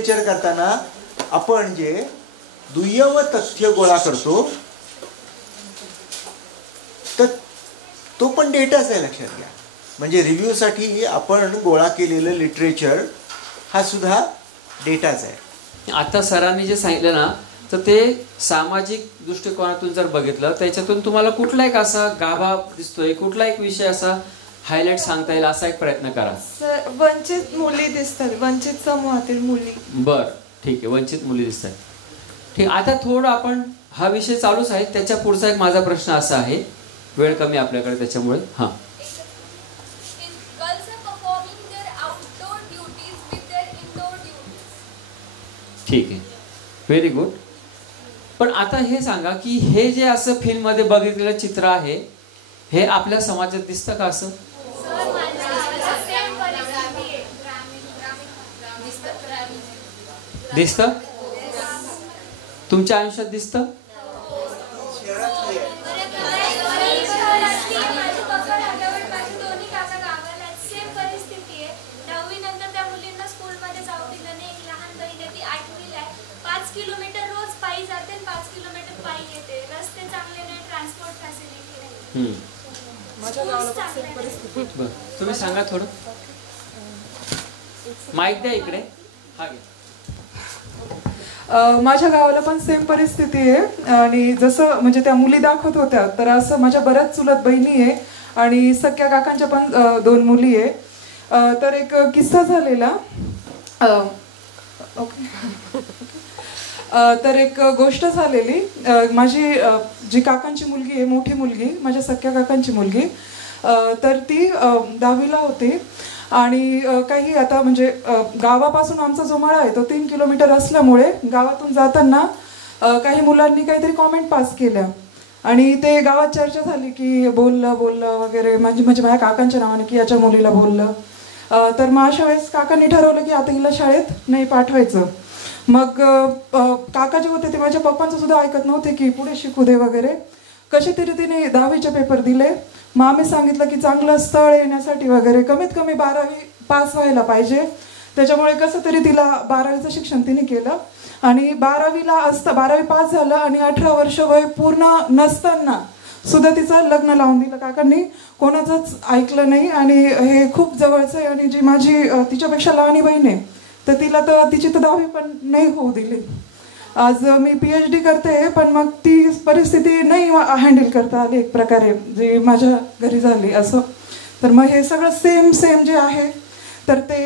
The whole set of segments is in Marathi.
लिटरेचर करताना आपण जे दुय्यम तथ्य गोळा करतो तर तो पण डेटाच आहे, लक्षात घ्या. म्हणजे रिव्ह्यूसाठी आपण गोळा केलेलं लिटरेचर हा सुद्धा डेटाच आहे. आता सरांनी जे सांगितलं ना, तर ते सामाजिक दृष्टिकोनातून जर बघितलं त्याच्यातून तुम्हाला कुठला एक असा गाभा दिसतोय, कुठला एक विषय असा हायलाइट सांगता येईल असा एक प्रयत्न करा. वंचित मुली दिसतात, वंचित समूहातील मुली. बर, ठीक आहे, वंचित मुली दिसतात. ठीक. आता थोडं आपण हा विषय चालूच आहे, त्याच्या पुढचा एक माझा प्रश्न असा आहे, वेळ कमी आपल्याकडे त्याच्यामुळे. हां, ठीक आहे, व्हेरी गुड. पण आता हे सांगा की हे जे असं फिल्म मध्ये बघितलेलं चित्र आहे हे आपल्या समाजात दिसतं का? असं दिसतं? तुमच्या आयुष्यात दिसतं? तुम्ही सांगा थोडं, माहित द्या इकडे. माझ्या गावाला पण सेम परिस्थिती आहे आणि जसं म्हणजे त्या मुली दाखवत होत्या तर असं माझ्या बऱ्याच चुलत बहिणी आहे आणि सख्या काकांच्या पण 2 मुली आहे. तर एक किस्सा झालेला. तर एक गोष्ट झालेली. माझी जी काकांची मुलगी आहे, मोठी मुलगी, माझ्या सख्या काकांची मुलगी, तर ती 10वीला होती आणि काही आता म्हणजे गावापासून आमचा जो मळा आहे तो 3 किलोमीटर असल्यामुळे गावातून जाताना काही मुलांनी काहीतरी कॉमेंट पास केल्या आणि ते गावात चर्चा झाली की बोललं वगैरे, म्हणजे माझ्या काकांच्या नावाने की याच्या मुलीला बोललं. तर मग अशा वेळेस काकांनी ठरवलं की आता हिला शाळेत नाही पाठवायचं. मग काका जे होते ते माझ्या पप्पांचं सुद्धा ऐकत नव्हते की पुढे शिकू दे वगैरे. कसे तरी तिने 10वीचे पेपर दिले. मग आम्ही सांगितलं की चांगलं स्थळ येण्यासाठी वगैरे कमीत कमी 12वी पास व्हायला पाहिजे. त्याच्यामुळे कसं तरी तिला 12वीचं शिक्षण तिने केलं आणि 12वी पास झालं आणि 18 वर्ष वय पूर्ण नसताना सुद्धा तिचं लग्न लावून दिलं काकांनी. कोणाचंच ऐकलं नाही आणि हे खूप जवळचं आहे आणि जी माझी तिच्यापेक्षा लहानी बहीण आहे तर तिला तर तिची तर 10वी पण नाही होऊ दिली. आज मी PhD करते पण मग ती परिस्थिती नाही हँडल करता आली एक प्रकारे जी माझ्या घरी झाली असं. तर मग हे सगळं सेम जे आहे तर ते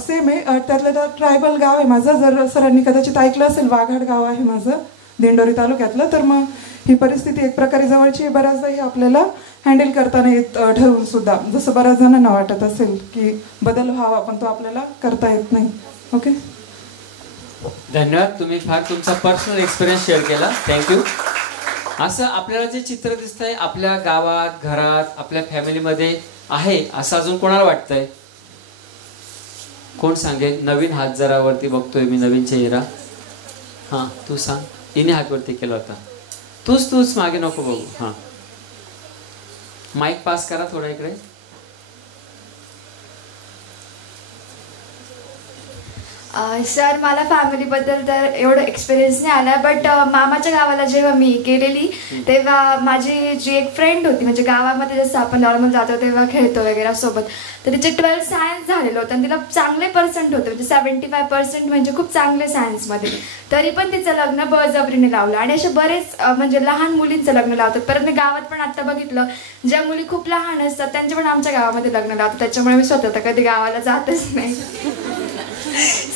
सेम आहे. त्यातलं ट्रायबल गाव आहे माझं, जर सरांनी कदाचित ऐकलं असेल, वाघाड गाव आहे माझं दिंडोरी तालुक्यातलं. तर मग ही परिस्थिती एक प्रकारे जवळची आहे. बऱ्याचदा ही आपल्याला हँडल करताना येत ठरवून सुद्धा, जसं बऱ्याच जणांना वाटत असेल की बदल व्हावा पण तो आपल्याला करता येत नाही. ओके, धन्यवाद. तुम्ही फार तुमचा पर्सनल एक्सपिरियन्स शेअर केला, थँक्यू. असं आपल्याला जे चित्र दिसतंय आपल्या गावात, घरात, आपल्या फॅमिलीमध्ये आहे असं अजून कोणाला वाटतंय? कोण सांगेल? नवीन हात जरा वरती बघतोय मी, नवीन चेहरा. हां, तू सांग. हिने हात वरती केला होता. तूच मागे नको बघू. हां, माईक पास करा थोडा इकडे. सर, मला फॅमिलीबद्दल तर एवढं एक्सपिरियन्स नाही आला, बट मामाच्या गावाला जेव्हा मी गेलेली तेव्हा माझी जी एक फ्रेंड होती, म्हणजे गावामध्ये जसं आपण नॉर्मल जातो तेव्हा खेळतो वगैरे सोबत, तर तिचे 12th सायन्स झालेलं होतं आणि तिला चांगले पर्सेंट होते, म्हणजे 75% म्हणजे खूप चांगले सायन्समध्ये. तरी पण तिचं लग्न बळजबरीने लावलं आणि असे बरेच म्हणजे लहान मुलींचं लग्न लावतात. परत मी गावात पण आता बघितलं, ज्या मुली खूप लहान असतात त्यांचे पण आमच्या गावामध्ये लग्न लावतात. त्याच्यामुळे मी स्वतः तर कधी गावाला जातच नाही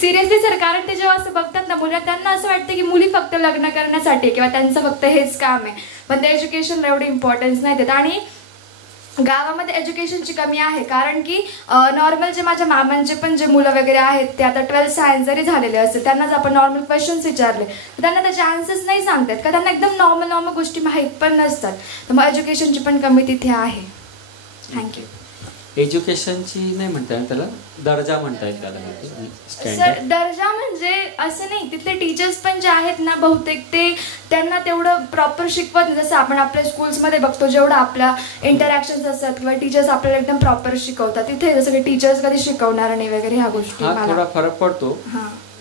सिरियसली सर. कारण ते जेव्हा असं बघतात ना मुलं, त्यांना असं वाटतं की मुली फक्त लग्न करण्यासाठी किंवा त्यांचं फक्त हेच काम आहे, पण ते एज्युकेशनला एवढी इम्पॉर्टन्स नाही देत. आणि गावामध्ये एज्युकेशनची कमी आहे, कारण की नॉर्मल जे माझ्या मामांचे पण जे मुलं वगैरे आहेत ते आता 12th सायन्स जरी झालेले असतील, त्यांना जर आपण नॉर्मल क्वेश्चन्स विचारले तर त्यांना त्याचे आन्सर्स नाही सांगतात, का त्यांना एकदम नॉर्मल गोष्टी माहीत पण नसतात. तर मग एज्युकेशनची पण कमी तिथे आहे. थँक्यू. एज्युकेशनची नाही म्हणता येईल त्याला, दर्जा म्हणता येईल त्याला. सर, दर्जा म्हणजे असं नाही, तिथले टीचर्स पण जे आहेत ना बहुतेक ते त्यांना तेवढं प्रॉपर शिकवत नाही. जसं आपण आपल्या स्कूल्समध्ये बघतो जेवढं आपल्या इंटरॅक्शन्स असतात किंवा टीचर्स आपल्याला एकदम प्रॉपर शिकवतात, तिथे जसं की टीचर्स कधी शिकवणार नाही वगैरे ह्या गोष्टी थोडा फरक पडतो.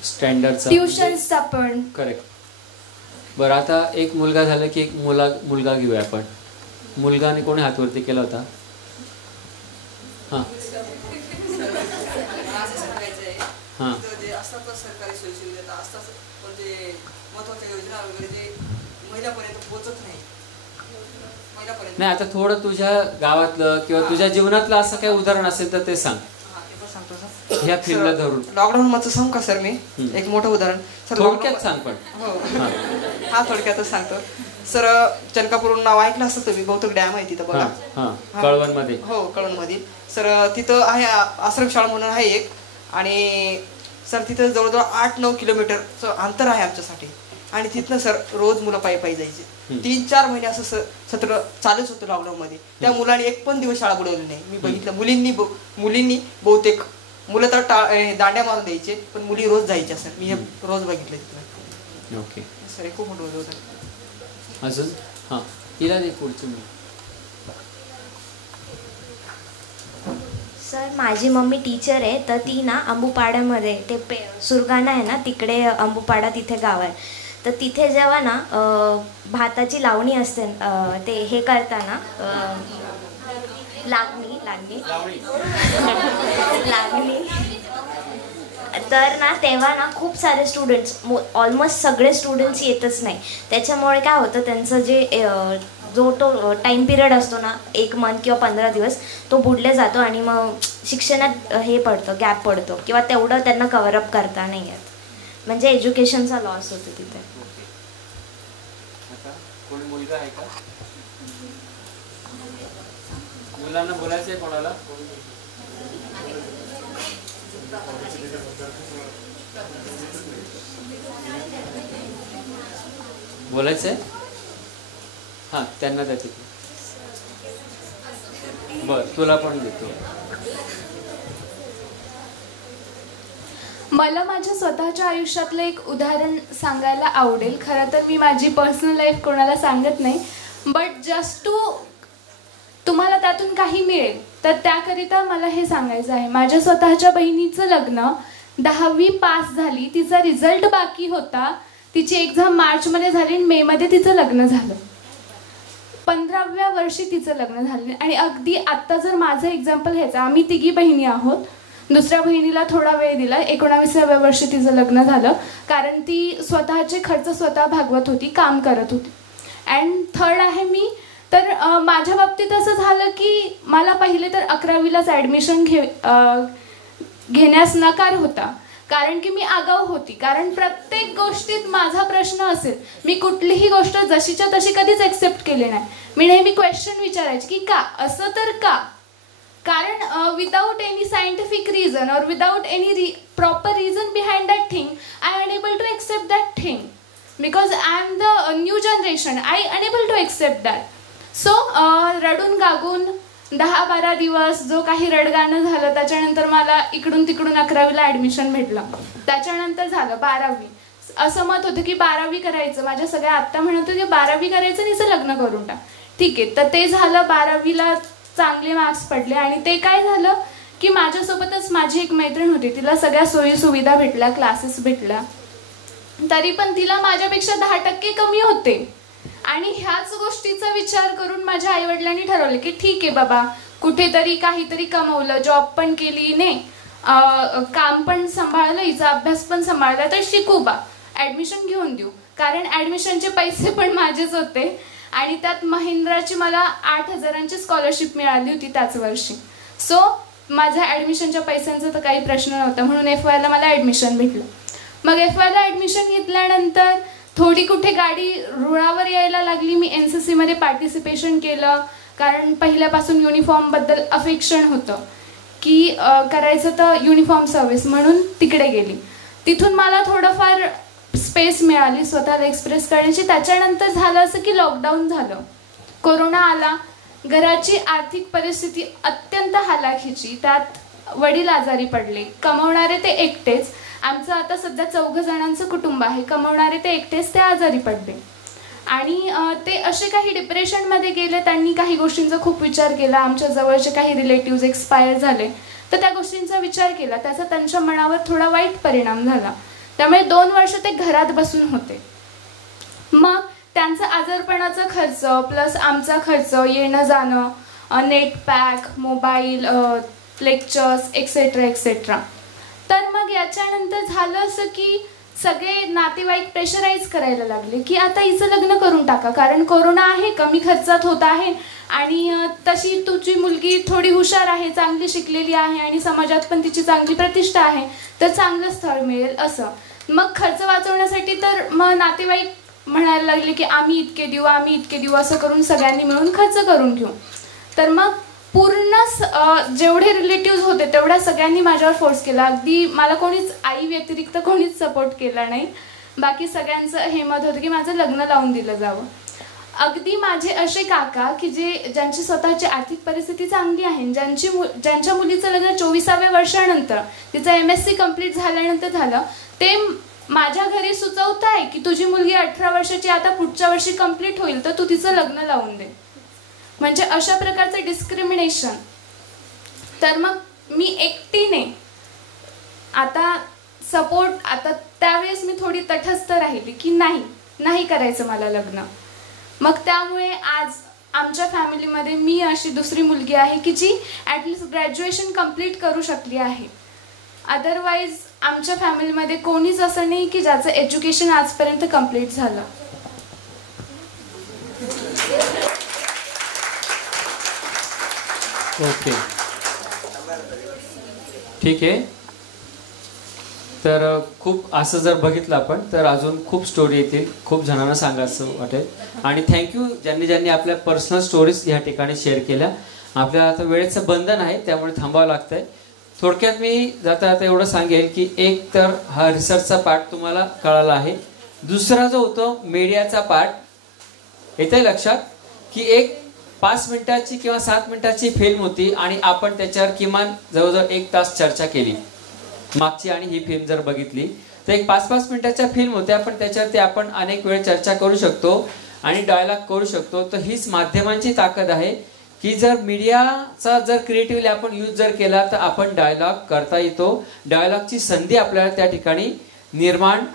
स्टँडर्डचा ट्युशन्सचा पण. करेक्ट. बरं, आता एक मुलगा झाला की एक मुलगा घेऊया आपण. मुलगाने कोणी हातवरती केला होता? हां हां. जे असतात सरकारी सोयी सुविधा असतात, पण ते महत्त्वाच्या योजना वगैरे जे महिलापर्यंत पोहोचत नाही. नाही, आता थोडं तुझ्या गावातलं किंवा तुझ्या जीवनातलं असं काही उदाहरण असेल तर ते सांग. ह्या फिल्मला धरून. लॉकडाऊन मध्ये सांगू का सर मी एक मोठं उदाहरण? सर थोडक्यात सांग पण. हो हा थोडक्यातच सांगतो सर. चनकापूर नाव ऐकलं असतं तुम्ही, बहुतेक डॅम आहे तिथं बघा. कळवण मध्ये. हो, कळवण मध्ये सर. तिथं आहे आश्रमशाळा म्हणून आहे एक, आणि सर तिथं जवळजवळ 8-9 किलोमीटरचं अंतर आहे आमच्यासाठी. आणि तिथनं सर रोज मुलं पायी जायचे. 3-4 महिने असं सत्र चालूच होतं लॉकडाऊन मध्ये. त्या मुलांनी एक पण दिवस शाळा बुडवली नाही. मी बघितलं मुलींनी बहुतेक मुलं तर दांड्या मारून द्यायचे, पण मुली रोज जायच्या सर. मी हे रोज बघितलं तिथं. ओके सर, हे खूप मोठं होतं. अजून हां हिला दे पुढची. सर, माझी मम्मी टीचर आहे, तर ती ना अंबुपाड्यामध्ये ते सुरगाणा आहे ना तिकडे, अंबुपाडा तिथे गाव आहे. तर तिथे जेव्हा ना भाताची लावणी असते, ते हे करताना लागणी तर ना तेव्हा ना खूप सारे स्टुडंट्स, ऑलमोस्ट सगळे स्टुडंट्स येतच नाही. त्याच्यामुळे काय होतं, त्यांचं जे जो तो टाईम पिरियड असतो ना, 1 मंथ किंवा 15 दिवस, तो बुडले जातो आणि मग शिक्षणात हे पडतं, गॅप पडतो, किंवा तेवढं त्यांना कव्हरअप करता नाही येत. म्हणजे एज्युकेशनचा लॉस होतो तिथे. कोणी मुलगा आहे का? मुलांना बोलायचंय कोणाला? बोलायचंय? हां, त्यांना द्यायचं. बर, तुला पण देतो. मला माझ्या स्वतःच्या आयुष्यातलं एक उदाहरण सांगायला आवडेल. खरं तर मी माझी पर्सनल लाईफ कोणाला सांगत नाही, बट जस्ट टू तुम्हाला त्यातून काही मिळेल तर त्याकरिता मला हे सांगायचं आहे. माझ्या स्वतःच्या बहिणीचं लग्न 10वी पास झाली, तिचा रिझल्ट बाकी होता, तिची एक्झाम मार्चमध्ये झाली आणि मेमध्ये तिचं लग्न झालं. 15व्या वर्षी तिचं लग्न झालं. आणि अगदी आत्ता जर माझं एक्झाम्पल घ्यायचं, आम्ही तिघी बहिणी आहोत. दुसऱ्या बहिणीला थोडा वेळ दिला, 19व्या वर्षी तिचं लग्न झालं, कारण ती स्वतःचे खर्च स्वतः भागवत होती, काम करत होती. अँड थर्ड आहे मी. तर माझ्या बाबतीत असं झालं की मला पहिले तर 11वीलाच ॲडमिशन घेण्यास नकार होता, कारण की मी आगाऊ होती. कारण प्रत्येक गोष्टीत माझा प्रश्न असेल, मी कुठलीही गोष्ट जशीच्या तशी कधीच ॲक्सेप्ट केली नाही. मी नेहमी क्वेश्चन विचारायचे की का, असं तर का? कारण विदाउट एनी सायंटिफिक रिझन और without any proper reason behind that thing, I unable to accept that thing, because I am the new generation, I unable to accept that. So रडून गागून 10-12 दिवस जो काही रडगाणं झालं, त्याच्यानंतर मला इकडून तिकडून 11वीला ॲडमिशन भेटलं. त्याच्यानंतर झालं 12वी. असं मत होतं की 12वी करायचं. माझ्या सगळ्या आत्ता म्हणत होतं की 12वी करायचं आणि हिचं लग्न करून टाक. ठीक आहे, तर ते झालं. 12वीला चांगले मार्क्स पडले आणि ते काय झालं की माझ्यासोबतच माझी एक मैत्रीण होती, तिला सगळ्या सोयी सुविधा भेटल्या, क्लासेस भेटल्या, तरी पण तिला माझ्यापेक्षा 10% कमी होते. आणि ह्याच गोष्टीचा विचार करून माझ्या आईवडिलांनी ठरवलं की ठीक आहे बाबा, कुठेतरी काहीतरी कमवलं, जॉब पण केली, नाही काम पण सांभाळलं, हिचा अभ्यास पण सांभाळला, तर शिकू बा, ॲडमिशन घेऊन देऊ. कारण ॲडमिशनचे पैसे पण माझेच होते आणि त्यात महिंद्राची मला 8,000ची स्कॉलरशिप मिळाली होती त्याच वर्षी. सो माझ्या ॲडमिशनच्या पैशांचा तर काही प्रश्न नव्हता, म्हणून FYला मला ॲडमिशन भेटलं. मग FYला ॲडमिशन घेतल्यानंतर थोडी कुठे गाडी रुळावर यायला लागली. मी NCCमध्ये पार्टिसिपेशन केलं, कारण पहिल्यापासून युनिफॉर्मबद्दल अफेक्शन होतं की करायचं तर युनिफॉर्म सर्व्हिस, म्हणून तिकडे गेली. तिथून मला थोडंफार स्पेस मिळाली स्वतःला एक्सप्रेस करण्याची. त्याच्यानंतर झालं असं की लॉकडाऊन झालं, कोरोना आला, घराची आर्थिक परिस्थिती अत्यंत हालाखीची, त्यात वडील आजारी पडले, कमवणारे ते एकटेच. आमचं आता सध्या 4 जणांचं कुटुंब आहे, कमवणारे ते एकटेच, ते आजारी पडले आणि ते असे काही डिप्रेशनमध्ये गेले. त्यांनी काही गोष्टींचा खूप विचार केला. आमच्या जवळचे काही रिलेटिव्ज एक्सपायर झाले, तर त्या गोष्टींचा विचार केला. त्याचा त्यांच्या मनावर थोडा वाईट परिणाम झाला. त्यामुळे 2 वर्ष ते घरात बसून होते. मग त्यांचा आजारपणाचा खर्च प्लस आमचा खर्च, येणं जाणं, net pack, mobile, lectures etcetera etcetera. तर मग याच्यानंतर झालं असं की सगळे नातेवाईक प्रेशराईज करायला लागले की आता हिचं लग्न करून टाका, कारण कोरोना आहे, कमी खर्चात होत आहे आणि तशी तुझी मुलगी थोडी हुशार आहे, चांगली शिकलेली आहे आणि समाजात पण तिची चांगली प्रतिष्ठा आहे, तर चांगलं स्थळ मिळेल असं. मग खर्च वाचवण्यासाठी तर मग नातेवाईक म्हणायला लागले की आम्ही इतके देऊ, आम्ही इतके देऊ, असं करून सगळ्यांनी मिळून खर्च करून घेऊ. तर मग पूर्ण जेवढे रिलेटिव्ह होते तेवढ्या सगळ्यांनी माझ्यावर फोर्स केला. अगदी मला कोणीच, आई व्यतिरिक्त कोणीच सपोर्ट केला नाही. बाकी सगळ्यांचं हे मत होतं की माझं लग्न लावून दिलं जावं. अगदी माझे असे काका की ज्यांची स्वतःची आर्थिक परिस्थिती चांगली आहे, ज्यांच्या मुलीचं लग्न 24व्या वर्षानंतर, तिचं MSc कंप्लीट झाल्यानंतर झालं, ते माझ्या घरी सुचवत आहे की तुझी मुलगी 18 वर्षाची आता पुढच्या वर्षी कंप्लीट होईल तर तू तिचं लग्न लावून दे. म्हणजे अशा प्रकारचं डिस्क्रिमिनेशन. तर मग मी एकटीने आता त्यावेळेस मी थोडी तटस्थ राहिली की नाही करायचं मला लग्न. मग त्यामुळे आज आमच्या फॅमिलीमध्ये मी अशी दुसरी मुलगी आहे की जी ॲटलिस्ट ग्रॅज्युएशन कंप्लीट करू शकली आहे. अदरवाईज आमच्या फॅमिलीमध्ये कोणीच असं नाही की ज्याचं एज्युकेशन आजपर्यंत कंप्लीट झालं. ओके, ठीक आहे. तर खूप असं जर बघितलं आपण तर अजून खूप स्टोरी येतील, खूप जणांना सांगायचं वाटेल. आणि थँक्यू ज्यांनी आपल्या पर्सनल स्टोरीज ह्या ठिकाणी शेअर केल्या. आपल्याला आता वेळेचं बंधन आहे त्यामुळे थांबावं लागतंय. थोडक्यात मी जाता एवढं सांगेल की एक तर हा रिसर्चचा पार्ट तुम्हाला कळाला आहे. दुसरा जो होतो मीडियाचा पार्ट, येते लक्षात की एक 5 मिनिटाची किंवा 7 मिनिटाची फिल्म होती आणि आपण त्याच्यावर किमान जवळजवळ 1 तास चर्चा केली मागची. आणि ही फिल्म जर बघितली तर एक 5-5 मिनिटाच्या फिल्म होत्या, पण त्याच्यावरती आपण अनेक वेळ चर्चा करू शकतो आणि डायलॉग करू शकतो. तर हीच माध्यमांची ताकद आहे की जर मीडियाचा जर क्रिएटिव्हली आपण यूज जर केला तर आपण डायलॉग करता येतो. डायलॉगची संधी आपल्याला त्या ठिकाणी निर्माण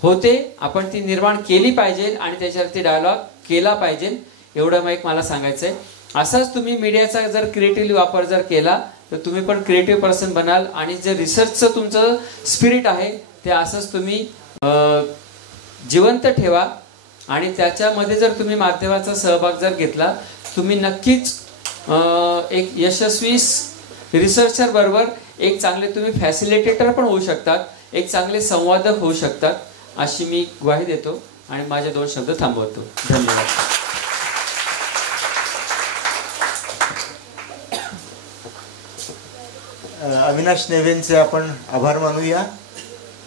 होते. आपण ती निर्माण केली पाहिजे आणि त्याच्यावरती डायलॉग केला पाहिजे, एवढं मला सांगायचं आहे. असंच तुम्ही मीडियाचा जर क्रिएटिव्हली वापर जर केला तर तुम्ही पण क्रिएटिव्ह पर्सन बनाल. आणि जे रिसर्चचं तुमचं स्पिरिट आहे ते असंच तुम्ही जिवंत ठेवा. आणि त्याच्यामध्ये जर तुम्ही माध्यमाचा सहभाग जर घेतला, तुम्ही नक्कीच एक यशस्वी रिसर्चर बरोबर एक चांगले तुम्ही फॅसिलिटेटर पण होऊ शकतात, एक चांगले संवादक होऊ शकतात, अशी मी ग्वाही देतो आणि माझे 2 शब्द थांबवतो. धन्यवाद. अविनाश नेवेंचे आपण आभार मानूया.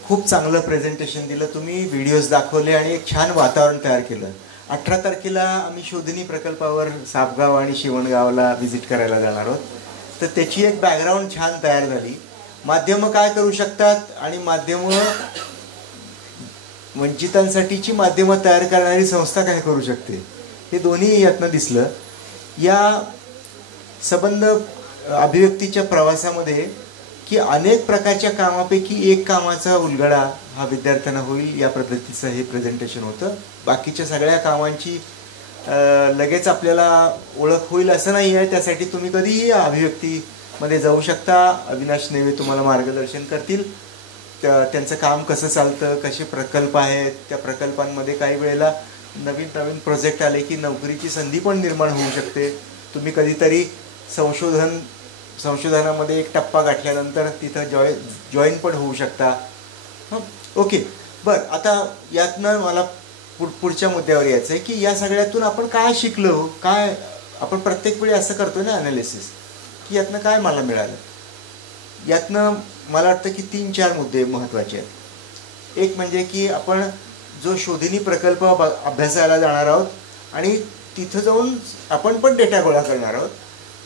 खूप चांगलं प्रेझेंटेशन दिलं तुम्ही, व्हिडिओज दाखवले आणि एक छान वातावरण तयार केलं. 18 तारखेला आम्ही शोधिनी प्रकल्पावर सापगाव आणि शिवणगावला व्हिजिट करायला जाणार आहोत. तर त्याची एक बॅकग्राऊंड छान तयार झाली. माध्यमं काय करू शकतात आणि माध्यमं वंचितांसाठीची माध्यमं तयार करणारी संस्था काय करू शकते, हे दोन्ही यातनं दिसलं. या संबंध अभिव्यक्तीच्या प्रवासामध्ये की अनेक प्रकारच्या कामापैकी एक कामाचा उलगडा हा विद्यार्थ्यांना होईल, या पद्धतीचं हे प्रेझेंटेशन होतं. बाकीच्या सगळ्या कामांची लगेच आपल्याला ओळख होईल असं नाही आहे. त्यासाठी तुम्ही कधीही अभिव्यक्तीमध्ये जाऊ शकता. अविनाश नेवे तुम्हाला मार्गदर्शन करतील. त्यांचं काम कसं चालतं, कसे प्रकल्प आहेत, त्या प्रकल्पांमध्ये काही वेळेला नवीन प्रोजेक्ट आले की नोकरीची संधी पण निर्माण होऊ शकते. तुम्ही कधीतरी संशोधनामध्ये एक टप्पा गाठल्यानंतर तिथं जॉईन पण होऊ शकता. ओके, बरं. आता यातनं मला पुढच्या मुद्द्यावर यायचं आहे की या सगळ्यातून आपण काय शिकलो, काय आपण प्रत्येक वेळी असं करतो ना ॲनालिसिस, की यातनं काय मला मिळालं. यातनं मला वाटतं की 3-4 मुद्दे महत्त्वाचे आहेत. एक म्हणजे की आपण जो शोधिनी प्रकल्प अभ्यासायला जाणार आहोत आणि तिथं जाऊन आपण पण डेटा गोळा करणार आहोत,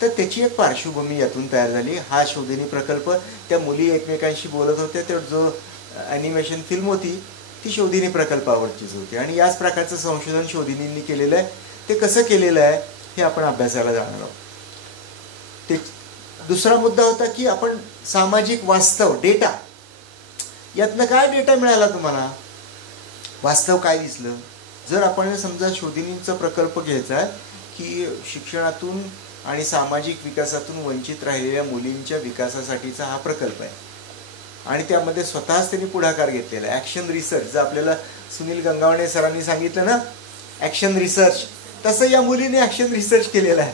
तर त्याची एक पार्श्वभूमी यातून तयार झाली. हा शोधिनी प्रकल्प, त्या मुली एकमेकांशी बोलत होत्या, तर जो ॲनिमेशन फिल्म होती ती शोधिनी प्रकल्पावरचीच होती. आणि याच प्रकारचं संशोधन शोधिनींनी केलेलं आहे. ते कसं केलेलं आहे हे आपण अभ्यासाला जाणार आहोत. ते दुसरा मुद्दा होता की आपण सामाजिक वास्तव, डेटा, यातनं काय डेटा मिळाला तुम्हाला, वास्तव काय दिसलं? जर आपण समजा शोधिनींचा प्रकल्प घ्यायचा आहे की शिक्षणातून आणि सामाजिक विकासातून वंचित राहिलेल्या मुलींच्या विकासासाठीचा हा प्रकल्प आहे आणि त्यामध्ये स्वतःच त्यांनी पुढाकार घेतलेला आहे. ॲक्शन रिसर्च, जर आपल्याला सुनील गंगावणे सरांनी सांगितलं ना ॲक्शन रिसर्च, तसं या मुलीने ॲक्शन रिसर्च केलेलं आहे.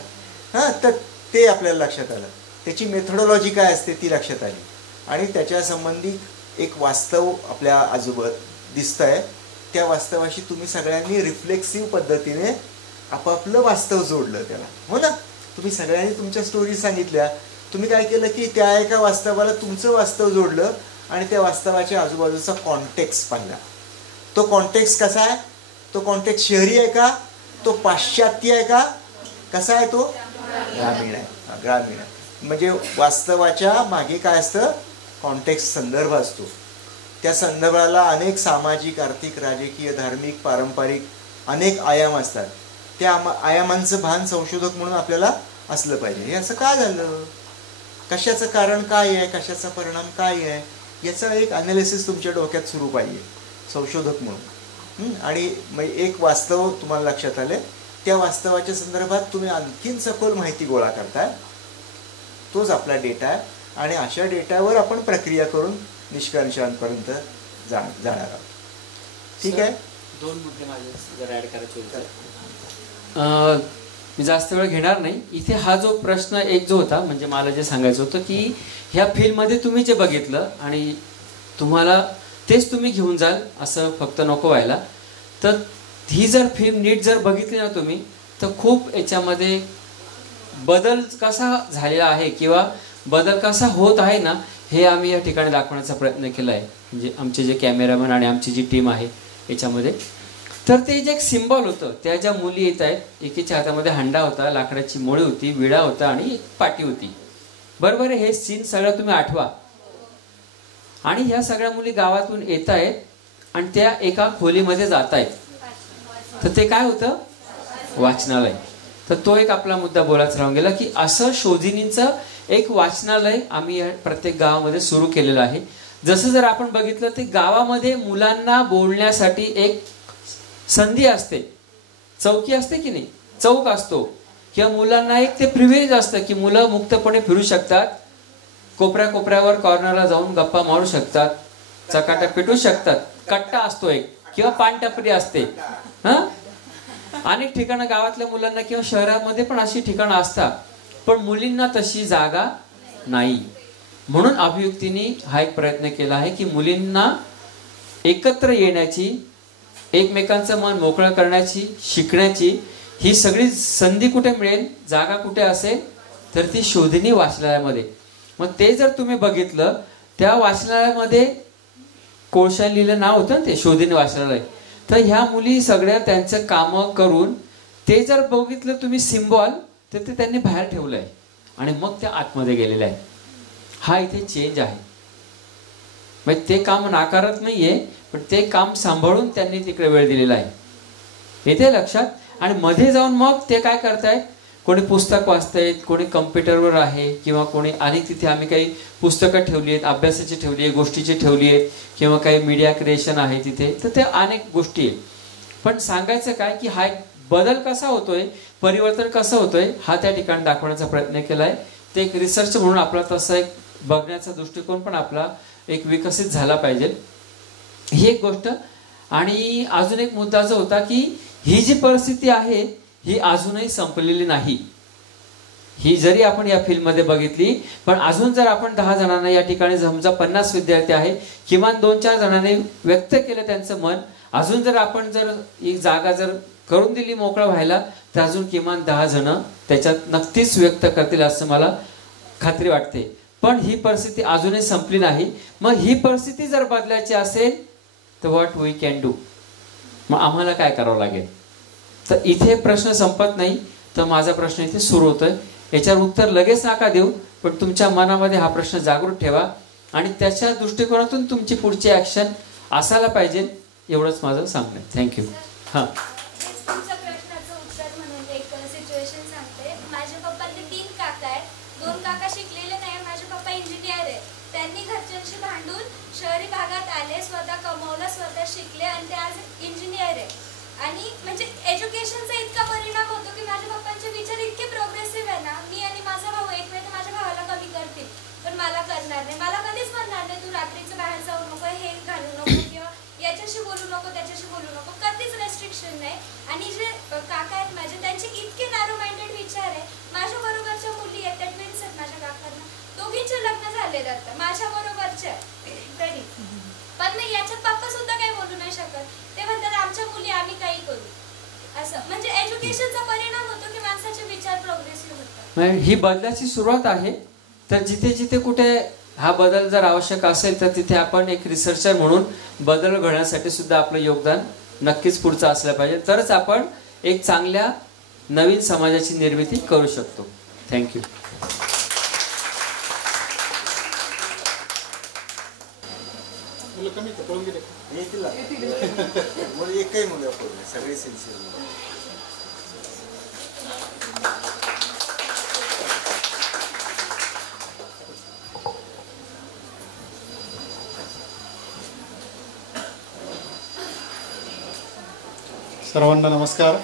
हां, तर ते आपल्याला लक्षात आलं, त्याची मेथोडॉलॉजी काय असते ती लक्षात आली आणि त्याच्या संबंधी एक वास्तव आपल्या आजूबाजू दिसतं आहे. त्या वास्तवाशी तुम्ही सगळ्यांनी रिफ्लेक्सिव्ह पद्धतीने आपापलं वास्तव जोडलं त्याला, हो ना. तुम्ही सगळ्यांनी तुमच्या स्टोरीज सांगितल्या, तुम्ही काय केलं की त्या एका वास्तवाला तुमचं वास्तव जोडलं आणि त्या वास्तवाच्या आजूबाजूचा कॉन्टेक्स्ट पाहिला. तो कॉन्टेक्स्ट कसा आहे? तो कॉन्टेक्स्ट शहरी आहे का, तो पाश्चात्य आहे का, कसा आहे तो? ग्रामीण आहे. ग्रामीण आहे म्हणजे वास्तवाच्या मागे काय असतं? कॉन्टेक्स्ट, संदर्भ असतो. त्या संदर्भाला अनेक सामाजिक, आर्थिक, राजकीय, धार्मिक, पारंपरिक अनेक आयाम असतात. त्या आयामांचं भान संशोधक म्हणून आपल्याला असलं पाहिजे. हे असं का झालं, कशाचं कारण काय आहे, कशाचा परिणाम काय आहे, याचा एक अनालिसिस तुमच्या डोक्यात सुरू पाहिजे संशोधक म्हणून. आणि मग एक वास्तव तुम्हाला लक्षात आले, त्या वास्तवाच्या संदर्भात तुम्ही आणखीन सखोल माहिती गोळा करताय, तोच आपला डेटा आहे आणि अशा डेटावर आपण प्रक्रिया करून निष्कर्षांपर्यंत जाणार आहोत. ठीक आहे. 2 मुद्दे माझे जर ॲड करायचे होते. मी जास्त वेळ घेणार नाही. इथे हा जो प्रश्न एक जो होता, म्हणजे मला जे सांगायचं होतं की ह्या फिल्ममध्ये तुम्ही जे बघितलं आणि तुम्हाला तेच तुम्ही घेऊन जाल असं फक्त नको व्हायला. तर ही जर फिल्म नीट जर बघितली ना तुम्ही, तर खूप याच्यामध्ये बदल कसा झालेला आहे किंवा बदल कसा होत आहे ना, हे आम्ही या ठिकाणी दाखवण्याचा प्रयत्न केला आहे. म्हणजे आमचे जे कॅमेरामॅन आणि आमची जी टीम आहे याच्यामध्ये. तर ते जे एक सिम्बॉल होतं, त्या ज्या मुली येत आहेत, एकीच्या हातामध्ये हंडा होता, लाकडाची मोळी होती, विडा होता आणि एक पाटी होती. बरोबर आहे. हे सीन सगळं तुम्ही आठवा. आणि ह्या सगळ्या मुली गावातून येत आहेत आणि त्या एका खोलीमध्ये जात आहेत. तर ते काय होतं? वाचनालय. तर तो एक आपला मुद्दा बोलायचा राहून गेला की असं शोधिनींचं एक वाचनालय आम्ही या प्रत्येक गावामध्ये सुरू केलेलं आहे. जसं जर आपण बघितलं ते गावामध्ये मुलांना बोलण्यासाठी एक संधी असते, चौकी असते की नाही, चौक असतो, किंवा मुलांना एक ते प्रिव्हिलेज असतं की मुलं मुक्तपणे फिरू शकतात, कोपऱ्या कोपऱ्यावर कॉर्नरला जाऊन गप्पा मारू शकतात, चकाटा पिटू शकतात. कट्टा असतो एक किंवा पानटपरी असते. अनेक ठिकाणं गावातल्या मुलांना किंवा शहरामध्ये पण अशी ठिकाणं असतात, पण मुलींना तशी जागा नाही. म्हणून अभियुक्तीने हा एक प्रयत्न केला आहे की मुलींना एकत्र येण्याची, एकमेकांचं मन मोकळं करण्याची, शिकण्याची ही सगळी संधी कुठे मिळेल, जागा कुठे असेल, तर ती शोधिनी वाचनालयामध्ये. मग ते जर तुम्ही बघितलं, त्या वाचनालयामध्ये कोळशाने लिहिलं नाव होतं ना ते शोधिनी वाचनालय. तर ह्या मुली सगळ्या त्यांचं कामं करून ते जर बघितलं तुम्ही सिम्बॉल, तर ते त्यांनी बाहेर ठेवलंय आणि मग त्या आतमध्ये गेलेल्या आहेत. हा इथे चेंज आहे. म्हणजे ते काम नाकारत नाहीये, पण ते काम सांभाळून त्यांनी तिकडे वेळ दिलेला आहे, येते लक्षात. आणि मध्ये जाऊन मग ते काय करतायत, कोणी पुस्तक वाचतायत, कोणी कम्प्युटरवर आहे, किंवा कोणी, आणि तिथे आम्ही काही पुस्तकं ठेवली आहेत, अभ्यासाची ठेवली आहे, गोष्टीची ठेवली आहेत, किंवा काही मीडिया क्रिएशन आहे तिथे. तर ते अनेक गोष्टी आहेत. पण सांगायचं काय की हा एक बदल कसा होतोय, परिवर्तन कसं होतोय, हा त्या ठिकाणी दाखवण्याचा प्रयत्न केलाय. ते एक रिसर्च म्हणून आपला तसा एक बघण्याचा दृष्टिकोन पण आपला एक विकसित झाला पाहिजे, ही एक गोष्ट. आणि अजून एक मुद्दा जो होता की ही जी परिस्थिती आहे ही अजूनही संपलेली नाही. ही जरी आपण या फिल्ममध्ये बघितली, पण अजून जर आपण 10 जणांना या ठिकाणी, समजा 50 विद्यार्थी आहे, किमान 2-4 जणांनी व्यक्त केलं त्यांचं मन, अजून जर आपण जर ही जागा जर करून दिली मोकळं व्हायला, तर अजून किमान 10 जण त्याच्यात नक्कीच व्यक्त करतील असं मला खात्री वाटते. पण ही परिस्थिती अजूनही संपली नाही. मग ही परिस्थिती जर बदलायची असेल तर व्हॉट वी कॅन डू, मग आम्हाला काय करावं लागेल. तर इथे प्रश्न संपत नाही, तर माझा प्रश्न इथे सुरू होतोय. याच्यावर उत्तर लगेच नका देऊ, पण तुमच्या मनामध्ये हा प्रश्न जागृत ठेवा आणि त्याच्या दृष्टिकोनातून तुमची पुढची ऍक्शन असायला पाहिजे, एवढंच माझं सांगणं. थँक्यू. हां, तुमच्या प्रश्नाचं उत्तर म्हणून एक सिच्युएशन सांगते. माझ्या पप्पांचे 3 काका आहेत. 2 काका शिकलेले नाही, माझे पप्पा इंजिनियर आहे. त्यांनी घरच्यांशी मांडून शहरी भागात आले, स्वतः कमवलं, स्वतः शिकले आणि ते आज इंजिनियर आहे. आणि म्हणजे एज्युकेशनचा इतका परिणाम होतो की माझ्या पप्पांचे विचार इतके प्रोग्रेसिव्ह आहे ना. मी आणि माझा भाऊ एक वेळ माझ्या भावाला कमी करतील, पण मला करणार नाही. मला कधीच म्हणणार नाही तू रात्रीचं बाहेर जाऊ नको, हे घालू नको, किंवा याच्याशी बोलू नको, त्याच्याशी बोलू नको. कधीच रेस्ट्रिक्शन नाही. आणि जे काका आहेत माझे, त्यांचे इतके नॅरो माइंडेड विचार आहे. माझ्या बरोबरच्या मुली आहेत, त्या ट्विन्स आहेत माझ्या काकांना, दोघींचे लग्न झालेत आता माझ्या बरोबरच्या तरी. पण नाही, याच्यात पप्पा सुद्धा काही बोलू नाही शकत. ते म्हणतात आमच्या मुली आम्ही काही करू. असं म्हणजे एज्युकेशनचा परिणाम होतो की माणसाचे विचार प्रोग्रेसिव्ह होतात. ही बदलाची सुरुवात आहे. तर जिथे जिथे कुठे हा बदल जर आवश्यक असेल तर तिथे आपण एक रिसर्चर म्हणून बदल घडण्यासाठी सुद्धा आपलं योगदान नक्कीच पुढचं असलं पाहिजे. तरच आपण एक चांगल्या नवीन समाजाची निर्मिती करू शकतो. थँक्यू. एकही मुलं सगळे सिन्सिअर. सर्वांना नमस्कार.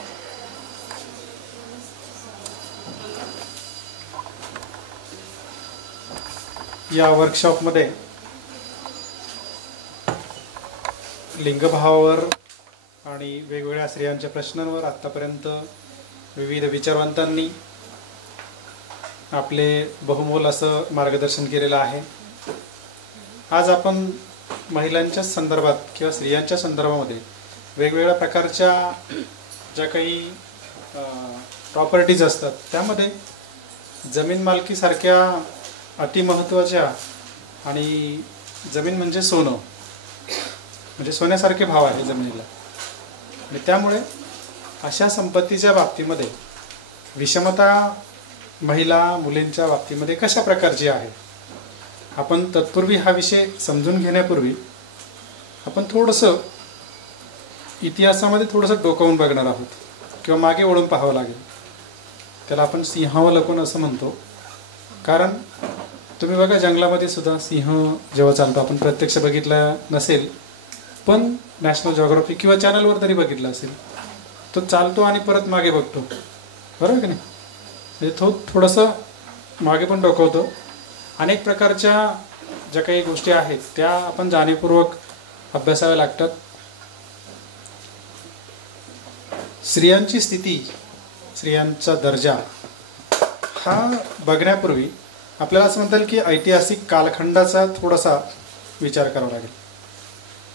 या वर्कशॉपमध्ये लिंगभावावर आणि वेगवेगळ्या स्त्रियांच्या प्रश्नांवर आत्तापर्यंत विविध विचारवंतांनी आपले बहुमोल असं मार्गदर्शन केलेलं आहे. आज आपण महिलांच्या संदर्भात किंवा स्त्रियांच्या संदर्भामध्ये वेगवेगळ्या प्रकारच्या ज्या काही प्रॉपर्टीज असतात त्यामध्ये जमीन मालकीसारख्या अतिमहत्त्वाच्या, आणि जमीन म्हणजे सोनं, म्हणजे सोन्यासारखे भाव आहे जमिनीला. आणि त्यामुळे अशा संपत्तीच्या बाबतीमध्ये विषमता महिला मुलींच्या बाबतीमध्ये कशा प्रकारची आहे, आपण तत्पूर्वी हा विषय समजून घेण्यापूर्वी आपण थोडंसं इतिहासामध्ये थोडंसं डोकावून बघणार आहोत किंवा मागे वळून पाहावं लागेल. त्याला आपण सिंहावलोकन असं म्हणतो. कारण तुम्ही बघा, जंगलामध्ये सुद्धा सिंह जेव्हा चालतो, आपण प्रत्यक्ष बघितला नसेल पण नॅशनल जिओग्राफी किंवा चॅनलवर तरी बघितलं असेल, तो चालतो आणि परत मागे बघतो, बरोबर की नाही? म्हणजे थोडंसं मागे पण डोकावतो. अनेक प्रकारच्या ज्या काही गोष्टी आहेत त्या आपण जाणीवपूर्वक अभ्यासाव्या लागतात. स्त्रियांची स्थिती, स्त्रियांचा दर्जा हा बघण्यापूर्वी आपल्याला असं म्हणता येईल की ऐतिहासिक कालखंडाचा थोडासा विचार करावा लागेल.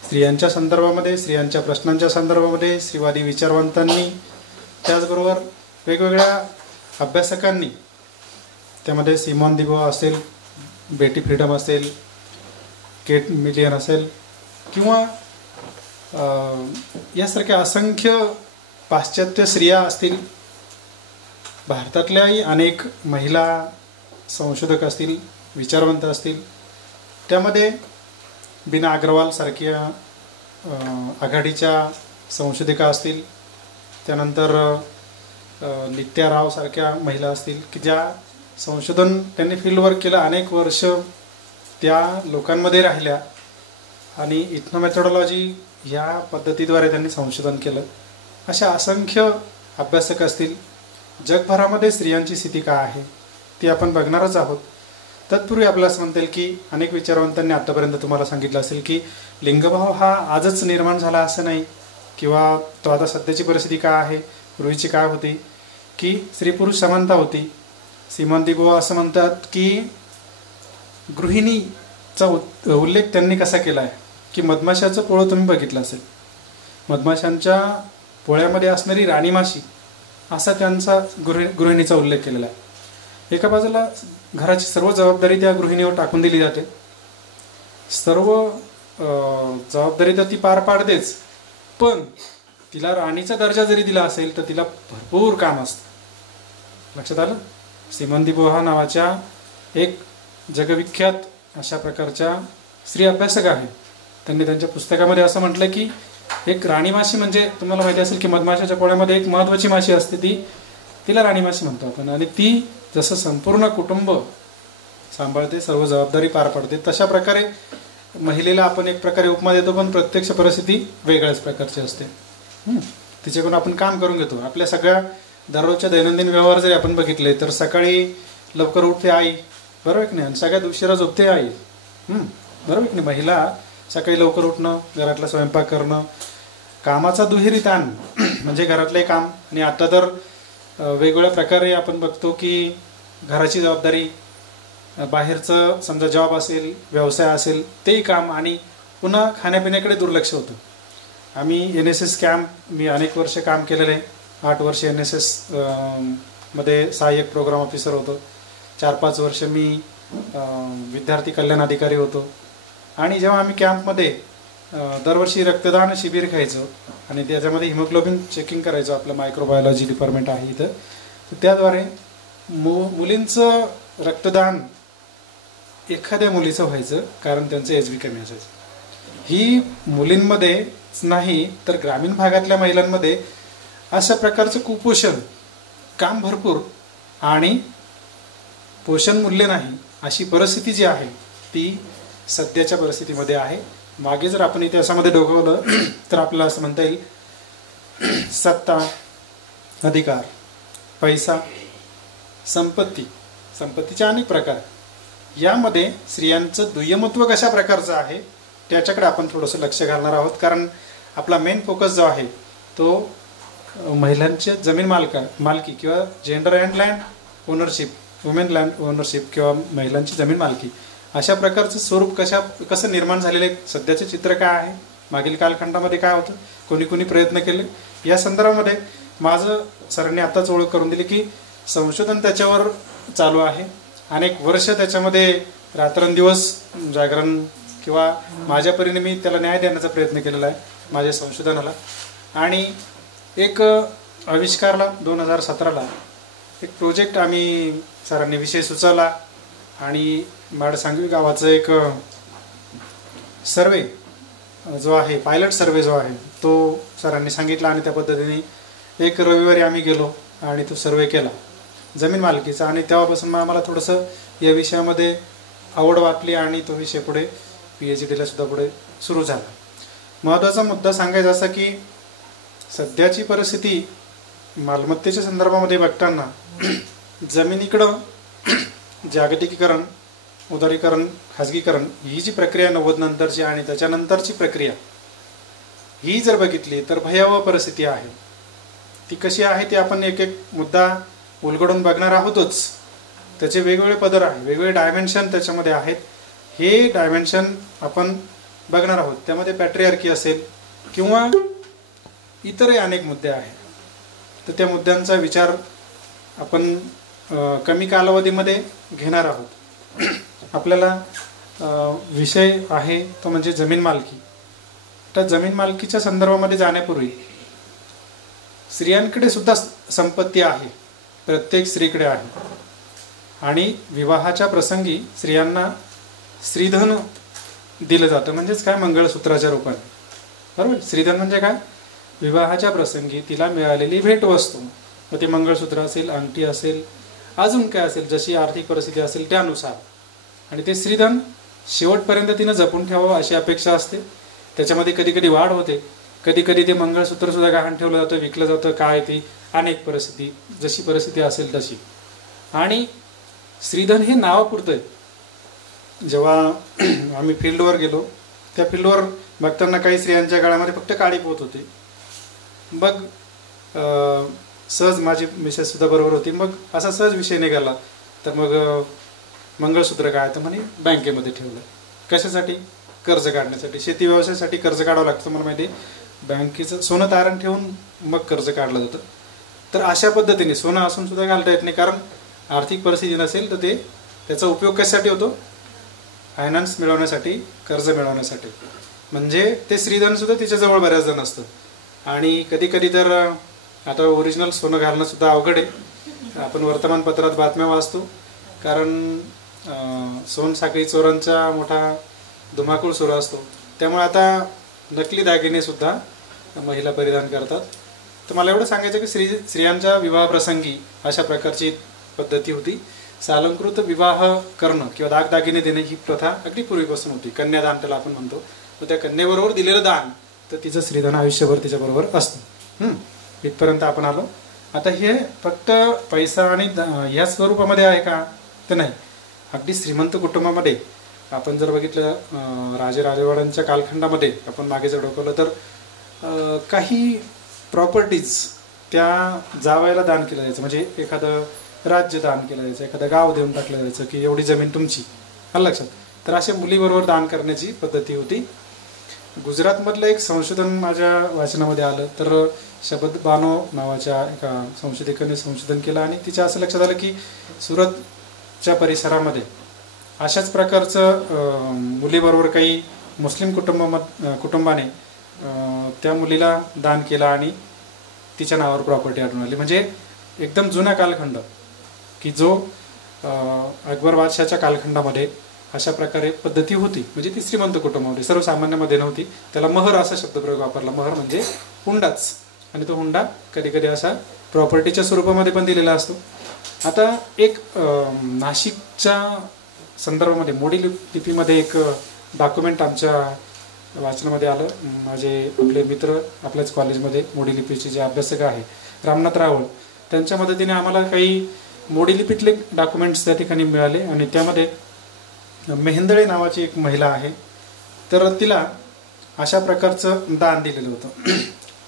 स्त्रियांच्या संदर्भामध्ये, स्त्रियांच्या प्रश्नांच्या संदर्भामध्ये स्त्रीवादी विचारवंतांनी, त्याचबरोबर वेगवेगळ्या अभ्यासकांनी, त्यामध्ये सिमॉन दी बुआर असेल, बेटी फ्रीडम असेल, केट मिलियन असेल, किंवा यासारख्या असंख्य पाश्चात्य स्त्रिया असतील, भारतातल्याही अनेक महिला संशोधक असतील, विचारवंत असतील, त्यामध्ये बीना अग्रवाल सारख्या आघाडीच्या संशोधिका असतील, त्यानंतर नित्या राव सारख्या महिला असतील की ज्या संशोधन त्यांनी फील्डवर्क केलं, अनेक वर्ष त्या लोकांमध्ये राहिल्या आणि इथनोमेथोडॉलॉजी ह्या पद्धतीद्वारे त्यांनी संशोधन केलं. अशा असंख्य अभ्यासक असतील. जगभरामध्ये स्त्रियांची स्थिती काय आहे ती आपण बघणारच आहोत. तत्पूर्वी आपल्याला असं म्हणता येईल की अनेक विचारवंतांनी आतापर्यंत तुम्हाला सांगितलं असेल की लिंगभाव हा आजच निर्माण झाला असं नाही, किंवा तो आता सध्याची परिस्थिती काय आहे, पूर्वीची काय होती, की स्त्री पुरुष समानता होती. सिमॉन दी बुआर असं म्हणतात की गृहिणीचा उल्लेख त्यांनी कसा केला आहे की मधमाशाचं पोळं तुम्ही बघितलं असेल, मधमाशांच्या पोळ्यामध्ये असणारी राणीमाशी असा त्यांचा गृहिणीचा उल्लेख केलेला आहे. एका बाजूला घराची सर्व जबाबदारी त्या गृहिणीवर टाकून दिली जाते, सर्व जबाबदारी तर ती पार पाडतेच, पण तिला राणीचा दर्जा जरी दिला असेल तर तिला भरपूर काम असतं. लक्षात आलं? सिमॉन दी बुआर नावाच्या एक जगविख्यात अशा प्रकारच्या स्त्री अभ्यासक आहे. त्यांनी त्यांच्या पुस्तकामध्ये असं म्हटलं की एक राणीमाशी म्हणजे तुम्हाला माहिती असेल की मधमाशाच्या पोळ्यामध्ये एक महत्त्वाची माशी असते, तिला राणीमाशी म्हणतो आपण, आणि ती जसं संपूर्ण कुटुंब सांभाळते, सर्व जबाबदारी पार पाडते, तशा प्रकारे महिलेला आपण एक प्रकारे उपमा देतो, पण प्रत्यक्ष परिस्थिती वेगळ्याच प्रकारची असते. तिच्याकडून आपण काम करून घेतो. आपल्या सगळ्या दररोजच्या दैनंदिन व्यवहार जरी आपण बघितले तर सकाळी लवकर उठते आई, बरोबर की नाही, आणि सगळ्यात उशिरा झोपते आई, बरोबर की नाही. महिला सकाळी लवकर उठणं, घरातला स्वयंपाक करणं, कामाचा दुहेरी ताण म्हणजे घरातले काम. आणि आता तर वेगवेगळ्या प्रकारे आपण बघतो की घराची जबाबदारी, बाहेरचं समजा जॉब असेल, व्यवसाय असेल, तेही काम, आणि पुन्हा खाण्यापिण्याकडे दुर्लक्ष होतं. आम्ही NSS कॅम्प मी अनेक वर्ष काम केलेलं आहे. 8 वर्ष NSS मध्ये सहाय्यक प्रोग्राम ऑफिसर होतो. 4-5 वर्ष मी विद्यार्थी कल्याण अधिकारी होतो. आणि जेव्हा आम्ही कॅम्पमध्ये दरवर्षी रक्तदान शिबिर घ्यायचो आणि त्याच्यामध्ये हिमोग्लोबिन चेकिंग करायचो, आपलं मायक्रोबायोलॉजी डिपार्टमेंट आहे इथं, तर त्याद्वारे मुलींचं रक्तदान एखाद्या मुलीचं व्हायचं, कारण त्यांचं HB कमी असायचं. ही मुलींमध्येच नाही तर ग्रामीण भागातल्या महिलांमध्ये अशा प्रकारचं कुपोषण, काम भरपूर आणि पोषण मूल्य नाही, अशी परिस्थिती जी आहे ती सध्याच्या परिस्थितीमध्ये आहे. मागे जर आपण इतिहासामध्ये डोकवलं तर आपल्याला असं म्हणता येईल, सत्ता, अधिकार, पैसा, संपत्तीचे अनेक प्रकार, यामध्ये स्त्रियांचं दुय्यमत्व कशा प्रकारचं आहे त्याच्याकडे आपण थोडंसं लक्ष घालणार आहोत. कारण आपला मेन फोकस जो आहे तो महिलांच्या जमीन मालकी किंवा gender and land ownership, women land ownership किंवा महिलांची जमीन मालकी, अशा प्रकारचं स्वरूप कसं निर्माण झालेलं आहे, सध्याचे चित्र काय आहे, मागील कालखंडामध्ये काय होतं, कोणी प्रयत्न केले, या संदर्भामध्ये माझं सरांनी आत्ताच ओळख करून दिली की संशोधन त्याच्यावर चालू आहे. अनेक वर्ष त्याच्यामध्ये रात्रंदिवस जागरण किंवा माझ्या परीने मी त्याला न्याय देण्याचा प्रयत्न केलेला आहे माझ्या संशोधनाला. आणि एक आविष्कारला 2017ला एक प्रोजेक्ट आम्ही सरांनी विषय सुचवला आणि माडसांगवी गावाचं एक सर्वे जो आहे, पायलट सर्वे जो आहे, तो सरांनी सांगितला आणि त्या पद्धतीने एक रविवारी आम्ही गेलो आणि तो सर्वे केला जमीन मालकीचा. आणि तेव्हापासून आम्हाला थोडंसं या विषयामध्ये आवड वाटली आणि तो विषय पुढे PhDला सुद्धा पुढे सुरू झाला. महत्त्वाचा मुद्दा सांगायचा असा की सध्याची परिस्थिती मालमत्तेच्या संदर्भामध्ये बघताना जमिनीकडं जागतिकीकरण, उदारीकरण, खाजगीकरण ही जी प्रक्रिया 90 नंतरची आणि त्याच्यानंतरची प्रक्रिया ही जर बघितली तर भयावह परिस्थिती आहे. ती कशी आहे ते आपण एक एक मुद्दा उलगडून बघणार आहोतच. त्याचे वेगवेगळे पदर आहे, वेगवेगळे डायमेन्शन त्याच्यामध्ये आहेत. हे डायमेन्शन आपण बघणार आहोत. त्यामध्ये पॅट्रिआर्की असेल किंवा इतरही अनेक मुद्दे आहेत. तर त्या मुद्द्यांचा विचार आपण कमी कालावधीमध्ये घेणार आहोत. आपल्याला विषय आहे तो म्हणजे जमीन मालकी. तर जमीन मालकीच्या संदर्भामध्ये जाण्यापूर्वी स्त्रियांकडे सुद्धा संपत्ती आहे, प्रत्येक स्त्रीकडे आहे. आणि विवाहाच्या प्रसंगी स्त्रियांना स्त्रीधन दिलं जातं, म्हणजेच काय, मंगळसूत्राच्या रूपाने, बरोबर. स्त्रीधन म्हणजे काय, विवाहाच्या प्रसंगी तिला मिळालेली भेटवस्तू, मग ते मंगळसूत्र असेल, अंगठी असेल, अजून काय असेल, जशी आर्थिक परिस्थिती असेल त्यानुसार. आणि ते स्त्रीधन शेवटपर्यंत तिनं जपून ठेवावं अशी अपेक्षा असते. त्याच्यामध्ये कधी कधी वाढ होते, कधी कधी ते मंगळसूत्र सुद्धा गहाण ठेवलं जातं, विकलं जातं, काय ती अनेक परिस्थिती, जशी परिस्थिती असेल तशी. आणि स्त्रीधन हे नावापुरतं आहे. जेव्हा आम्ही फील्डवर गेलो त्या फील्डवर बघताना काही स्त्रियांच्या गळ्यामध्ये फक्त काळी पोत होती. मग सहज माझी मिसेस सुद्धा बरोबर होती. मग असा सहज विषय निघाला, तर मग मंगळसूत्र काय, तर म्हणे बँकेमध्ये ठेवलं. कशासाठी, कर्ज काढण्यासाठी. शेती व्यवसायासाठी कर्ज काढावं लागतं, मला माहिती आहे. बँकेचं सोनं तारण ठेवून मग कर्ज काढलं जातं. तर अशा पद्धतीने सोनं असून सुद्धा घालता येत नाही, कारण आर्थिक परिस्थिती नसेल तर ते त्याचा उपयोग कशासाठी होतो, फायनान्स मिळवण्यासाठी, कर्ज मिळवण्यासाठी. म्हणजे ते स्त्रीधन सुद्धा तिच्याजवळ बऱ्याच जण असतं. आणि कधी कधी तर आता ओरिजिनल सोनं घालणं सुद्धा अवघड आहे. आपण वर्तमानपत्रात बातम्या वाचतो, कारण सोनसाखळी चोरांचा मोठा धुमाकूळ सुरू असतो. त्यामुळे आता नकली दागिने सुद्धा महिला परिधान करतात. तर मला एवढं सांगायचं की स्त्रियांच्या विवाहप्रसंगी अशा प्रकारची पद्धती होती. सालंकृत विवाह करणं किंवा दागदागिने देणे ही प्रथा अगदी पूर्वीपासून होती. कन्यादान त्याला आपण म्हणतो. तर त्या कन्येबरोबर दिलेलं दान तर तिचं श्रीधन आयुष्यभर तिच्याबरोबर असतं. इथपर्यंत आपण आलो. आता हे फक्त पैसा आणि ह्या स्वरूपामध्ये आहे का तर नाही. अगदी श्रीमंत कुटुंबामध्ये आपण जर बघितलं राजे राजवाड्यांच्या कालखंडामध्ये आपण मागे जर डोकवलं तर काही प्रॉपर्टीज त्या जावयाला दान केलं जायचं. म्हणजे एखादं राज्य दान केलं जायचं, एखादं गाव देऊन टाकलं जायचं की एवढी जमीन तुमची. आलं लक्षात. तर अशा मुलीबरोबर दान करण्याची पद्धती होती. गुजरातमधलं एक संशोधन माझ्या वाचनामध्ये आलं तर शबद बानो नावाच्या एका संशोधकाने संशोधन केलं आणि तिच्या असं लक्षात आलं की सुरतच्या परिसरामध्ये अशाच प्रकारचं मुलीबरोबर काही मुस्लिम कुटुंबाने त्या मुलीला दान केलं आणि तिच्या नावावर प्रॉपर्टी आढळून आली. म्हणजे एकदम जुना कालखंड की जो अकबर बादशाहच्या कालखंडामध्ये अशा प्रकारे पद्धती होती. म्हणजे ती श्रीमंत कुटुंबामध्ये सर्वसामान्यामध्ये नव्हती. त्याला महर असा शब्दप्रयोग वापरला. महर म्हणजे हुंडाच. आणि तो हुंडा कधी कधी असा प्रॉपर्टीच्या स्वरूपामध्ये पण दिलेला असतो. आता एक नाशिकच्या संदर्भामध्ये मोडी लिपीमध्ये एक डॉक्युमेंट आमच्या वाचनामध्ये आलं. माझे आपले मित्र आपल्याच कॉलेजमध्ये मोडी लिपीचे जे अभ्यासक आहे रामनाथ रावळ त्यांच्या मदतीने आम्हाला काही मोडी लिपीतले डॉक्युमेंट्स त्या ठिकाणी मिळाले. आणि त्यामध्ये मेहेंदळे नावाची एक महिला आहे. तर तिला अशा प्रकारचं दान दिलेलं होतं.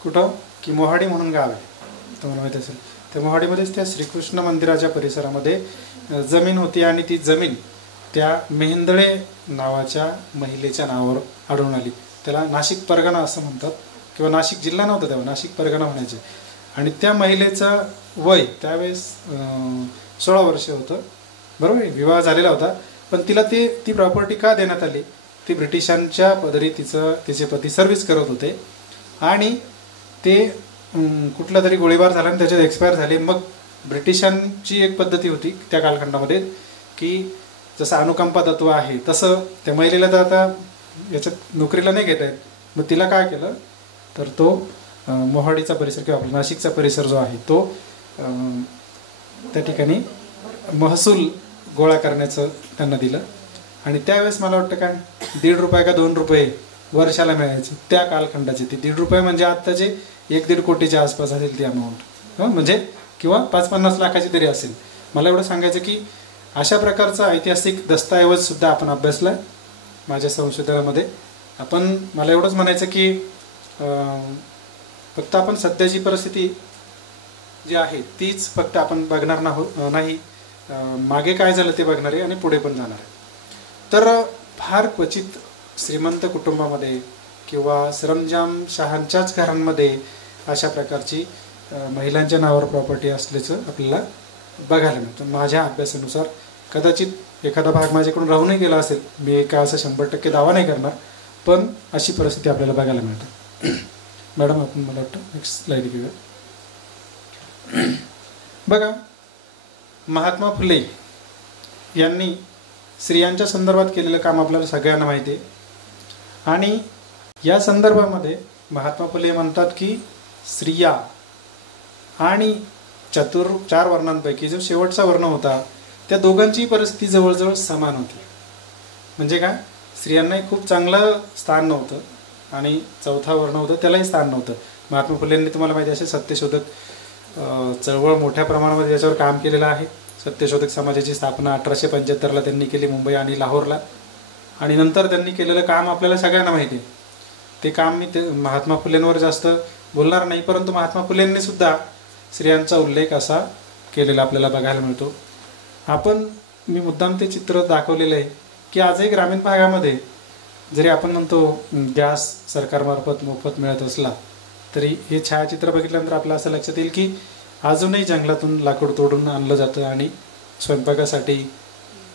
कुठं की मोहाडी म्हणून गाव आहे तुम्हाला माहीत असेल. त्या मोहाडीमध्येच त्या श्रीकृष्ण मंदिराच्या परिसरामध्ये जमीन होती आणि ती जमीन त्या मेहेंदळे नावाच्या महिलेच्या नावावर आढळून आली. त्याला नाशिक परगणा असं म्हणतात किंवा नाशिक जिल्हा नव्हता तेव्हा, नाशिक परगणा म्हणायचे. आणि त्या महिलेचं वय त्यावेळेस 16 वर्ष होतं. बरोबर. विवाह झालेला होता. पण तिला ती प्रॉपर्टी का देण्यात आली. ती ब्रिटिशांच्या पदरी तिचे पती सर्व्हिस करत होते आणि ते कुठला तरी गोळीबार झाला आणि त्याच्यात एक्सपायर झाले. मग ब्रिटिशांची एक पद्धती होती त्या कालखंडामध्ये की जसं अनुकंपा तत्व आहे तसं त्या महिलेला तर आता याच्यात नोकरीला नाही घेता येत. मग तिला काय केलं तर तो मोहाडीचा परिसर किंवा आपला नाशिकचा परिसर जो आहे तो त्या ठिकाणी महसूल गोळा करण्याचं त्यांना दिलं. आणि त्यावेळेस मला वाटतं काय ₹1.5 का ₹2 वर्षाला मिळायचे त्या कालखंडाचे. ते ₹1.5 म्हणजे आत्ताचे 1-1.5 कोटीच्या आसपास असेल ती अमाऊंट. म्हणजे किंवा 5-50 लाखाची तरी असेल. मला एवढं सांगायचं की अशा प्रकारचा ऐतिहासिक दस्तऐवजसुद्धा आपण अभ्यासला माझ्या संशोधनामध्ये. मला एवढंच म्हणायचं की फक्त आपण सध्याची परिस्थिती जी आहे तीच फक्त आपण बघणार नाही. मागे काय झालं ते बघणार आहे आणि पुढे पण जाणार आहे. तर फार क्वचित श्रीमंत कुटुंबामध्ये किंवा सरंजाम शहांच्याच घरांमध्ये अशा प्रकारची महिलांच्या नावावर प्रॉपर्टी असल्याचं आपल्याला बघायला मिळतं. माझ्या अभ्यासानुसार कदाचित एखादा भाग माझ्याकडून राहूनही गेला असेल. मी काय असं 100% दावा नाही करणार. पण अशी परिस्थिती आपल्याला बघायला मिळते. मॅडम आपण मला वाटतं नेक्स्ट स्लाइड घेऊया. बघा महात्मा फुले यांनी स्त्रियांच्या संदर्भात केलेलं काम आपल्याला सगळ्यांना माहिती आहे. आणि या संदर्भामध्ये महात्मा फुले म्हणतात की स्त्रिया आणि 4 वर्णांपैकी जो शेवटचा वर्ण होता त्या दोघांची परिस्थिती जवळजवळ समान होती. म्हणजे काय स्त्रियांनाही खूप चांगलं स्थान नव्हतं आणि 4था वर्ण होतं त्यालाही स्थान नव्हतं. महात्मा फुलेंनी तुम्हाला माहिती असेल सत्यशोधक चळवळ मोठ्या प्रमाणामध्ये याच्यावर काम केलेलं आहे. सत्यशोधक समाजाची स्थापना 1875ला त्यांनी केली मुंबई आणि लाहोरला. आणि नंतर त्यांनी केलेलं काम आपल्याला सगळ्यांना माहिती आहे. ते काम मी महात्मा फुलेंवर जास्त बोलणार नाही. परंतु महात्मा फुलेंनी सुद्धा स्त्रियांचा उल्लेख असा केलेला आपल्याला बघायला मिळतो. मी मुद्दाम ते चित्र दाखवलेलं आहे की आजही ग्रामीण भागामध्ये जरी आपण म्हणतो गॅस सरकारमार्फत मोफत मिळत असला तरी हे छायाचित्र बघितल्यानंतर आपल्याला असं लक्षात येईल की अजूनही जंगलातून लाकूड तोडून आणलं जातं आणि स्वयंपाकासाठी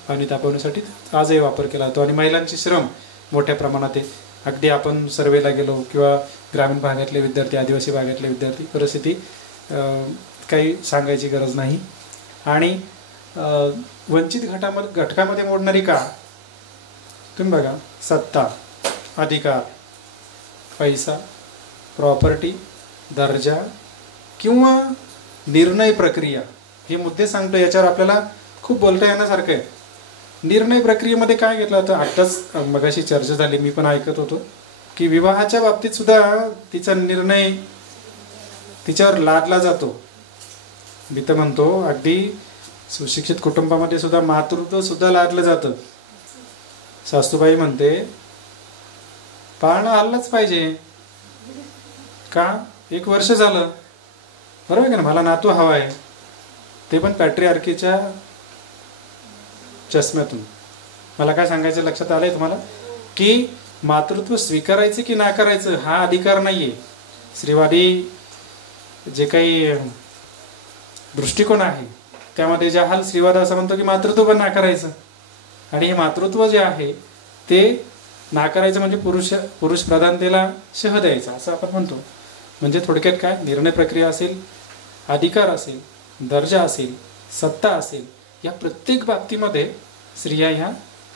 पाणी तापवण्यासाठी आजही वापर केला जातो. आणि महिलांचे श्रम मोठ्या प्रमाणात आहे. अगदी आपण सर्वेला गेलो किंवा ग्रामीण भागातले विद्यार्थी आदिवासी भागातले विद्यार्थी परिस्थिती काही सांगायची गरज नाही. आणि वंचित घटकामध्ये मोडणारी का तुम्ही बघा सत्ता, अधिकार, पैसा, प्रॉपर्टी, दर्जा किंवा निर्णय प्रक्रिया हे मुद्दे सांगतो. याच्यावर आपल्याला खूप बोलता येण्यासारखं आहे. निर्णय प्रक्रियेमध्ये काय घेतलं होतं, आत्ताच मगाशी चर्चा झाली, मी पण ऐकत होतो की विवाहाच्या बाबतीत सुद्धा तिचा निर्णय तिच्यावर लादला जातो. मी तर म्हणतो अगदी सुशिक्षित कुटुंबामध्ये सुद्धा मातृत्व सुद्धा लादलं जातं. सासूबाई म्हणते पाळणं आलंच पाहिजे का, 1 वर्ष झालं, बरोबर आहे का ना, मला नातू हवा आहे, ते पण पॅट्रिआर्कीच्या चष्म्यातून. मला काय सांगायचं लक्षात आलंय तुम्हाला की मातृत्व स्वीकारायचं की नाकारायचं हा अधिकार नाहीये. स्त्रीवादी जे काही दृष्टिकोन आहे त्यामध्ये ज्या हाल स्त्रीवाद असं म्हणतो की मातृत्व पण नाकारायचं, आणि हे मातृत्व जे आहे ते नाकारायचं म्हणजे पुरुष प्रधानतेला शह द्यायचा असं आपण म्हणतो. म्हणजे थोडक्यात काय, निर्णय प्रक्रिया असेल, अधिकार असेल, दर्जा असेल, सत्ता असेल, या प्रत्येक बाबतीमध्ये स्त्रिया ह्या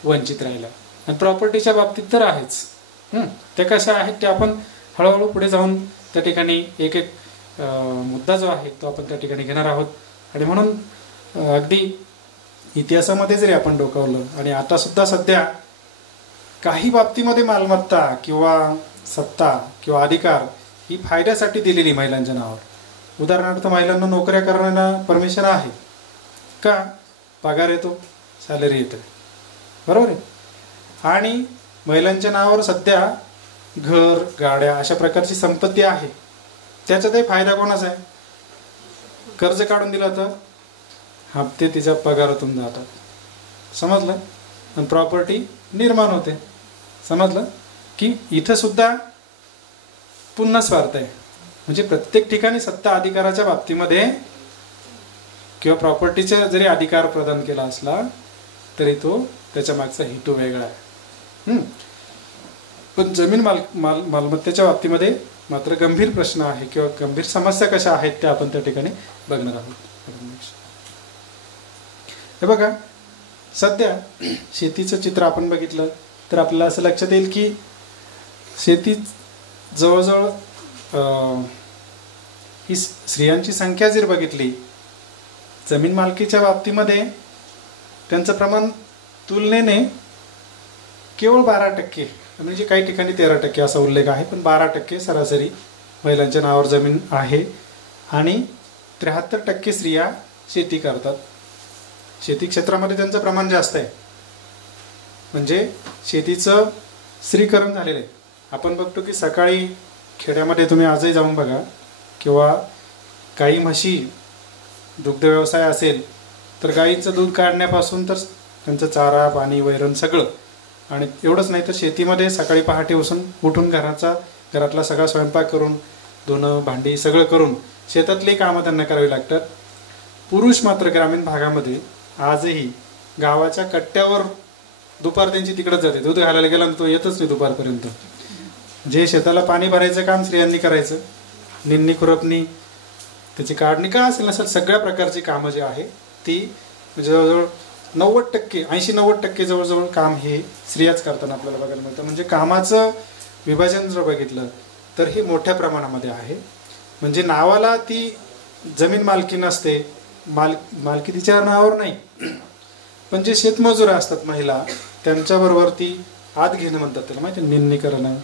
वंचित राहिल्या. आणि प्रॉपर्टीच्या बाबतीत तर आहेच. त्या कशा आहेत ते आपण हळूहळू पुढे जाऊन त्या ठिकाणी एक एक मुद्दा जो आहे तो आपण त्या ठिकाणी घेणार आहोत. आणि म्हणून अगदी इतिहासामध्ये जरी आपण डोकावलं आणि आता सुद्धा सध्या काही बाबतीमध्ये मालमत्ता किंवा सत्ता किंवा अधिकार ही फायद्यासाठी दिलेली महिलांच्या नावावर. उदाहरणार्थ महिलांना नोकऱ्या करण्याला परमिशन आहे का, पगार येतो, सॅलरी येते, बरोबर आहे. आणि महिलांच्या नावावर सध्या घर, गाड्या अशा प्रकारची संपत्ती आहे. त्याच्यातही फायदा कोणाचा आहे, कर्ज काढून दिला तर हप्ते तिच्या पगारातून जातात, समजलं, आणि प्रॉपर्टी निर्माण होते, समजलं. की इथं सुद्धा पुन्हा स्वार्थ आहे. म्हणजे प्रत्येक ठिकाणी सत्ता अधिकाराच्या बाबतीमध्ये किंवा प्रॉपर्टीचा जरी अधिकार प्रदान केला असला तरी तो त्याच्या मागचा हेतू वेगळा आहे. पण जमीन मालमत्तेच्या बाबतीमध्ये मात्र गंभीर प्रश्न आहे किंवा गंभीर समस्या कशा आहेत त्या आपण त्या ठिकाणी बघणार आहोत. हे बघा, सध्या शेतीचं चित्र आपण बघितलं तर आपल्याला असं लक्षात येईल की शेती जवळजवळ ही स्त्रियांची संख्या जर बघितली, जमीन मालकीच्या बाबतीमध्ये त्यांचं प्रमाण तुलनेने केवळ 12%, म्हणजे काही ठिकाणी 13% असा उल्लेख आहे, पण 12% सरासरी महिलांच्या नावावर जमीन आहे. आणि 73% स्त्रिया शेती करतात. शेती क्षेत्रामध्ये त्यांचं प्रमाण जास्त आहे. म्हणजे शेतीचं स्त्रीकरण झालेलं आहे. आपण बघतो की सकाळी खेड्यामध्ये तुम्ही आजही जाऊन बघा, किंवा काही म्हशी दुग्ध व्यवसाय असेल तर गाईचं दूध काढण्यापासून तर त्यांचं चारा, पाणी, वैरण सगळं. आणि एवढंच नाही तर शेतीमध्ये सकाळी पहाटे उठून घरातला सगळा स्वयंपाक करून, धुणं, भांडी सगळं करून शेतातली कामं त्यांना करावी लागतात. पुरुष मात्र ग्रामीण भागामध्ये आजही गावाच्या कट्ट्यावर दुपार त्यांची तिकडंच जाते. दूध घालायला गेला तो येतच नाही दुपारपर्यंत. जे शेताला पाणी भरायचं काम स्त्रियांनी करायचं, निंदणी, खुरपणी, त्याची काढणी का असेल नसेल, सगळ्या प्रकारची कामं जी आहे ती जवळजवळ 90%, 80-90% जवळजवळ काम हे स्त्रियाच करताना आपल्याला बघायला मिळतं. म्हणजे कामाचं विभाजन जर बघितलं तर हे मोठ्या प्रमाणामध्ये आहे. म्हणजे नावाला ती जमीन मालकी नसते, मालकी तिच्या नावावर नाही, पण जे शेतमजूर असतात महिला त्यांच्याबरोबर ती आत घेणं म्हणतात त्याला, माहिती, निंदणी करणं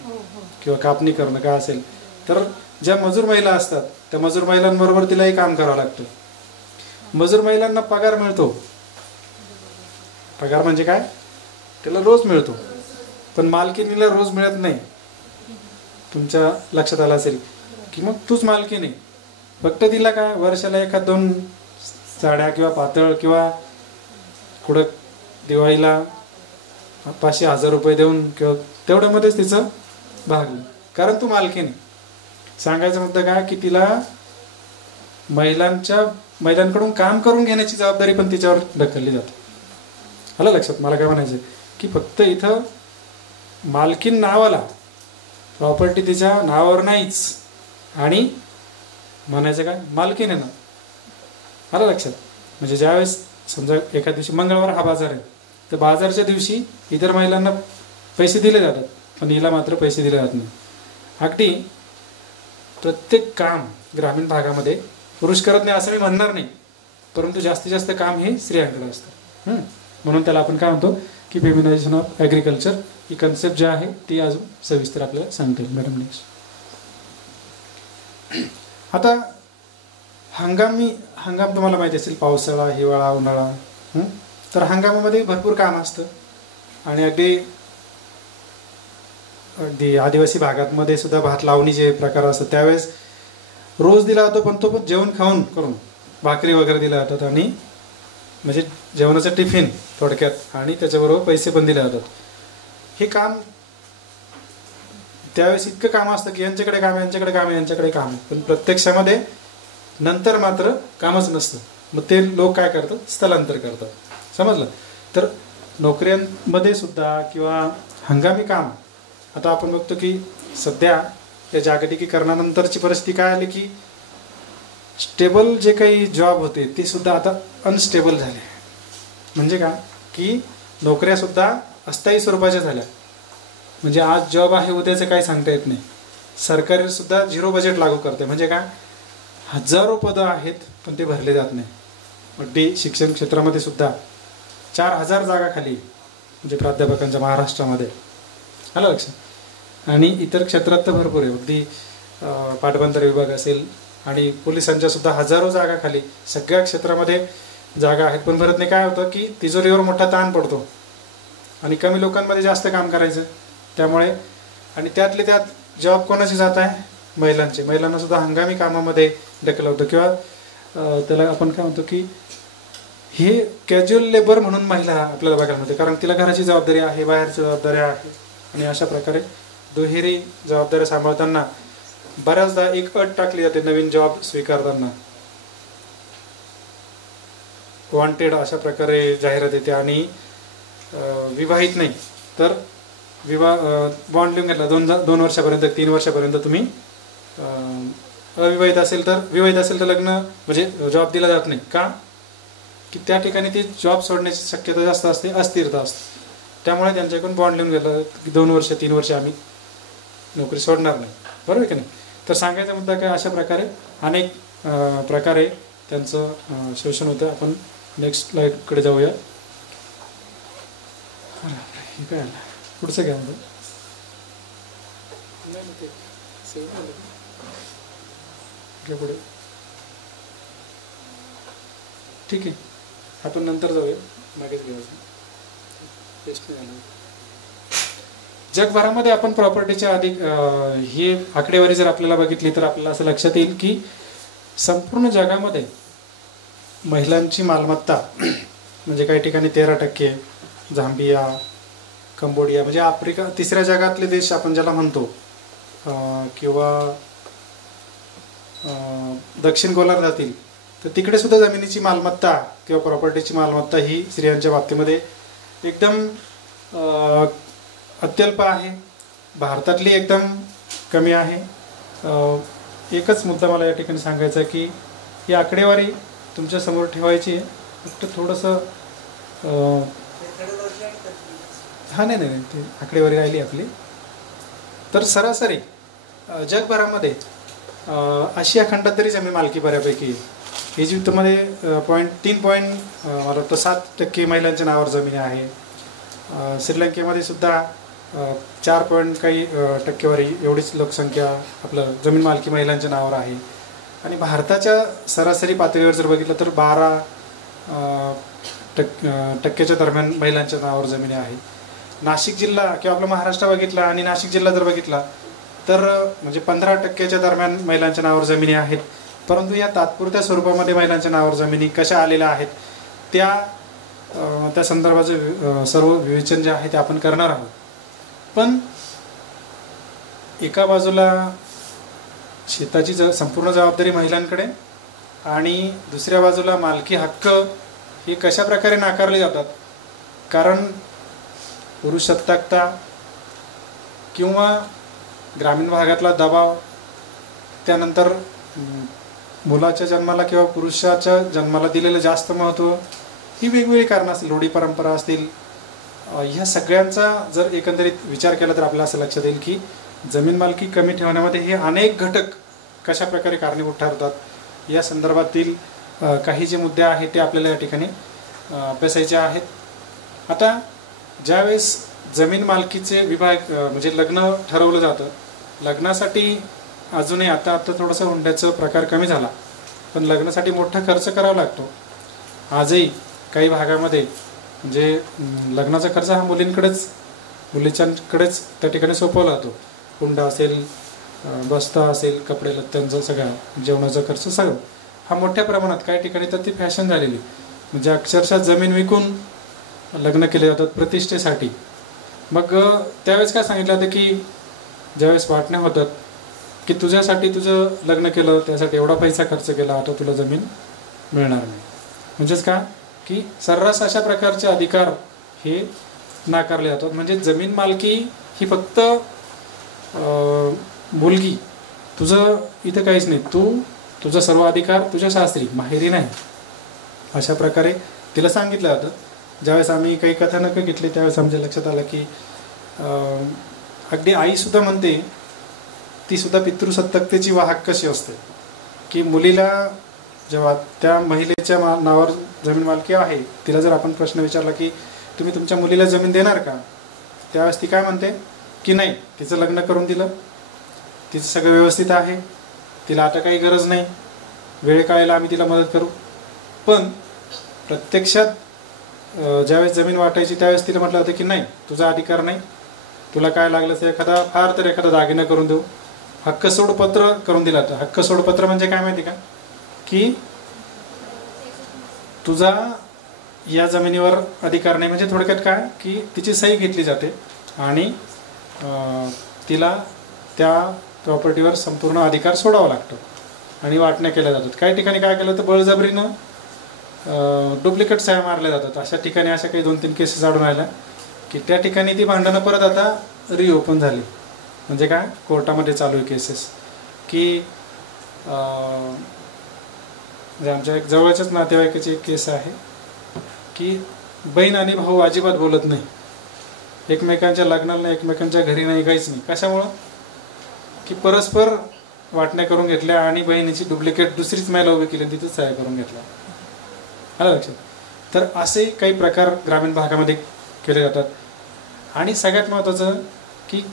किंवा कापणी करणं का असेल तर ज्या मजूर महिला असतात त्या मजूर महिलांबरोबर तिलाही काम करावं लागतं. मजूर महिलांना पगार मिळतो. पगार म्हणजे काय, त्याला रोज मिळतो, पण मालकीनीला रोज मिळत नाही. तुमच्या लक्षात आलं असेल की मग तूच मालकीने, फक्त तिला काय वर्षाला 1-2 साड्या किंवा पातळ किंवा कुठं दिवाळीला 500-1000 रुपये देऊन किंवा तेवढ्यामध्येच तिचं भागलं, कारण तू मालकीने. सांगायचा मुद्दा काय की तिला महिलांकडून काम करून घेण्याची जबाबदारी पण तिच्यावर ढकलली जाते. आलं लक्षात मला काय म्हणायचं की फक्त इथं मालकीन नावाला, प्रॉपर्टी तिच्या नावावर नाहीच, आणि म्हणायचं काय मालकीने ना. आलं लक्षात. म्हणजे ज्यावेळेस समजा एखाद्या दिवशी मंगळवार हा बाजार आहे तर बाजारच्या दिवशी इतर महिलांना पैसे दिले जातात, पण हिला मात्र पैसे दिले जात नाही. अगदी प्रत्येक काम ग्रामीण भागामध्ये पुरुष करत नाही असं मी म्हणणार नाही, परंतु जास्तीत जास्त काम हे स्त्रियांकडे असतं. म्हणून त्याला आपण काय म्हणतो की फेमिनायझेशन ऑफ ॲग्रिकल्चर ही कन्सेप्ट जी आहे ती अजून सविस्तर आपल्याला सांगता येईल. Madam next. आता हंगाम तुम्हाला माहिती असेल, पावसाळा, हिवाळा, उन्हाळा. तर हंगामामध्ये भरपूर काम असतं आणि अगदी आदिवासी भागांमध्ये सुद्धा भात लावणी जे प्रकार असतात त्यावेळेस रोज दिला जातो, पण तो पण जेवण खाऊन करून भाकरी वगैरे दिल्या जातात आणि म्हणजे जेवणाचं टिफिन थोडक्यात, आणि त्याच्याबरोबर पैसे पण दिले जातात. हे काम त्यावेळेस इतकं काम असतं की यांच्याकडे काम आहे, यांच्याकडे काम आहे, यांच्याकडे काम आहे, पण प्रत्यक्षामध्ये नंतर मात्र कामच नसतं. मग ते लोक काय करतात, स्थलांतर करतात. समजलं. तर नोकऱ्यांमध्ये सुद्धा किंवा हंगामी काम, आता आपण बघतो की सध्या या जागतिकीकरणानंतरची परिस्थिती काय आली की स्टेबल जे काही जॉब होते ते सुद्धा आता अनस्टेबल झाले. म्हणजे काय की नोकऱ्या सुद्धा अस्थायी स्वरूपाच्या झाल्या. म्हणजे आज जॉब आहे, उद्याचं काही सांगता येत नाही. सरकारी सुद्धा 0 बजेट लागू करते. म्हणजे काय, हजारो पदं आहेत पण ते भरले जात नाही. अगदी शिक्षण क्षेत्रामध्ये सुद्धा 4000 जागा खाली, म्हणजे प्राध्यापकांच्या महाराष्ट्रामध्ये. आलं लक्षात. आणि इतर क्षेत्रात तर भरपूर आहे. अगदी पाटबंधारे विभाग असेल आणि पोलिसांच्या सुद्धा हजारो जागा खाली. सगळ्या क्षेत्रामध्ये जागा आहेत पण भरत नाही. काय होतं की तिजोरीवर मोठा ताण पडतो आणि कमी लोकांमध्ये जास्त काम करायचं. त्यामुळे आणि त्यातले त्यात जॉब कोणाचे जात आहे, महिलांचे. महिलांना सुद्धा हंगामी कामामध्ये ढकललं होतं किंवा त्याला आपण काय म्हणतो की हे कॅज्युअल लेबर म्हणून महिला आपल्याला बघायला मिळते. कारण तिला घराची जबाबदारी आहे, बाहेरची जबाबदारी आहे आणि अशा प्रकारे दुहेरी जबाबदारी सांभाळताना बऱ्याचदा एक अट टाकली जाते नवीन जॉब स्वीकारताना. वॉन्टेड अशा प्रकारे जाहिरात येते आणि विवाहित नाही तर बॉन्ड लिहून घेतला 2 वर्षापर्यंत 3 वर्षापर्यंत तुम्ही अविवाहित असेल तर, विवाहित असेल तर लग्न म्हणजे जॉब दिला जात नाही. का की त्या ठिकाणी ती जॉब सोडण्याची शक्यता जास्त असते, अस्थिरता असते. त्यामुळे त्यांच्याकडून बॉन्ड लिहून घेतलं की 2 वर्ष 3 वर्ष आम्ही नोकरी सोडणार नाही. बरोबर की नाही. तर सांगायचा मुद्दा काय, अशा प्रकारे अनेक प्रकारे त्यांचं शोषण होतं. आपण नेक्स्ट स्लाइडकडे जाऊया. हे काय आलं पुढचं काय म्हणतो, पुढे ठीक आहे आपण नंतर जाऊया. मागेच घेऊया. जगभरामध्ये आपण प्रॉपर्टीच्या अधिक ही आकडेवारी जर आपल्याला बघितली तर आपल्याला असं लक्षात येईल की संपूर्ण जगामध्ये महिलांची मालमत्ता म्हणजे काही ठिकाणी 13%, झांबिया, कंबोडिया म्हणजे आफ्रिका 3ऱ्या जगातले देश आपण ज्याला म्हणतो किंवा दक्षिण गोलार्धातील, तर तिकडे सुद्धा जमिनीची मालमत्ता किंवा प्रॉपर्टीची मालमत्ता ही स्त्रियांच्या बाबतीमध्ये एकदम अत्यल्प आहे. भारतातली एकदम कमी आहे. एकच मुद्दा मला या ठिकाणी सांगायचा की ही आकडेवारी तुमच्या समोर ठेवायची आहे. फक्त थोडंसं नाही ते आकडेवारी राहिली आपली. तर सरासरी जगभरामध्ये आशिया खंडात तरी जमीन मालकी बऱ्यापैकी. इजिप्तमध्ये 3 मला वाटतं 7% महिलांच्या नावावर जमिनी आहे. श्रीलंकेमध्ये सुद्धा 4 काही टक्केवारी एवढीच लोकसंख्या आपलं जमीन मालकी महिलांच्या नावावर आहे. आणि भारताच्या सरासरी पातळीवर जर बघितलं तर 12% दरम्यान महिलांच्या नावावर जमिनी आहे. नाशिक जिल्हा किंवा आपला महाराष्ट्र बघितला आणि नाशिक जिल्हा जर बघितला तर म्हणजे 15% दरम्यान महिलांच्या नावावर जमिनी आहेत. परंतु या तात्पुरत्या स्वरूपामध्ये महिलांच्या नावावर जमिनी कशा आलेल्या आहेत त्या संदर्भाचं सर्व विवेचन जे आहे ते आपण करणार आहोत. पण एका बाजूला शेताची संपूर्ण जबाबदारी महिलांकडे आणि दुसऱ्या बाजूला मालकी हक्क हे कशा प्रकारे नाकारले जातात. कारण पुरुषसत्ताकता किंवा ग्रामीण भागातला दबाव, त्यानंतर मुलाच्या जन्माला किंवा पुरुषाच्या जन्माला दिलेलं जास्त महत्त्व, ही वेगवेगळी कारणं असतील, रूढी परंपरा असतील. ह्या सगळ्यांचा जर एकंदरीत विचार केला तर आपल्याला असं लक्षात येईल की जमीन मालकी कमी ठेवण्यामध्ये हे अनेक घटक कशा प्रकारे कारणीभूत ठरतात या संदर्भातील काही जे मुद्दे आहेत ते आपल्याला या ठिकाणी अभ्यासायचे आहेत. आता ज्यावेळेस जमीन मालकीचे विभाग म्हणजे लग्न ठरवलं जातं, लग्नासाठी अजूनही आता थोडंसं हुंड्याचं प्रकार कमी झाला, पण लग्नासाठी मोठा खर्च करावा लागतो. आजही काही भागामध्ये म्हणजे लग्नाचा खर्च हा मुलींकडेच त्या ठिकाणी सोपवला जातो. हुंडा असेल, बस्ता असेल, कपडे लत्त्यांचा सगळा, जेवणाचा खर्च सगळं हा मोठ्या प्रमाणात काही ठिकाणी तर ती फॅशन झालेली. म्हणजे अक्षरशः जमीन विकून लग्न केले जातात प्रतिष्ठेसाठी. मग त्यावेळेस काय सांगितलं होतं की ज्यावेळेस वाटण्या होतात की तुझ्यासाठी तुझं लग्न केलं, त्यासाठी एवढा पैसा खर्च केला, आता तुला जमीन मिळणार नाही. म्हणजेच का की सर्रास अशा प्रकारचे अधिकार हे नाकारले जातात. म्हणजे जमीन मालकी ही फक्त मुलगी, तुझं इथं काहीच नाही, तुझा सर्व अधिकार तुझ्या सासरी, माहेरी नाही, अशा प्रकारे तिला सांगितलं जातं. ज्यावेळेस आम्ही काही कथानकं घेतली त्यावेळेस आमच्या लक्षात आलं की अगदी आईसुद्धा म्हणते, तीसुद्धा पितृसत्तकतेची वाहक कशी असते की मुलीला जेव्हा त्या महिलेच्या नावावर जमीन मालकी आहे, तिला जर आपण प्रश्न विचारला की तुम्ही तुमच्या मुलीला जमीन देणार का, त्यावेळेस ती काय म्हणते की नाही, तिचं लग्न करून दिलं, तिचं सगळं व्यवस्थित आहे, तिला आता काही गरज नाही, वेळ काळाला आम्ही तिला मदत करू. पण प्रत्यक्षात ज्यावेळेस जमीन वाटायची त्यावेळेस तिला म्हटलं होतं की नाही, तुझा अधिकार नाही, तुला काय लागलं तर एखादा दागिना करून देऊ. हक्क सोडपत्र करून दिला होतं. हक्क सोडपत्र म्हणजे काय माहिती का की तुझा या जमिनीवर अधिकार नाही, म्हणजे थोडक्यात काय की तिची सही घेतली जाते आणि तिला त्या प्रॉपर्टीवर संपूर्ण अधिकार सोडावा लागतो आणि वाटण्या केल्या जातात. काही ठिकाणी काय केलं तर बळजबरीनं डुप्लिकेट सह्या मारल्या जातात. अशा ठिकाणी अशा काही 2-3 केसेस आढळून आल्या की त्या ठिकाणी ती भांडणं परत आता रिओपन झाली. म्हणजे काय कोर्टामध्ये चालू आहे केसेस की म्हणजे आमच्या एक जवळच्याच नातेवाईकाची एक केस आहे की बहीण आणि भाऊ अजिबात बोलत नाही, एकमेकांच्या लग्नाला नाही, एकमेकांच्या घरी नाही, काहीच नाही. कशामुळं की परस्पर वाटण्या करून घेतल्या आणि बहिणीची डुप्लिकेट दुसरीच महिला उभी केली, तिथंच सह्या करून घेतल्या. आलं लक्षात. तर असे काही प्रकार ग्रामीण भागामध्ये केले जातात. आणि सगळ्यात महत्त्वाचं की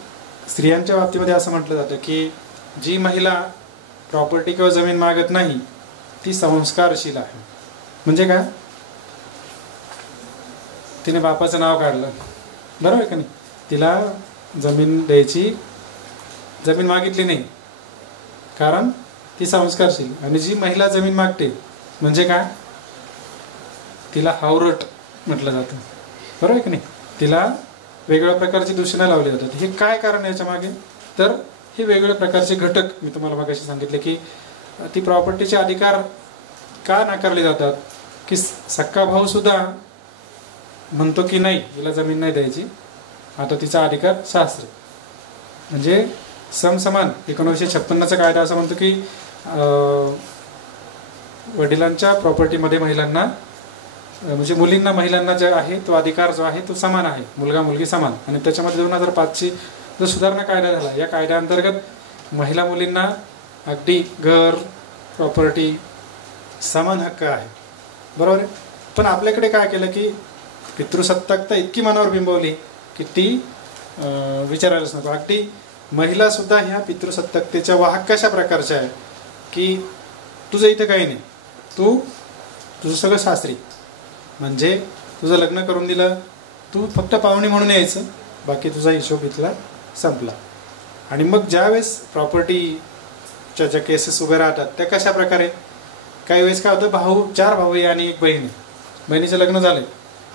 स्त्रियांच्या बाबतीमध्ये असं म्हटलं जातं की जी महिला प्रॉपर्टी किंवा जमीन मागत नाही ती संस्कारशील आहे. म्हणजे काय, तिने बापाचं नाव काढलं, बरोबर आहे का नाही, तिला जमीन द्यायची, जमीन मागितली नाही कारण ती संस्कारशील. आणि जी महिला जमीन मागते म्हणजे काय, तिला हावरट म्हटलं जातं, बरोबर आहे की नाही, तिला वेगवेगळ्या प्रकारची दूषणं लावली जातात. हे काय कारण याच्या मागे, तर हे वेगवेगळ्या प्रकारचे घटक मी तुम्हाला मागाशी सांगितले की ती प्रॉपर्टीचे अधिकार का नाकारले जातात की सक्का भाऊ सुद्धा म्हणतो की नाही, हिला जमीन नाही द्यायची, आता तिचा अधिकार सासरे. म्हणजे समसमान 1956चा कायदा असं म्हणतो की वडिलांच्या प्रॉपर्टीमध्ये महिलांना म्हणजे मुलींना महिलांना जे आहे तो अधिकार जो आहे तो समान आहे, मुलगा मुलगी समान. आणि त्याच्यामध्ये 2005ची जो सुधारणा कायदा झाला, या कायद्याअंतर्गत महिला मुलींना अगदी घर प्रॉपर्टी समान हक्क आहे, बरोबर आहे. पण आपल्याकडे काय केलं की पितृसत्ताकता इतकी मनावर बिंबवली की ती विचारायलाच नको. अगदी महिलासुद्धा ह्या पितृसत्ताकतेच्या वाहक कशा प्रकारच्या आहे की तुझं इथं काही नाही, तुझं सगळं सासरी, म्हणजे तुझं लग्न करून दिलं, तू फक्त पाहुणी म्हणून यायचं, बाकी तुझा हिशोब इथला संपला. आणि मग ज्यावेळेस प्रॉपर्टीच्या ज्या केसेस उभ्या राहतात त्या कशा प्रकारे, काही वेळेस काय होतं, 4 भाऊ आहे आणि 1 बहीण आहे, बहिणीचं लग्न झालंय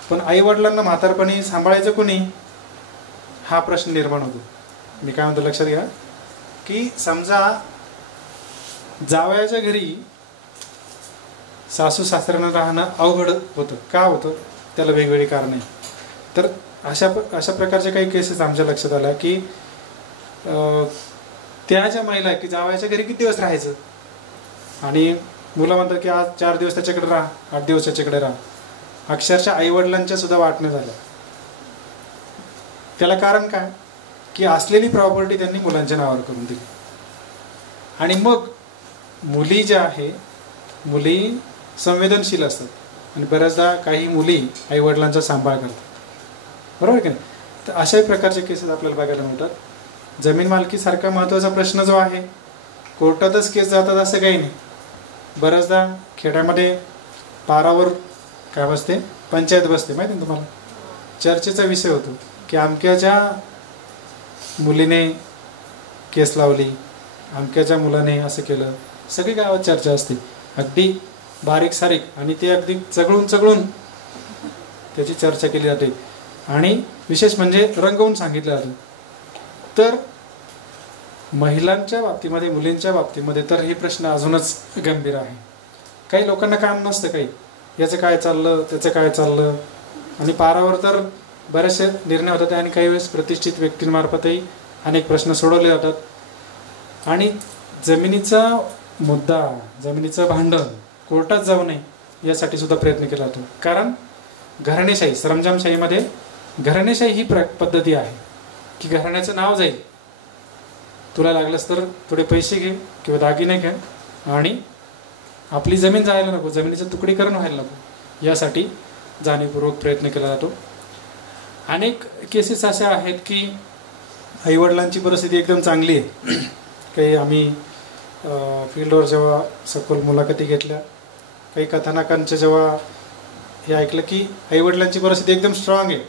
पण आईवडिलांना म्हातारपणी सांभाळायचं कोणी, हा प्रश्न निर्माण होतो. मी काय म्हणतो लक्षात घ्या की समजा जावयाच्या घरी सासू सासऱ्यांना राहणं अवघड होतं, का होतं त्याला वेगवेगळी कारणं आहे. तर अशा प्रकारच्या काही केसेस आमच्या लक्षात आल्या की त्या ज्या महिला की जावयाच्या घरी किती दिवस राहायचं आणि मुलं म्हणतात की आज 4 दिवस त्याच्याकडे राहा, 8 दिवस त्याच्याकडे राहा, अक्षरशः आईवडिलांच्या सुद्धा वाटण्या झाल्या. त्याला कारण काय की असलेली प्रॉपर्टी त्यांनी मुलांच्या नावावर करून दिली. आणि मग मुली ज्या आहे, मुली संवेदनशील असतात आणि बऱ्याचदा काही मुली आईवडिलांचा सांभाळ करतात, बरोबर की नाही. तर अशाही प्रकारचे केसेस आपल्याला बघायला मिळतात. जमीन मालकीसारखा महत्त्वाचा प्रश्न जो आहे कोर्टातच केस जातात असं काही नाही. बऱ्याचदा खेड्यामध्ये पारावर काय बसते, पंचायत बसते, माहिती ना तुम्हाला. चर्चेचा विषय होतो की अमक्याच्या मुलीने केस लावली, अमक्याच्या मुलाने असं केलं. सगळी गावात चर्चा असते, अगदी बारीक सारीक, आणि ते अगदी चघळून त्याची चर्चा केली जाते आणि विशेष म्हणजे रंगवून सांगितलं जातं. तर महिलांच्या बाबतीमध्ये, मुलींच्या बाबतीमध्ये तर हे प्रश्न अजूनच गंभीर आहे. काही लोकांना काम नसतं, काही याचं काय चाललं, त्याचं काय चाललं, आणि पारावर तर बरेचसे निर्णय होतात आणि काही वेळेस प्रतिष्ठित व्यक्तींमार्फतही अनेक प्रश्न सोडवले जातात. आणि जमिनीचा मुद्दा, जमिनीचं भांडण कोर्टात जाऊ नये यासाठी सुद्धा प्रयत्न केला जातो. कारण घराणेशाही, सरंजामशाहीमध्ये घराणेशाही ही पद्धती आहे की घराण्याचं नाव जाईल, तुला लागलंच तर थोडे पैसे घे किंवा दागिने घे आणि आपली जमीन जायला नको, जमिनीचं तुकडीकरण व्हायला नको, यासाठी जाणीवपूर्वक प्रयत्न केला जातो. अनेक केसेस अशा आहेत की आईवडिलांची परिस्थिती एकदम चांगली आहे. काही आम्ही फील्डवर जेव्हा सखोल मुलाखती घेतल्या, काही कथानकांचं जेव्हा हे ऐकलं की आईवडिलांची परिस्थिती एकदम स्ट्रॉंग आहे,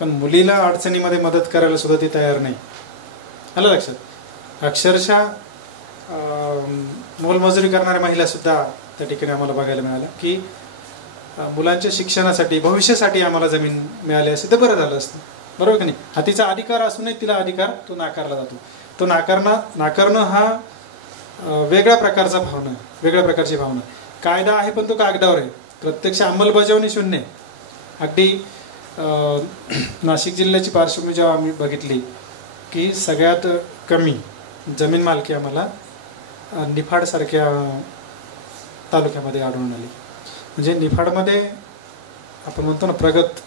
पण मुलीला अडचणीमध्ये मदत करायला सुद्धा ती तयार नाही. आलं लक्षात. अक्षरशः मोलमजुरी करणाऱ्या महिलासुद्धा त्या ठिकाणी आम्हाला बघायला मिळालं की मुलांच्या शिक्षणासाठी, भविष्यासाठी आम्हाला जमीन मिळाली असते तर बरं झालं असतं, बरोबर की नाही. हा तिचा अधिकार असूनही तिला अधिकार तो नाकारला जातो. तो नाकारणं हा वेगळ्या प्रकारचा भावना, वेगळ्या प्रकारची भावना. कायदा आहे पण तो कागदावर आहे, प्रत्यक्ष अंमलबजावणी शून्य. अगदी नाशिक जिल्ह्याची पार्श्वभूमी जेव्हा आम्ही बघितली की सगळ्यात कमी जमीन मालकी आम्हाला निफाडसारख्या तालुक्यामध्ये आढळून आली. म्हणजे निफाडमध्ये आपण म्हणतो ना प्रगत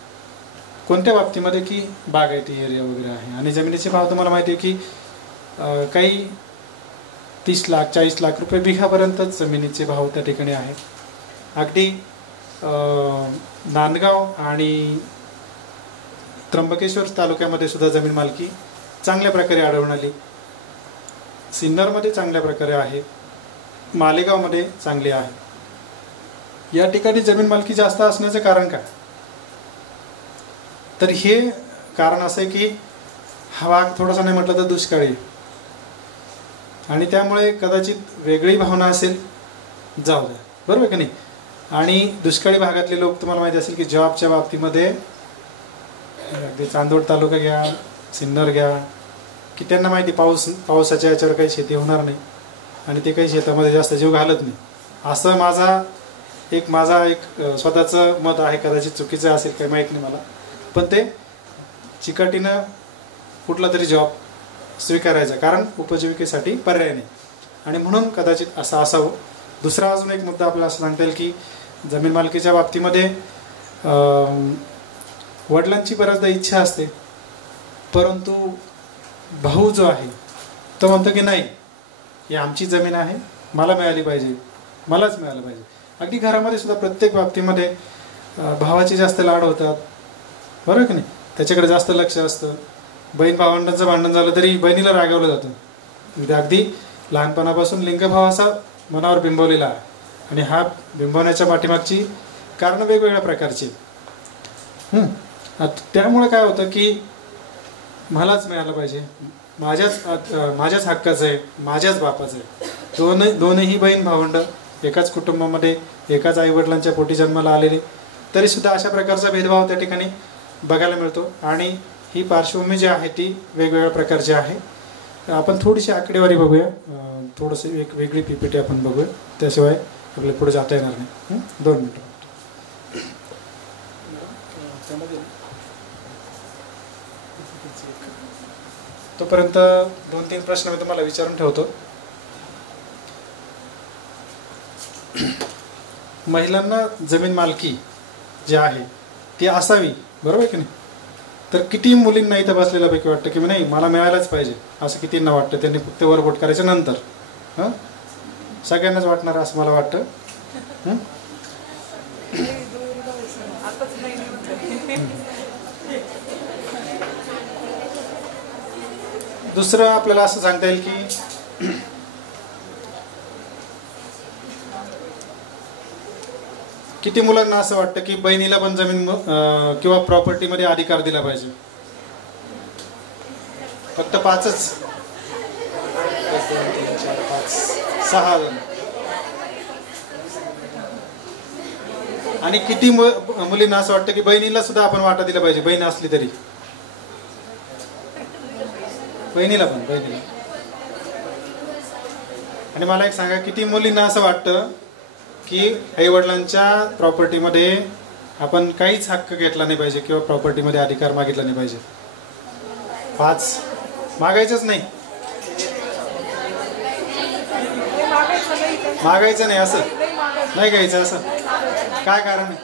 कोणत्या बाबतीमध्ये की बागायती एरिया वगैरे आहे आणि जमिनीचे भाव तुम्हाला माहिती आहे की काही 30 लाख 40 लाख रुपये बिघापर्यंतच जमिनीचे भाव त्या ठिकाणी आहेत. अगदी नांदगाव आणि त्र्यंबकेश्वर तालुक्यामध्ये सुद्धा जमीन मालकी चांगल्या प्रकारे आढळून आली. सिन्नरमध्ये चांगल्या प्रकारे आहे, मालेगावमध्ये चांगली आहे. या ठिकाणी जमीन मालकी जास्त असण्याचं कारण काय? तर हे कारण असं आहे की हा भाग थोडासा नाही म्हटलं तर दुष्काळी आणि त्यामुळे कदाचित वेगळी भावना असेल, जाऊ द्या, बरोबर की नाही. आणि दुष्काळी भागातले लोक तुम्हाला माहिती असेल की जॉबच्या बाबतीमध्ये अगदी चांदोड तालुका घ्या, सिन्नर घ्या, की त्यांना माहिती पावसाच्या याच्यावर काही शेती होणार नाही आणि ते काही शेतामध्ये जास्त जीव घालत नाही. असं माझा एक स्वतःचं मत आहे, कदाचित चुकीचं असेल काही माहीत नाही मला, पण ते चिकाटीनं कुठला तरी जॉब स्वीकारायचा, कारण उपजीविकेसाठी पर्याय नाही आणि म्हणून कदाचित असं असावं. दुसरा अजून एक मुद्दा आपल्याला असं सांगता येईल की जमीन मालकीच्या बाबतीमध्ये वडिलांची बऱ्याचदा इच्छा असते, परंतु भाऊ जो आहे तो म्हणतो की नाही, ही आमची जमीन आहे, मला मिळाली पाहिजे, मलाच मिळालं पाहिजे. अगदी घरामध्ये सुद्धा प्रत्येक बाबतीमध्ये भावाचे जास्त लाड होतात, बरोबर की नाही, त्याच्याकडे जास्त लक्ष असतं. बहीण भावंडांचं भांडण झालं तरी बहिणीला रागवलं जातं. म्हणजे अगदी लहानपणापासून लिंगभाव असा मनावर बिंबवलेला आहे आणि हा बिंबवण्याच्या पाठीमागची कारणं वेगवेगळ्या प्रकारची. त्यामुळे काय होतं की मलाच मिळालं पाहिजे, माझ्याच हक्काचं आहे, माझ्याच बापाचं आहे. दोनही बहीण भावंड एकाच कुटुंबामध्ये एकाच आईवडिलांच्या पोटी जन्माला आलेले, तरीसुद्धा अशा प्रकारचा भेदभाव त्या ठिकाणी बघायला मिळतो. आणि ही पार्श्वभूमी जी आहे ती वेगवेगळ्या प्रकारची आहे. आपण थोडीशी आकडेवारी बघूया, थोडंसं एक वेगळी PPT आपण बघूया, त्याशिवाय आपल्याला पुढे जाता येणार नाही. 2 मिनिटं. तोपर्यंत 2-3 प्रश्न मी तुम्हाला विचारून ठेवतो. महिलांना जमीन मालकी जी आहे ती असावी, बरोबर की नाही. तर किती मुलींना इथं बसलेल्यापैकी वाटतं की नाही मला मिळायलाच पाहिजे, असं कितींना वाटतं? त्यांनी फक्त वरबोट करायच्या नंतर सगळ्यांनाच वाटणार असं मला वाटतं. दुसरं आपल्याला असं सांगता येईल की किती मुलांना असं वाटतं की बहिणीला पण जमीन किंवा प्रॉपर्टीमध्ये अधिकार दिला पाहिजे? फक्त 5च. 6 जण. आणि किती मुलींना असं वाटतं की बहिणीला सुद्धा आपण वाटा दिला पाहिजे, बहीण असली तरी? बहिणीला. आणि मला एक सांगा, किती मुलींना असं वाटतं की आई वडिलांच्या प्रॉपर्टीमध्ये आपण काहीच हक्क घेतला नाही पाहिजे किंवा प्रॉपर्टीमध्ये अधिकार मागितला नाही पाहिजे? 5. मागायचंच नाही. मागायचं नाही असं नाही घ्यायचं असं काय कारण आहे?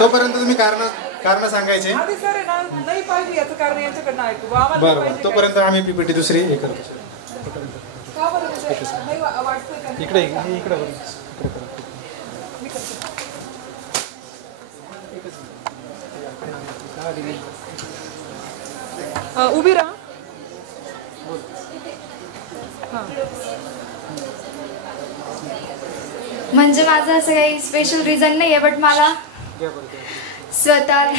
तोपर्यंत तुम्ही कारण सांगायचे. बरं, तोपर्यंत आम्ही पीपीटी दुसरी हे करतो. इकडे उभी राहा. म्हणजे माझं असं काही स्पेशल रिझन नाही आहे, बट मला स्वतःला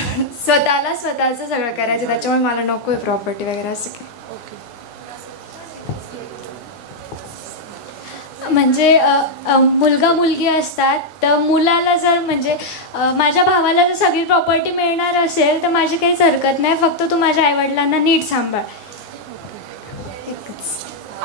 स्वतःचं सगळं करायचं, त्याच्यामुळे मला नको आहे प्रॉपर्टी वगैरे असं काही. म्हणजे मुलगा मुलगी असतात, तर मुलाला जर म्हणजे माझ्या भावाला जर सगळी प्रॉपर्टी मिळणार असेल तर माझी काहीच हरकत नाही, फक्त तू माझ्या आईवडिलांना नीट सांभाळ.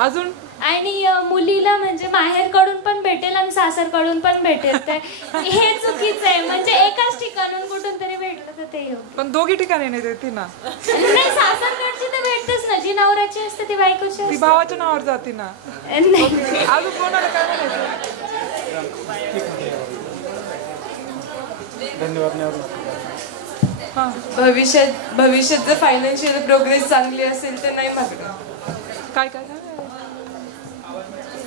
अजून आणि मुलीला म्हणजे माहेरकडून पण भेटेल आणि सासरकडून पण भेटेल, तर हे चुकीचं आहे. म्हणजे एकाच ठिकाणून कुठून तरी भेटलं तर ते येऊ, पण दोघी ठिकाणी नाही देते ना. नाही, सासरकडची तर भेटतेच ना, जी नवऱ्याची असते ती बायकोची असते, ती भावाच्या नावावर जाते ना. अजून कोणाला काय म्हणायचं? भविष्यात जर फायनान्शियल प्रोग्रेस चांगली असेल तर नाही मागणार. काय काय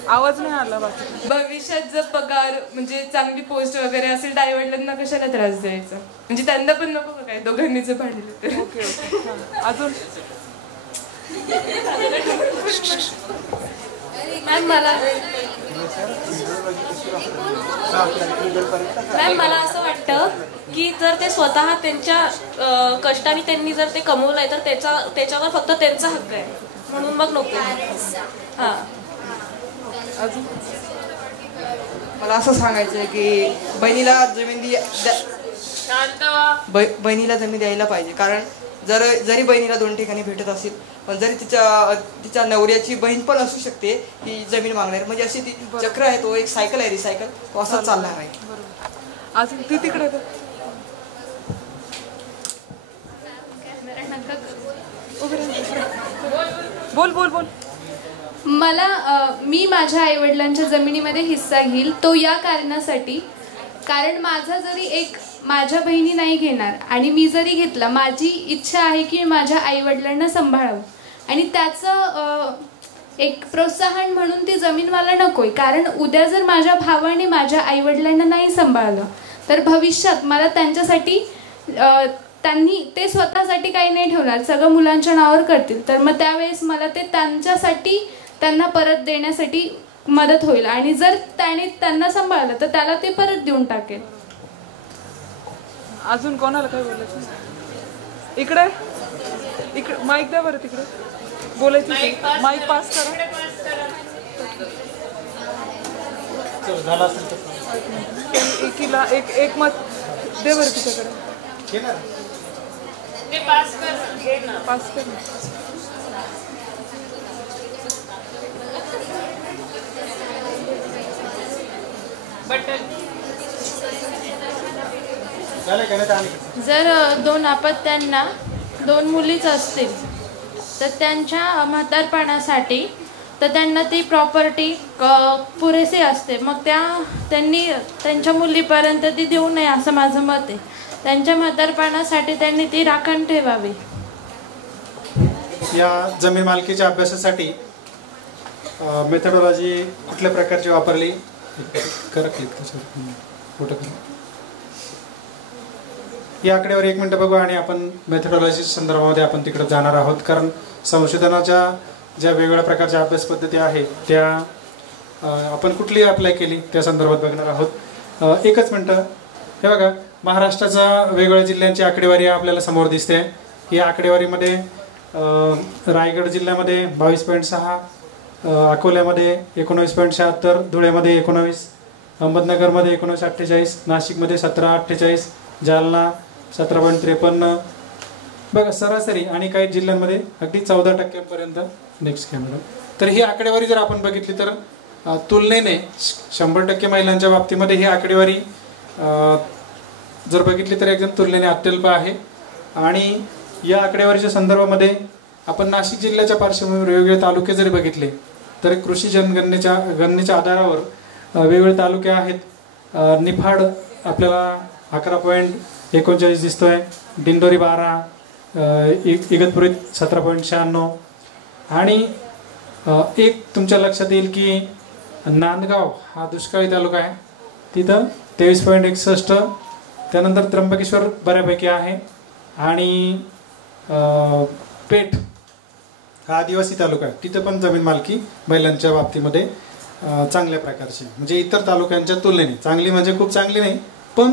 आवाज नाही आला. बाकी भविष्यात जर पगार म्हणजे चांगली पोस्ट वगैरे असेल तर आईवडिलांना कशाला त्रास द्यायचा, म्हणजे त्यांना पण नको का काय दोघांनी जर पाहिलं तर. ओके. अजून मॅम मला असं वाटतं की जर ते स्वतः त्यांच्या कष्टाने त्यांनी जर ते कमवलंय तर त्याच्यावर फक्त त्यांचा हक्क आहे, म्हणून मग नको. हां, मला असं सांगायचं आहे की बहिणीला जमीन द्यायला पाहिजे, कारण जरी बहिणीला 2 ठिकाणी भेटत असेल, पण जरी तिच्या नवऱ्याची बहीण पण असू शकते ही जमीन मागणार, म्हणजे अशी ती चक्र आहे, तो एक सायकल आहे, रिसायकल, तो असाच चालणार आहे. अजून ती तिकडे बोल बोल बोल. मी माझ्या आईवडिलांच्या जमिनीमध्ये हिस्सा घेईल, तो या कारणासाठी, कारण माझ्या बहिणी नाही घेणार आणि मी जरी घेतला, माझी इच्छा आहे की माझ्या आईवडिलांना सांभाळावं आणि त्याचं एक प्रोत्साहन म्हणून ती जमीन मला नकोय. कारण उद्या जर माझ्या भावाने माझ्या आईवडिलांना नाही सांभाळलं तर भविष्यात मला त्यांच्यासाठी त्यांनी ते स्वतःसाठी काही नाही ठेवणार, सगळं मुलांच्या नावावर करतील, तर मग त्यावेळेस मला ते त्यांना परत देण्यासाठी मदत होईल आणि जर त्याने त्यांना सांभाळलं तर त्याला ते परत देऊन टाकेल. अजून कोणाला काय बोलायचं? इकडे माईक द्या बरं, तिकडे बोलायचं. माईक पास करा. एकीला एक मत दे बरं तिच्याकडे. पास कर. जर 2 अपत्यांना 2 मुलीच असतील तर त्यांच्या म्हातारपणासाठी तर त्यांना ती प्रॉपर्टी पुरेशी असते, मग त्यांनी त्यांच्या मुलीपर्यंत ती देऊ नये असं माझं मत आहे. त्यांच्या म्हातारपणासाठी त्यांनी ती राखण ठेवावी. या जमीन मालकीच्या अभ्यासासाठी मेथडॉलॉजी कुठल्या प्रकारची वापरली? फोटो करा. या आकडेवारी 1 मिनिट बघू आणि आपण मेथडॉलॉजी संदर्भामध्ये आपण तिकडे जाणार आहोत. कारण संशोधनाच्या ज्या वेगवेगळ्या प्रकारच्या अभ्यास पद्धती आहेत त्या आपण कुठली अप्लाय केली त्या संदर्भात बघणार आहोत. 1च मिनटं. हे बघा, महाराष्ट्राच्या वेगवेगळ्या जिल्ह्यांची आकडेवारी आपल्याला समोर दिसते. या आकडेवारीमध्ये रायगड जिल्ह्यामध्ये 22.6, अकोल्यामध्ये 19.76, धुळ्यामध्ये 19, अहमदनगरमध्ये 19.48, नाशिकमध्ये 17.48, जालना 17.53. बघा सरासरी. आणि काही जिल्ह्यांमध्ये अगदी 14% नेक्स्ट कॅमेरा. तर ही आकडेवारी जर आपण बघितली तर तुलनेने 100% महिलांच्या बाबतीमध्ये ही आकडेवारी जर बघितली तर एकदम तुलनेने अत्यल्प आहे. आणि या आकडेवारीच्या संदर्भामध्ये आपण नाशिक जिल्ह्याच्या पार्श्वभूमीवर वेगवेगळे तालुके जरी बघितले तर कृषी जनगणनेच्या आधारावर वेगवेगळे तालुके आहेत. निफाड आपल्याला 11.39 दिसतोय, दिंडोरी 12, इगतपुरी 17.96. आणि एक तुमच्या लक्षात येईल की नांदगाव हा दुष्काळी तालुका आहे, तिथं 23.61. त्यानंतर त्र्यंबकेश्वर बऱ्यापैकी आहे. आणि पेठ हा आदिवासी तालुका आहे, तिथं पण जमीन मालकी महिलांच्या बाबतीमध्ये चांगल्या प्रकारची, म्हणजे इतर तालुक्यांच्या तुलनेने चांगली, म्हणजे खूप चांगली नाही पण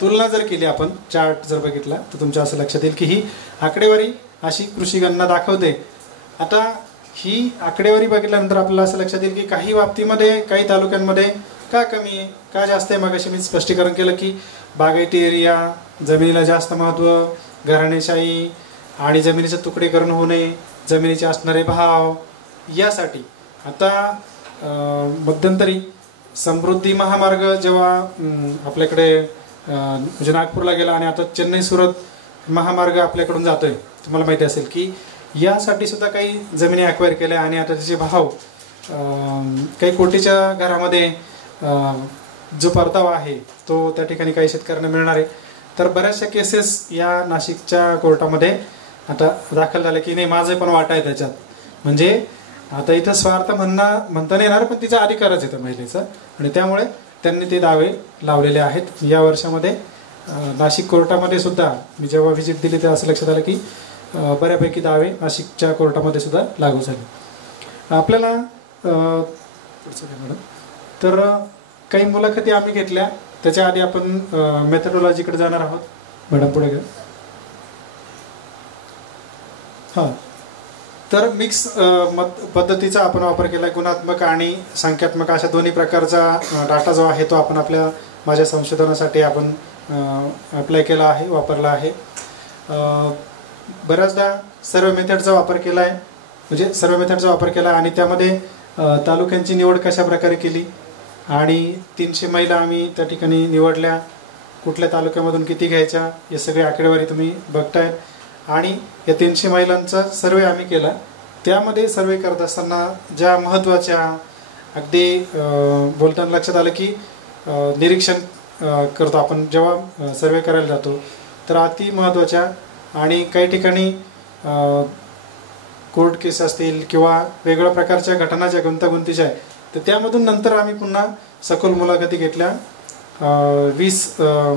तुलना जर केली आपण चार्ट जर बघितला तर तुमच्या असं लक्षात येईल की ही आकडेवारी अशी कृषी गणना दाखवते. आता ही आकडेवारी बघितल्यानंतर आपल्याला असं लक्षात येईल की काही बाबतीमध्ये काही तालुक्यांमध्ये का कमी आहे का जास्त आहे. मग अशी मी स्पष्टीकरण केलं की बागायती एरिया, जमिनीला जास्त महत्त्व, घराणेशाही आणि जमिनीचं तुकडीकरण होणे, जमिनीचे असणारे भाव यासाठी आता मध्यंतरी समृद्धी महामार्ग जेव्हा आपल्याकडे म्हणजे नागपूरला गेला आणि आता चेन्नई सुरत महामार्ग आपल्याकडून जातोय, तुम्हाला माहिती असेल की यासाठी सुद्धा काही जमिनी ॲक्वायर केल्या आणि आता त्याचे भाव काही कोटीच्या घरामध्ये जो परतावा आहे तो त्या ठिकाणी काही शेतकऱ्यांना मिळणार आहे. तर बऱ्याचशा केसेस या नाशिकच्या कोर्टामध्ये आता दाखल झाले की नाही माझं पण वाटा आहे त्याच्यात. म्हणजे आता इथं स्वार्थ म्हणता नाही येणार पण तिचा अधिकारच येतो महिलेचा आणि त्यामुळे त्यांनी ते दावे लावलेले आहेत. या वर्षामध्ये नाशिक कोर्टामध्ये सुद्धा मी जेव्हा व्हिजिट दिली तेव्हा असं लक्षात आलं की बऱ्यापैकी दावे नाशिकच्या कोर्टामध्ये सुद्धा लागू झाले. आपल्याला मॅडम तर काही मुलाखती आम्ही घेतल्या, त्याच्या आधी आपण मेथडॉलॉजीकडे जाणार आहोत. मॅडम पुढे घ्या. हां, तर मिक्स पद्धतीचा आपण वापर केला. गुणात्मक आणि संख्यात्मक अशा दोन्ही प्रकारचा डाटा जो आहे तो आपण माझ्या संशोधनासाठी आपण अप्लाय केला आहे, वापरला आहे. बऱ्याचदा सर्व मेथडचा वापर केला आहे, म्हणजे सर्व मेथडचा वापर केला आणि त्यामध्ये तालुक्यांची निवड कशा प्रकारे केली आणि 300 महिला आम्ही त्या ठिकाणी निवडल्या, कुठल्या तालुक्यामधून किती घ्यायच्या हे सगळे आकडेवारी तुम्ही बघताय. आणि या 300 महिलांचा सर्वे आम्ही केला. त्यामध्ये सर्वे करत असताना ज्या महत्त्वाच्या अगदी बोलताना लक्षात आलं की निरीक्षण करतो आपण जेव्हा सर्वे करायला जातो तर अति महत्त्वाच्या आणि काही ठिकाणी कोर्ट केस असतील किंवा वेगवेगळ्या प्रकारच्या घटनाच्या गुंतागुंतीच्या आहे तर त्यामधून नंतर आम्ही पुन्हा सखोल मुलाखती घेतल्या. 20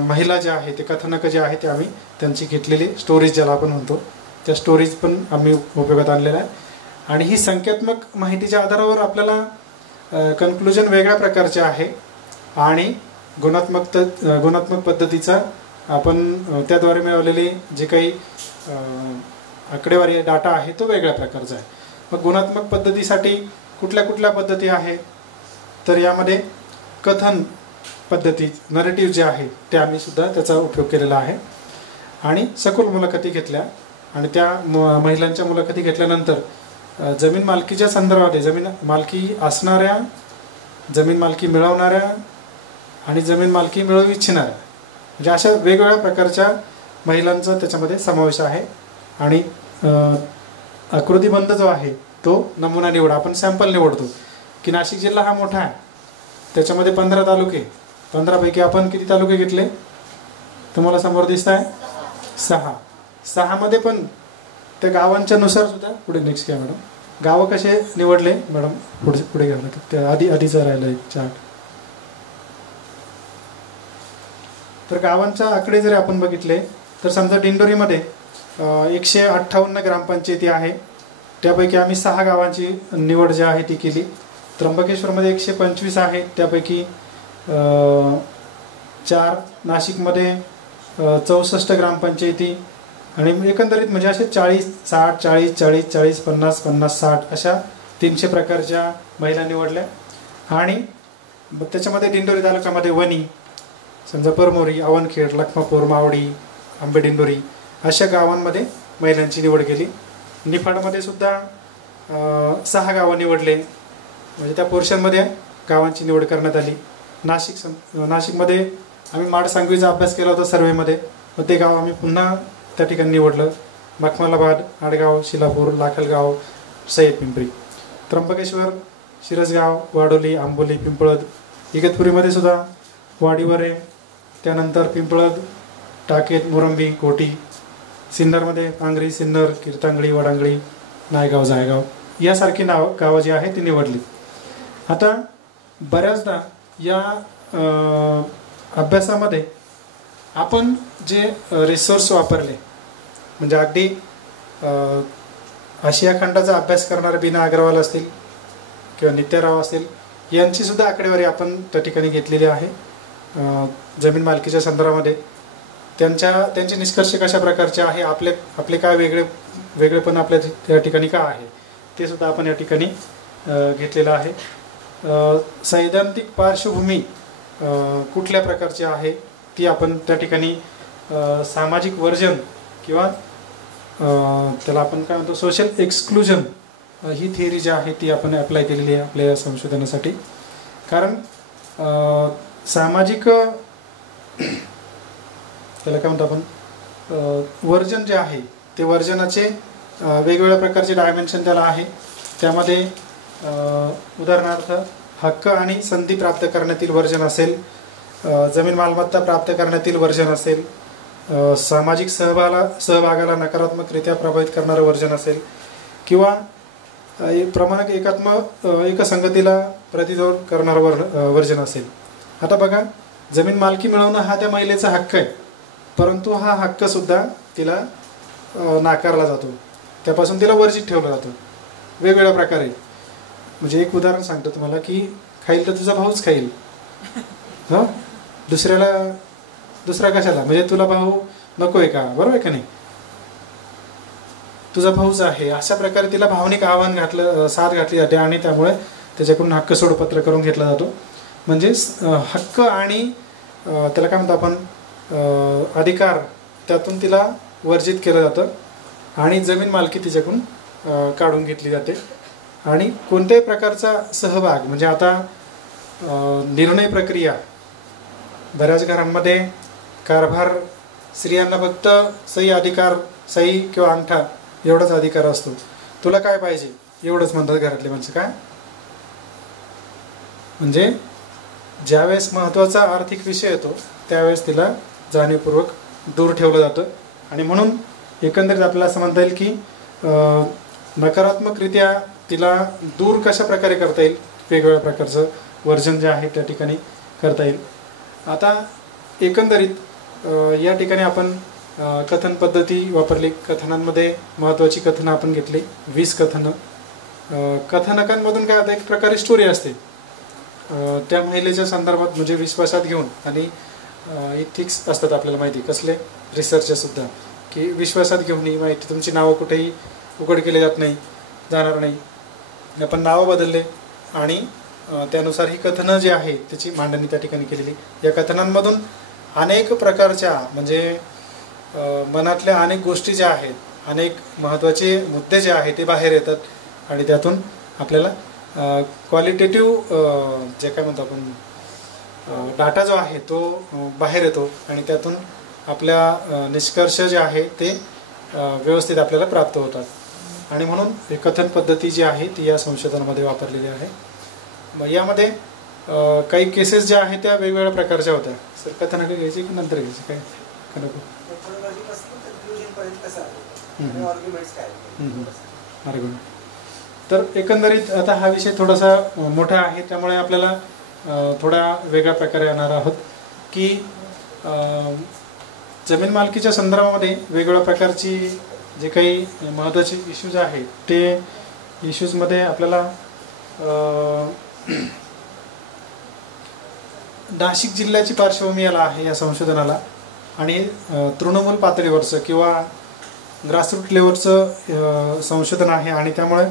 महिला ज्या आहेत ते कथानकं जे आहेत ते आम्ही त्यांची घेतलेली स्टोरीज ज्याला आपण म्हणतो त्या स्टोरीज पण आम्ही उपयोगात आणलेल्या आहे. आणि ही संख्यात्मक माहितीच्या आधारावर आपल्याला कन्क्लुजन वेगळ्या प्रकारचे आहे आणि गुणात्मक पद्धतीचा आपण त्याद्वारे मिळवलेली जे काही आकडेवारी डाटा आहे तो वेगळ्या प्रकारचा आहे. मग गुणात्मक पद्धतीसाठी कुठल्या कुठल्या पद्धती आहेत तर यामध्ये कथन पद्धती नरेटिव्ह जे आहे ते आम्ही सुद्धा त्याचा उपयोग केलेला आहे. आणि सखोल मुलाखती घेतल्या आणि त्या महिलांच्या मुलाखती घेतल्यानंतर जमीन मालकीच्या संदर्भात जमीन मालकी असणाऱ्या, जमीन मालकी मिळवणाऱ्या आणि जमीन मालकी मिळवू इच्छिणाऱ्या म्हणजे अशा वेगवेगळ्या प्रकारच्या महिलांचा त्याच्यामध्ये समावेश आहे. आणि आकृतीबंध जो आहे तो नमुना निवड आपण सॅम्पल निवडतो की नाशिक जिल्हा हा मोठा आहे, त्याच्यामध्ये 15 तालुके, 15 पैकी आपण किती तालुके घेतले तुम्हाला समोर दिसत आहे 6 मध्ये पण त्या गावांच्या नुसार सुद्धा पुढे नेक्स्ट घ्या मॅडम. गावं कसे निवडले मॅडम पुढे घ्या त्या आधीचा राहिलं चार्ट. तर गावांचा आकडे जरी आपण बघितले तर समजा दिंडोरीमध्ये 158 ग्रामपंचायती आहे, त्यापैकी आम्ही 6 गावांची निवड जी आहे ती केली. त्र्यंबकेश्वरमध्ये 125 आहे, त्यापैकी 4, नाशिकमध्ये 64 ग्रामपंचायती आणि एकंदरीत म्हणजे असे 40, 60, 40, 40, 40, 50, 50, 60 अशा 300 प्रकारच्या महिला निवडल्या. आणि त्याच्यामध्ये दिंडोरी तालुक्यामध्ये वणी, समजा परमोरी, अवनखेड, लखमापूर, मावडी, आंबेडिंडोरी अशा गावांमध्ये महिलांची निवड केली. निफाडमध्ये सुद्धा 6 गावं निवडले, म्हणजे त्या पोर्शनमध्ये गावांची निवड करण्यात आली. नाशिकमध्ये आम्ही माडसांगवीचा अभ्यास केला होता सर्वेमध्ये, मग ते गाव आम्ही पुन्हा त्या ठिकाणी निवडलं. मखमलाबाद, आडगाव, शिलापूर, लाखलगाव, सय्यद पिंपरी. त्र्यंबकेश्वर, शिरसगाव, वाडोली, आंबोली, पिंपळद. इगतपुरीमध्ये सुद्धा वाडीवरे, त्यानंतर पिंपळद, टाकेत, मोरंबी, कोटी. सिन्नरमध्ये पांगरी, सिन्नर, कीर्तांगळी, वडांगळी, नायगाव, जायगाव यासारखी गावं जी आहे ती निवडली. आता बऱ्याचदा या अभ्यासामध्ये आपण जे रिसोर्स वापरले, म्हणजे अगदी आशिया खंडाचा अभ्यास करणारे बीना अग्रवाल असतील किंवा नित्याराव असतील, यांची सुद्धा आकडेवारी आपण त्या ठिकाणी घेतलेली आहे. जमीन मालकीच्या संदर्भामध्ये त्यांचे निष्कर्ष कशा प्रकारचे आहे, आपले काय वेगळेपण आपल्या त्या ठिकाणी का आहे ते सुद्धा आपण या ठिकाणी घेतलेलं आहे. सैद्धांतिक पार्श्वभूमी कुठल्या प्रकारची आहे ती आपण त्या ठिकाणी सामाजिक वर्जन किंवा त्याला आपण काय म्हणतो सोशल एक्सक्लुजन ही थिअरी जी आहे ती आपण अप्लाय केलेली आहे आपल्या संशोधनासाठी. कारण सामाजिक त्याला काय म्हणतो आपण वर्जन जे आहे ते वर्जनाचे वेगवेगळ्या प्रकारचे डायमेन्शन त्याला आहे. त्यामध्ये उदाहरणार्थ हक्क आणि संधी प्राप्त करण्यातील वर्जन असेल, जमीन मालमत्ता प्राप्त करण्यातील वर्जन असेल, सामाजिक सहभागाला नकारात्मकरित्या प्रभावित करणारं वर्जन असेल, किंवा प्रमाणक एकसंगतीला प्रतिरोध करणारं वर्जन असेल. आता बघा, जमीन मालकी मिळवणं हा त्या महिलेचा हक्क आहे, परंतु हा हक्क सुद्धा तिला नाकारला जातो, त्यापासून तिला वर्जित ठेवलं जातं वेगवेगळ्या प्रकारे. म्हणजे एक उदाहरण सांगतो तुम्हाला की खाईल तर तुझा भाऊच खाईल, हो, दुसरा कशाला, म्हणजे तुला भाऊ नकोय का, बरोबर आहे का नाही, तुझा भाऊच आहे, अशा प्रकारे तिला भावनिक आव्हान साथ घातली जाते आणि त्यामुळे त्याच्याकडून हक्क सोडपत्र करून घेतला जातो. म्हणजे हक्क आणि त्याला काय म्हणतो आपण अधिकार त्यातून तिला वर्जित केलं जातं आणि जमीन मालकी तिच्याकडून काढून घेतली जाते. आणि कोणत्याही प्रकारचा सहभाग, म्हणजे आता निर्णय प्रक्रिया, बऱ्याच घरांमध्ये कारभार स्त्रियांना फक्त सही किंवा अंगठा एवढाच अधिकार असतो. तुला काय पाहिजे एवढंच म्हणतात घरातले माणसं. काय म्हणजे ज्यावेळेस महत्त्वाचा आर्थिक विषय येतो त्यावेळेस तिला जाणीवपूर्वक दूर ठेवलं जातं. आणि म्हणून एकंदरीत आपल्याला असं म्हणता येईल की नकारात्मकरित्या तिला दूर कशा प्रकारे करता येईल, वेगवेगळ्या प्रकारचं वर्जन जे आहे त्या ठिकाणी करता येईल. आता एकंदरीत या ठिकाणी आपण कथन पद्धती वापरली. कथनांमध्ये महत्त्वाची कथनं आपण घेतली, 20 कथनं. कथनकांमधून काय आता एक प्रकारे स्टोरी असते त्या महिलेच्या संदर्भात, म्हणजे विश्वासात घेऊन. आणि इथिक्स असतात आपल्याला माहिती, कसले रिसर्चसुद्धा, की विश्वासात घेऊन ही माहिती, तुमची नावं कुठेही उघड केले जाणार नाही. आपण नावं बदलले आणि त्यानुसार ही कथनं जी आहे त्याची मांडणी त्या ठिकाणी केलेली. या कथनांमधून अनेक प्रकारच्या, म्हणजे मनातल्या अनेक गोष्टी ज्या आहेत, अनेक महत्त्वाचे मुद्दे जे आहेत ते बाहेर येतात आणि त्यातून आपल्याला क्वालिटेटिव्ह जे काय म्हणतो आपण डाटा जो आहे तो बाहेर येतो आणि त्यातून आपल्या निष्कर्ष जे आहे ते व्यवस्थित आपल्याला प्राप्त होतात. आणि म्हणून हे कथन पद्धती जी आहे ती या संशोधनामध्ये वापरलेली आहे. मग यामध्ये काही केसेस ज्या आहेत त्या वेगवेगळ्या प्रकारच्या होत्या. सर कथन घ्यायची की नंतर घ्यायची काय तर एकंदरीत आता हा विषय थोडासा मोठा आहे, त्यामुळे आपल्याला थोड्या वेगळ्या प्रकारे येणार आहोत की जमीन मालकीच्या संदर्भामध्ये वेगवेगळ्या प्रकारची जे काही महत्त्वाचे इश्यूज आहेत ते इश्यूजमध्ये आपल्याला नाशिक जिल्ह्याची पार्श्वभूमी याला आहे या संशोधनाला, आणि तृणमूल पातळीवरचं किंवा ग्रासरूट लेवलचं संशोधन आहे, आणि त्यामुळे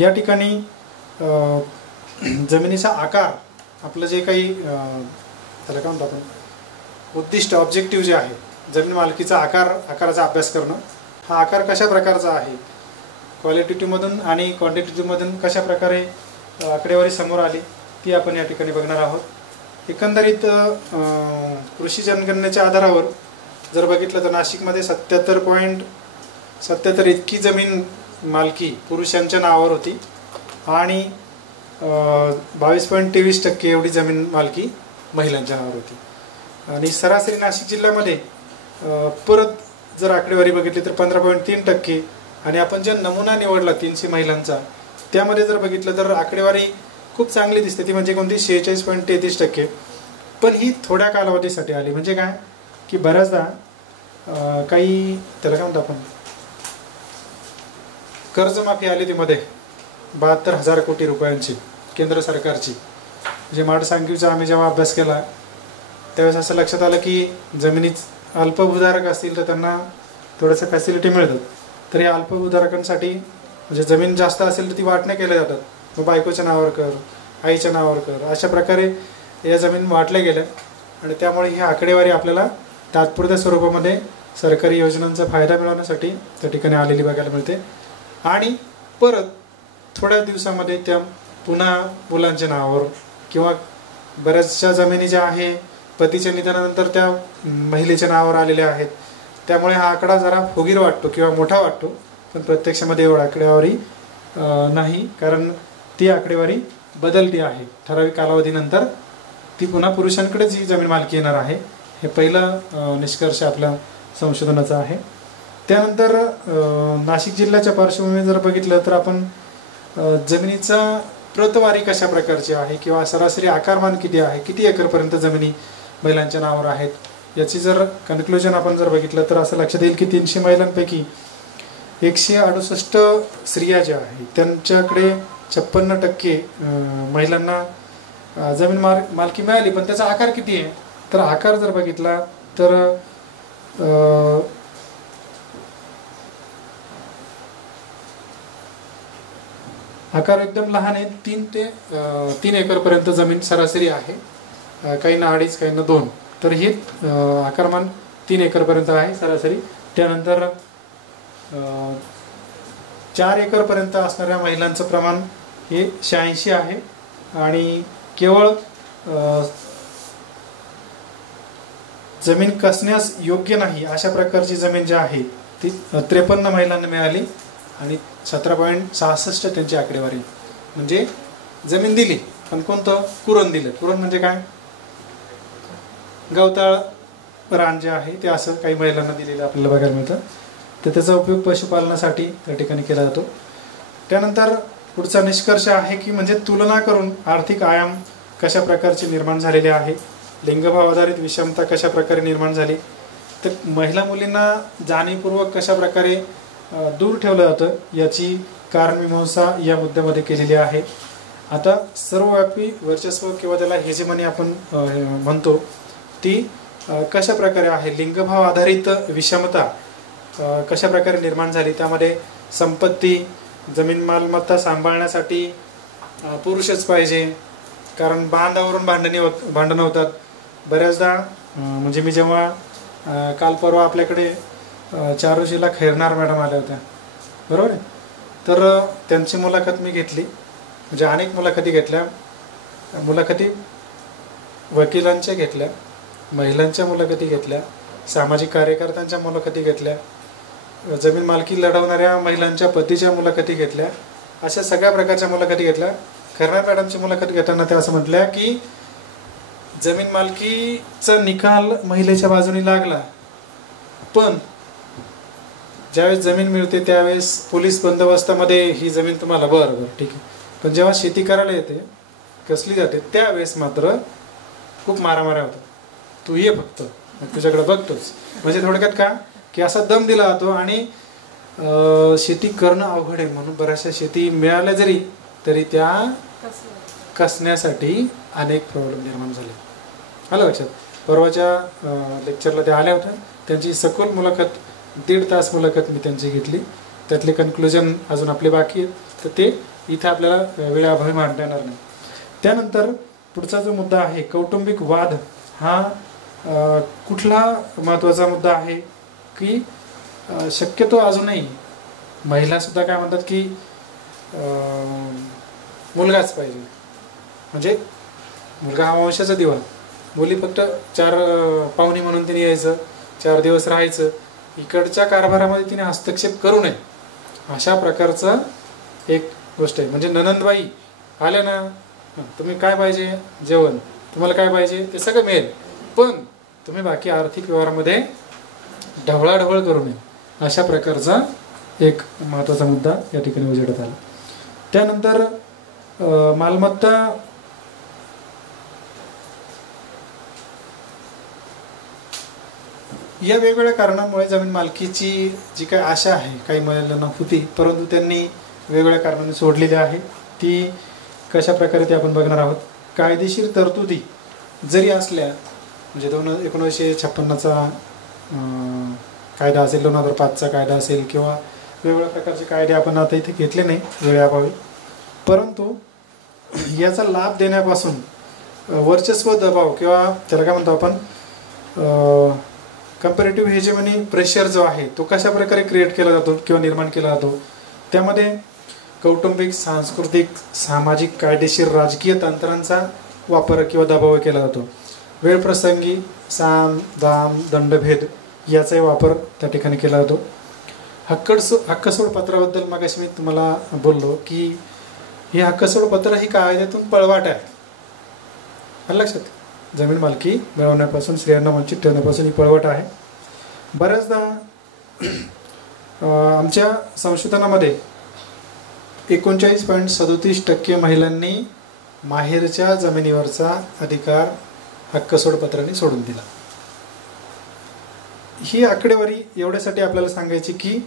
या ठिकाणी जमिनीचा आकार, आपलं जे काही त्याला काय म्हणतो आपण उद्दिष्ट ऑब्जेक्टिव्ह जे आहे जमीन मालकीचा आकाराचा अभ्यास करणं, हा आकार कशा प्रकारचा आहे, क्वालिटेटिव्हमधून आणि क्वांटिटेटिव्हमधून कशा प्रकारे आकडेवारी समोर आली ती आपण या ठिकाणी बघणार आहोत. एकंदरीत कृषी जनगणनेच्या आधारावर जर बघितलं तर नाशिकमध्ये 77.77 इतकी जमीन मालकी पुरुषांच्या नावावर होती आणि 22.23% एवढी जमीन मालकी महिलांच्या नावावर होती. आणि सरासरी नाशिक जिल्ह्यामध्ये परत जर आकडेवारी बघितली तर 15.3%, आणि आपण ज्या नमुना निवडला 300 महिलांचा त्यामध्ये जर बघितलं तर आकडेवारी खूप चांगली दिसते, ती म्हणजे कोणती 46.33%. पण ही थोड्या कालावधीसाठी आली. म्हणजे काय की बऱ्याचदा काही त्याला काय म्हणतो आपण कर्जमाफी आली ती मध्ये 72,000 कोटी रुपयांची केंद्र सरकारची. म्हणजे माडसांगवीचा आम्ही जेव्हा अभ्यास केला त्यावेळेस असं लक्षात आलं की जमिनीत अल्पभूधारक असतील तर त्यांना थोडंसं फॅसिलिटी मिळतात. तर या अल्पभूधारकांसाठी म्हणजे जमीन जास्त असेल तर ती वाटण्या केल्या जातात. मग बायकोच्या नावावर कर, आईच्या नावावर कर, अशा प्रकारे या जमीन वाटल्या गेल्या, आणि त्यामुळे ही आकडेवारी आपल्याला तात्पुरत्या स्वरूपामध्ये सरकारी योजनांचा फायदा मिळवण्यासाठी त्या ठिकाणी आलेली बघायला मिळते. आणि परत थोड्या दिवसामध्ये त्या पुन्हा मुलांच्या नावावर किंवा बऱ्याचशा जमिनी ज्या आहे पतीच्या निधनानंतर त्या महिलेच्या नावावर आलेल्या आहेत. त्यामुळे हा आकडा जरा फुगीर वाटतो किंवा मोठा वाटतो, पण प्रत्यक्षामध्ये एवढा आकडेवारी नाही, कारण ती आकडेवारी बदलती आहे. ठराविक कालावधीनंतर ती पुन्हा पुरुषांकडे जी जमीन मालकी येणार आहे, हे पहिलं निष्कर्ष आपल्या संशोधनाचा आहे. त्यानंतर नाशिक जिल्ह्याच्या पार्श्वभूमीवर जर बघितलं तर आपण जमिनीचा प्रतवारी कशा प्रकारची आहे किंवा सरासरी आकारमान किती आहे, किती एकरपर्यंत जमिनी महिलांच्या नावावर आहेत, याची जर कन्क्लुजन आपण जर बघितलं तर असं लक्षात येईल की 300 महिलांपैकी 168 स्त्रिया ज्या आहेत त्यांच्याकडे 56% महिलांना जमीन मालकी मिळाली. पण त्याचा आकार किती आहे तर आकार जर बघितला तर आकार एकदम लहान आहे. 3 ते 3 एकरपर्यंत जमीन सरासरी आहे, काहींना 2.5 काहींना 2. तर हे आकारमान 3 एकरपर्यंत आहे सरासरी. त्यानंतर 4 एकरपर्यंत असणाऱ्या महिलांचं प्रमाण हे 86 आहे, आणि केवळ जमीन कसण्यास योग्य नाही अशा प्रकारची जमीन जी आहे ती 53 महिलांना मिळाली, आणि 17.66 त्यांची आकडेवारी. म्हणजे जमीन दिली पण कोणतं कुरण दिलं. कुरण म्हणजे काय, गवताळ रान जे आहे ते असं काही महिलांना दिलेलं आपल्याला बघायला मिळतं. तर त्याचा उपयोग पशुपालनासाठी त्या ठिकाणी केला जातो. त्यानंतर पुढचा निष्कर्ष आहे की म्हणजे तुलना करून आर्थिक आयाम कशा प्रकारचे निर्माण झालेले आहे, लिंगभाव आधारित विषमता कशा प्रकारे निर्माण झाली, तर महिला मुलींना जाणीवपूर्वक कशा प्रकारे दूर ठेवलं जातं याची कारणमीमांसा या मुद्द्यामध्ये केलेली आहे. आता सर्वव्यापी वर्चस्व किंवा त्याला हेजेमनी आपण म्हणतो ती कशा प्रकारे आहे, लिंगभाव आधारित विषमता कशा प्रकारे निर्माण झाली. त्यामध्ये संपत्ती, जमीन मालमत्ता सांभाळण्यासाठी पुरुषच पाहिजे, कारण बांधावरून भांडणं होतात बऱ्याचदा. म्हणजे मी जेव्हा काल परवा आपल्याकडे चारुशीला खैरनार मॅडम आल्या होत्या, बरोबर आहे, तर त्यांची मुलाखत मी घेतली. म्हणजे अनेक मुलाखती घेतल्या, मुलाखती वकिलांच्या घेतल्या, महिलांच्या मुलाखती घेतल्या, सामाजिक कार्यकर्त्यांच्या मुलाखती घेतल्या, जमीन मालकी लढवणाऱ्या महिलांच्या पतीच्या मुलाखती घेतल्या, अशा सगळ्या प्रकारच्या मुलाखती घेतल्या. खैरनार मॅडमची मुलाखत घेताना त्या असं म्हटल्या की जमीन मालकीचा निकाल महिलेच्या बाजूने लागला, पण ज्यावेळेस जमीन मिळते त्यावेळेस पोलीस बंदोबस्तामध्ये ही जमीन तुम्हाला बरं ठीक आहे, पण जेव्हा शेती करायला येते, कसली जाते, त्यावेळेस मात्र खूप मारामाऱ्या होतात. तू ये फक्त, तुझ्याकडे बघतोच. म्हणजे थोडक्यात का की असा दम दिला जातो आणि शेती करणं अवघड आहे म्हणून बऱ्याचशा शेती मिळाल्या जरी तरी त्या कसण्यासाठी अनेक प्रॉब्लेम निर्माण झाले. आलं लक्षात. परवाच्या लेक्चरला त्या आल्या होत्या, त्यांची सखोल मुलाखत 1.5 तास मुलाखत मी त्यांची घेतली. त्यातले कन्क्लुजन अजून आपले बाकी आहेत, तर ते इथं आपल्याला वेळाअभावी मांडता येणार नाही. त्यानंतर पुढचा जो मुद्दा आहे कौटुंबिक वाद, हा कुठला महत्त्वाचा मुद्दा आहे की शक्यतो अजूनही महिलासुद्धा काय म्हणतात की मुलगाच पाहिजे, म्हणजे मुलगा हा वंशाचा दिवा. मुली फक्त 4 पाहुणी म्हणून तिने यायचं, 4 दिवस राहायचं, इकडच्या कारभारामध्ये तिने हस्तक्षेप करू नये, अशा प्रकारचं एक गोष्ट आहे. म्हणजे ननंदबाई आल्या ना, तुम्ही काय पाहिजे, जेवण, तुम्हाला काय पाहिजे ते सगळं मिळेल, पण तुम्ही बाकी आर्थिक व्यवहारामध्ये ढवळाढवळ करू नये, अशा प्रकारचा एक महत्त्वाचा मुद्दा या ठिकाणी उजेडत आला. त्यानंतर मालमत्ता या वेगवेगळ्या कारणामुळे जमीन मालकीची जी काही आशा आहे काही महिलांना होती, परंतु त्यांनी वेगवेगळ्या कारणाने सोडलेली आहे. ती कशा प्रकारे ते आपण बघणार आहोत. कायदेशीर तरतुदी जरी असल्या, म्हणजे 1956चा कायदा असेल, 2005चा कायदा असेल किंवा वेगवेगळ्या प्रकारचे कायदे आपण आता इथे घेतले नाही वेळाअभावी, परंतु याचा लाभ देण्यापासून वर्चस्व दबाव किंवा त्याला काय म्हणतो आपण कंपॅरेटिव्ह हेजेमनी प्रेशर जो आहे तो कशा प्रकारे क्रिएट केला जातो किंवा निर्माण केला जातो. त्यामध्ये कौटुंबिक, सांस्कृतिक, सामाजिक, कायदेशीर, राजकीय तंत्रांचा वापर किंवा दबाव केला जातो. वेळप्रसंगी साम, दाम, दंडभेद याचाही वापर त्या ठिकाणी केला जातो. हक्कसोड पत्राबद्दल मगाशी मी तुम्हाला बोललो की हे हक्कसोड पत्र ही कायद्यातून पळवाट आहे. आलं लक्षात. जमीन मालकी मिळवण्यापासून, स्त्रियांना वंचित ठेवण्यापासून ही पळवाट आहे. बऱ्याचदा आमच्या संशोधनामध्ये 39.37% महिलांनी माहेरच्या जमिनीवरचा अधिकार हक्कसोड पत्राने सोडून दिला. ही आकडेवारी एवढ्यासाठी आपल्याला सांगायची की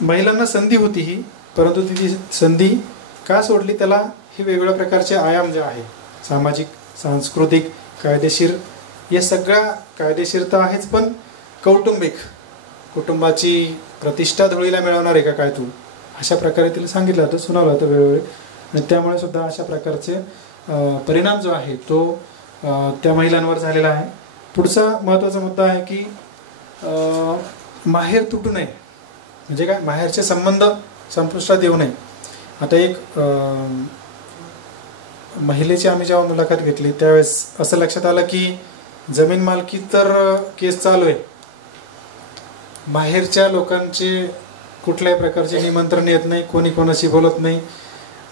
महिलांना संधी होती ही, परंतु ती संधी का सोडली, त्याला हे वेगवेगळ्या प्रकारचे आयाम जे आहे, सामाजिक, सांस्कृतिक, कायदेशीर, या सगळ्या कायदेशीर तर आहेच, पण कौटुंबिक, कुटुंबाची प्रतिष्ठा धुळीला मिळवणार आहे का काय तू, अशा प्रकारे तिला सांगितलं जातं, सुनावलं जातं वेळोवेळी. आणि त्यामुळे सुद्धा अशा प्रकारचे परिणाम जो आहे तो त्या महिलांवर झालेला आहे. पुढचा महत्त्वाचा मुद्दा आहे की माहेर तुटू नये, म्हणजे काय, माहेरचे संबंध संपुष्टात येऊ नये. आता एक महिलेची आम्ही जेव्हा मुलाखत घेतली त्यावेळेस असं लक्षात आलं की जमीन मालकी तर केस चालू आहे, माहेरच्या लोकांचे कुठल्याही प्रकारचे निमंत्रण येत नाही, कोणी कोणाशी बोलत नाही,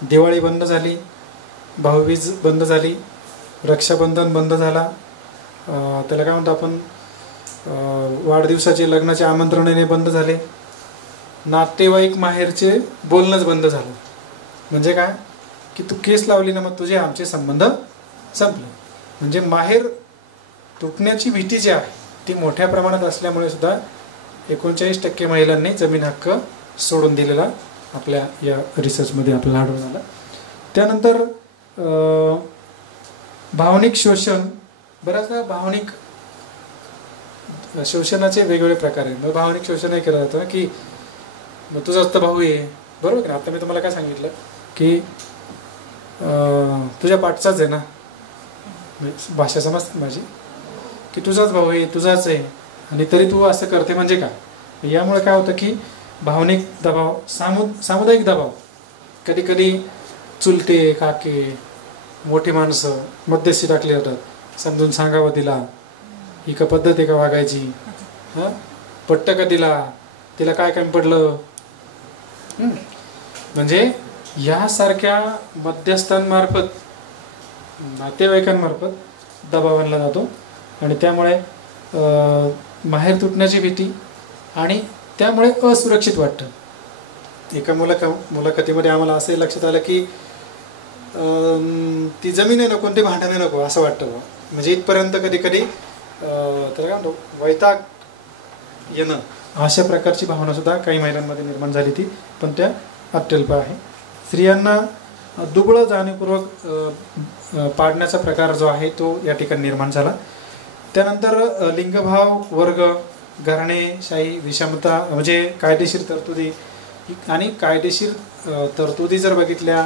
दिवाळी बंद झाली, भाऊबीज बंद झाली, रक्षाबंधन बंद झाला, त्याला काय म्हणतो आपण वाढदिवसाचे, लग्नाचे आमंत्रणाने बंद झाले, नातेवाईक माहेरचे बोलणंच बंद झालं. म्हणजे काय की तू केस लावली ना, मग तुझे आमचे संबंध संपले. म्हणजे माहेर तुटण्याची भीती जी आहे ती मोठ्या प्रमाणात असल्यामुळे सुद्धा 39% महिलांनी जमीन हक्क सोडून दिलेला आपल्या या रिसर्चमध्ये आपल्याला आढळून आला. त्यानंतर भावनिक शोषण. बऱ्याचदा भावनिक शोषणाचे वेगवेगळे प्रकार आहेत. मग भावनिक शोषण हे केलं जातं की मग तुझाच तर भाऊ आहे, बरोबर ना. आता मी तुम्हाला काय सांगितलं की तुझ्या पाठचाच आहे ना, भाषा समजते माझी, की तुझाच भाऊ आहे, तुझाच आहे, आणि तरी तू असं करते म्हणजे का. यामुळे काय होतं की भावनिक दबाव, सामुदायिक दबाव, कधी कधी चुलते, काके, मोठी माणसं मध्यस्थी टाकली जातात, समजून सांगावं तिला ही का पद्धत आहे का वागायची, हां पट्ट का तिला काय कमी पडलं. म्हणजे यासारख्या मध्यस्थांमार्फत, नातेवाईकांमार्फत दबाव आणला जातो आणि त्यामुळे माहेर तुटण्याची भीती आणि त्यामुळे असुरक्षित वाटतं. एका मुलाखतीमध्ये आम्हाला असंही लक्षात आलं की ती जमीन आहे नको, ते भांडणे नको असं वाटतं. म्हणजे इथपर्यंत कधी कधी त्याला काय म्हणतो वैताग येणं अशा प्रकारची भावना सुद्धा काही महिलांमध्ये निर्माण झाली ती, पण त्या अत्यल्प आहे. स्त्रियांना दुबळं जाणीवपूर्वक पाडण्याचा प्रकार जो आहे तो या ठिकाणी निर्माण झाला. त्यानंतर लिंगभाव, वर्ग, घराणेशाही, विषमता म्हणजे कायदेशीर तरतुदी आणि कायदेशीर तरतुदी जर बघितल्या,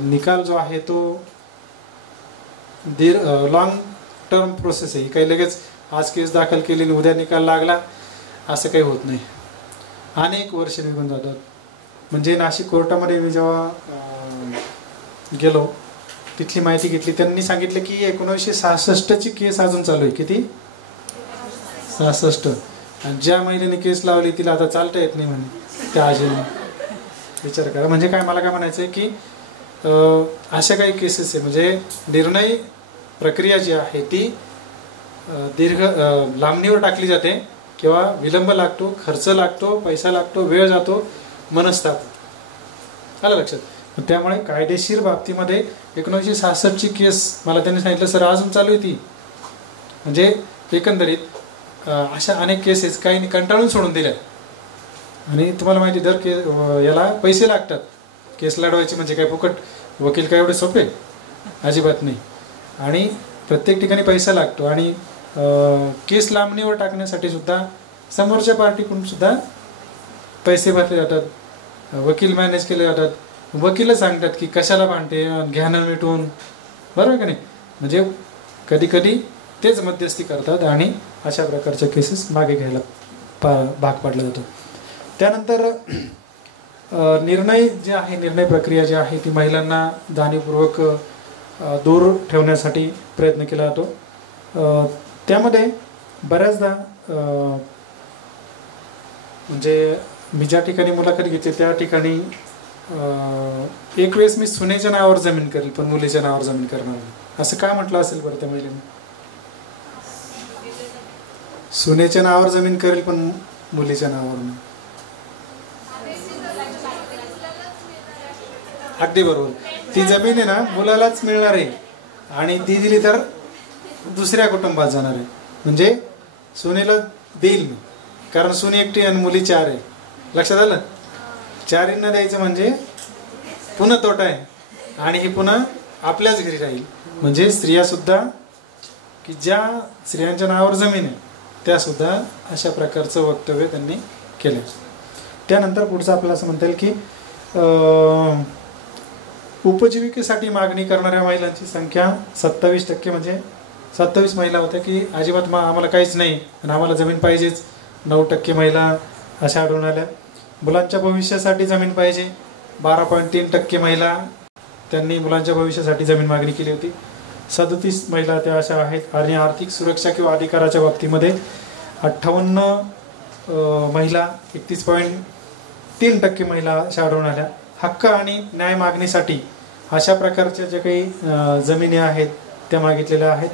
निकाल जो आहे तो लॉंग टर्म प्रोसेस आहे. काही लगेच आज केस दाखल केली आणि उद्या निकाल लागला असं काही होत नाही. अनेक वर्ष निघून जातात. म्हणजे नाशिक कोर्टामध्ये मी जेव्हा गेलो तिथली माहिती घेतली, त्यांनी सांगितलं की 1966ची केस अजून चालू आहे. किती? 66. आणि ज्या महिलेने केस लावली तिला आता चालता येत नाही म्हणे त्या आजीने. विचार करा. म्हणजे काय, मला काय म्हणायचं आहे की अशा काही केसेस आहे म्हणजे निर्णय प्रक्रिया जी आहे ती लांबणीवर टाकली जाते किंवा विलंब लागतो, खर्च लागतो, पैसा लागतो, वेळ जातो, मनस्ताप. आलं लक्षात? त्यामुळे कायदेशीर बाबतीमध्ये 1966ची केस मला त्यांनी सांगितलं सर अजून चालू आहे ती. म्हणजे एकंदरीत अशा अनेक केसेस काही कंटाळून सोडून दिल्या. आणि तुम्हाला माहिती दर याला पैसे लागतात. केस लढवायची म्हणजे काय फुकट वकील काय एवढे सोपे? अजिबात नाही. आणि प्रत्येक ठिकाणी पैसा लागतो. आणि केस लांबणीवर टाकण्यासाठी सुद्धा समोरच्या पार्टीकडून सुद्धा पैसे भरले जातात, वकील मॅनेज केले जातात. वकील सांगतात की कशाला भांडते, घ्या ना मिटून, बरोबर का नाही? म्हणजे कधी कधी तेच मध्यस्थी करतात आणि अशा प्रकारच्या केसेस मागे घ्यायला भाग पाडला जातो. त्यानंतर निर्णय जे आहे, निर्णय प्रक्रिया जी आहे ती महिलांना जाणीवपूर्वक दूर ठेवण्यासाठी प्रयत्न केला जातो. त्यामध्ये बऱ्याचदा म्हणजे मी ज्या ठिकाणी मुलाखत घेते त्या ठिकाणी एक वेळेस मी सुनेच्या नावावर जमीन करेल पण मुलीच्या नावावर जमीन करणार नाही असं का म्हटलं असेल बरं त्या महिलेने? सुनेच्या नावावर जमीन करेल पण मुलीच्या नावावर नाही. अगदी बरोबर. ती जमीन आहे ना मुलालाच मिळणार आहे आणि ती दिली तर दुसऱ्या कुटुंबात जाणार आहे. म्हणजे सुनेला देईल मी, कारण सुने एकटी आणि मुली 4 आहे. लक्षात आलं? 4 द्यायचं म्हणजे पुन्हा तोटा आहे आणि हे पुन्हा आपल्याच घरी राहील. म्हणजे स्त्रिया सुद्धा की ज्या स्त्रियांच्या नावावर जमीन आहे त्या सुद्धा अशा प्रकारचं वक्तव्य त्यांनी केलं. त्यानंतर पुढचं आपल्याला असं म्हणता येईल की उपजीविकेसाठी मागणी करणाऱ्या महिलांची संख्या 27%, म्हणजे 27 महिला होत्या की अजिबात आम्हाला काहीच नाही आणि आम्हाला जमीन पाहिजेच. 9% महिला अशा आढळून आल्या. मुलांच्या भविष्यासाठी जमीन पाहिजे. 12.3% महिला त्यांनी मुलांच्या भविष्यासाठी जमीन मागणी केली होती. 37 महिला त्या अशा आहेत. आणि आर्थिक सुरक्षा किंवा अधिकाराच्या बाबतीमध्ये 58 महिला, 31.3% महिला अशा आढळून आल्या. हक्क आणि न्याय मागणीसाठी अशा प्रकारच्या ज्या काही जमिनी आहेत त्या मागितलेल्या आहेत.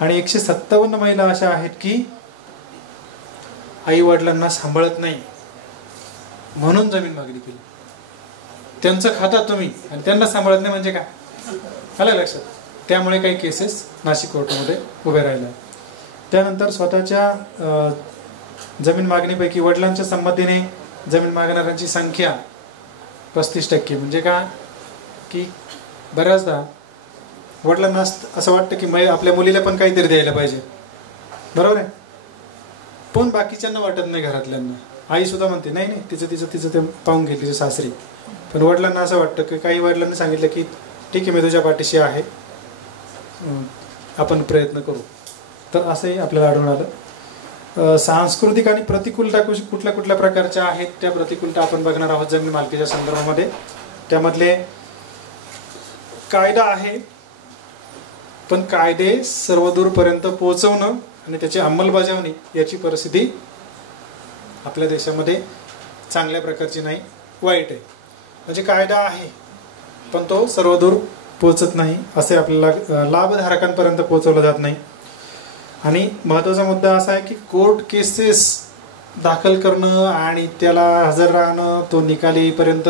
आणि 157 महिला अशा आहेत की आई वडिलांना सांभाळत नाही म्हणून जमीन मागणी केली. त्यांचं खातात तुम्ही आणि त्यांना सांभाळत नाही म्हणजे काय? आलं लक्षात? त्यामुळे काही केसेस नाशिक कोर्टामध्ये उभे राहिल्या. त्यानंतर स्वतःच्या जमीन मागणीपैकी वडिलांच्या संमतीने जमीन मागणाऱ्यांची संख्या 35%. म्हणजे काय की बऱ्याचदा वडिलांना असं वाटतं की आपल्या मुलीला पण काहीतरी द्यायला पाहिजे, बरोबर आहे, पण बाकीच्यांना वाटत नाही. घरातल्यांना आई सुद्धा म्हणते नाही नाही तिचं ते पाहून घे तिच्या सासरी. पण वडिलांना असं वाटतं की काही वडिलांनी सांगितलं की ठीक आहे मी तुझ्या पाठीशी आहे, आपण प्रयत्न करू. तर असंही आपल्याला आढळून आलं. सांस्कृतिक आणि प्रतिकूलता कुठल्या कुठल्या प्रकारच्या आहेत त्या प्रतिकूलता आपण बघणार आहोत जमीन मालकीच्या संदर्भामध्ये. त्यामधले कायदा आहे पण कायदे सर्वदूरपर्यंत पोहोचवणं आणि त्याची अंमलबजावणी याची परिस्थिती आपल्या देशामध्ये चांगल्या प्रकारची नाही, वाईट आहे. म्हणजे कायदा आहे पण तो सर्वदूर पोहोचत नाही, असे आपल्याला लाभधारकांपर्यंत पोहोचवला जात नाही. आणि महत्त्वाचा मुद्दा असा आहे की कोर्ट केसेस दाखल करणं आणि त्याला हजर राहणं, तो निकाल येईपर्यंत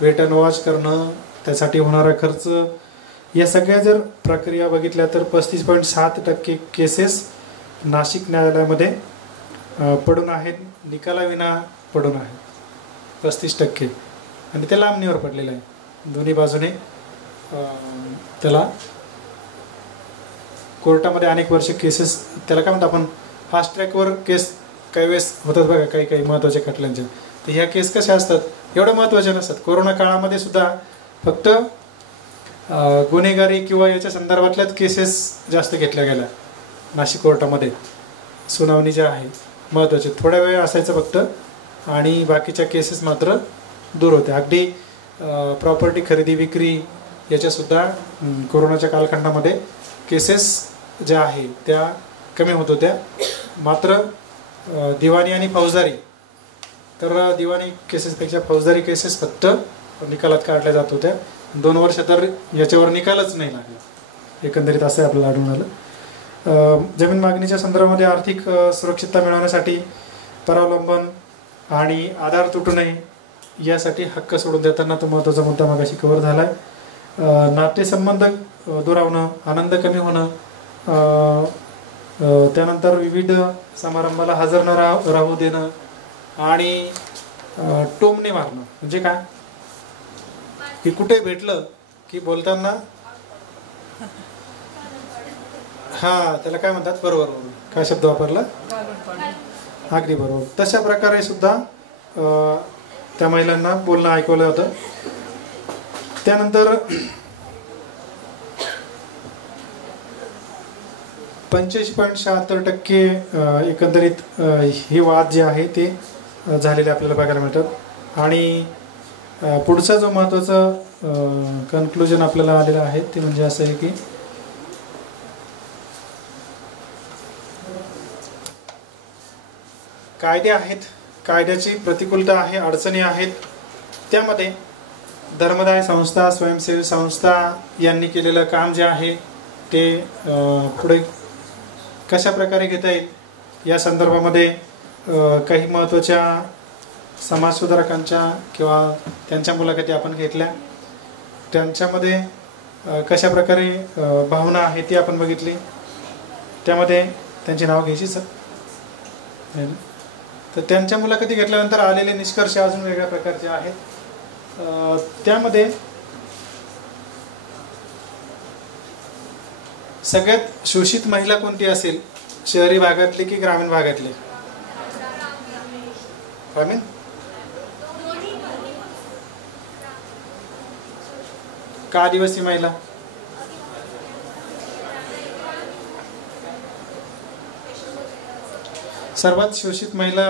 वेट अँड वॉच करणं, त्यासाठी होणारा खर्च या सगळ्या जर प्रक्रिया बघितल्या तर 35.7% केसेस नाशिक न्यायालयामध्ये पडून आहेत, निकालाविना पडून आहेत 35%. आणि ते लांबणीवर पडलेलं आहे, दोन्ही बाजूने त्याला कोर्टामध्ये अनेक वर्ष केसेस, त्याला काय म्हणतो आपण, फास्ट ट्रॅकवर केस काही वेळेस होतात बघा काही महत्त्वाच्या खटल्यांच्या. तर ह्या केस कशा असतात, एवढ्या महत्त्वाच्या नसतात. कोरोना काळामध्ये सुद्धा फक्त गुन्हेगारी किंवा याच्या संदर्भातल्याच केसेस जास्त घेतल्या गेल्या नाशिक कोर्टामध्ये. सुनावणी ज्या आहे महत्त्वाचे थोड्या वेळ असायचं फक्त, आणि बाकीच्या केसेस मात्र दूर होत्या. अगदी प्रॉपर्टी खरेदी विक्री याच्यासुद्धा कोरोनाच्या कालखंडामध्ये केसेस ज्या आहे त्या कमी होत होत्या. मात्र दिवाणी आणि फौजदारी, तर दिवाणी केसेसपेक्षा फौजदारी केसेस फक्त निकालात काढल्या जात होत्या. 2 वर्ष तर याच्यावर निकालच नाही लागला. एकंदरीत असं आपल्याला आढळून आलं. जमीन मागणीच्या संदर्भामध्ये आर्थिक सुरक्षितता मिळवण्यासाठी परावलंबन आणि आधार तुटू नये यासाठी हक्क सोडून देताना तो महत्त्वाचा मुद्दा मागाशी कव्हर झाला आहे. नातेसंबंध दुरावणं, आनंद कमी होणं, त्यानंतर विविध समारंभाला हजर न राहू देणं आणि टोमणे मारणं. म्हणजे काय की कुठे भेटलं की बोलताना त्याला काय म्हणतात, बरोबर काय शब्द वापरला, अगदी बरोबर. तशा प्रकारे सुद्धा त्या महिलांना बोलणं ऐकवलं होतं. त्यानंतर 85.76% एकंदरीत हे वाद जे आहे ते झालेले आपल्याला बघायला मिळतात. आणि पुढचा जो महत्त्वाचा कन्क्लुजन आपल्याला आलेलं आहे ते म्हणजे असं आहे की कायदे आहेत, कायद्याची प्रतिकूलता आहे, अडचणी आहेत. त्यामध्ये धर्मदाय संस्था, स्वयंसेवी संस्था यांनी केलेलं काम जे आहे ते पुढे कशा प्रकारे घेता येईल या संदर्भामध्ये काही महत्त्वाच्या समाजसुधारकांच्या किंवा त्यांच्या मुलाखती आपण घेतल्या. त्यांच्यामध्ये कशा प्रकारे भावना आहे ती आपण बघितली. त्यामध्ये त्यांची नाव घ्यायची सर. तर त्यांच्या मुलाखती घेतल्यानंतर आलेले निष्कर्ष अजून वेगळ्या प्रकारचे आहेत. त्यामध्ये सगळ्यात शोषित महिला कोणती असेल, शहरी भागातली की ग्रामीण भागातली? ग्रामीण. का आदिवासी महिला? सर्वात शोषित महिला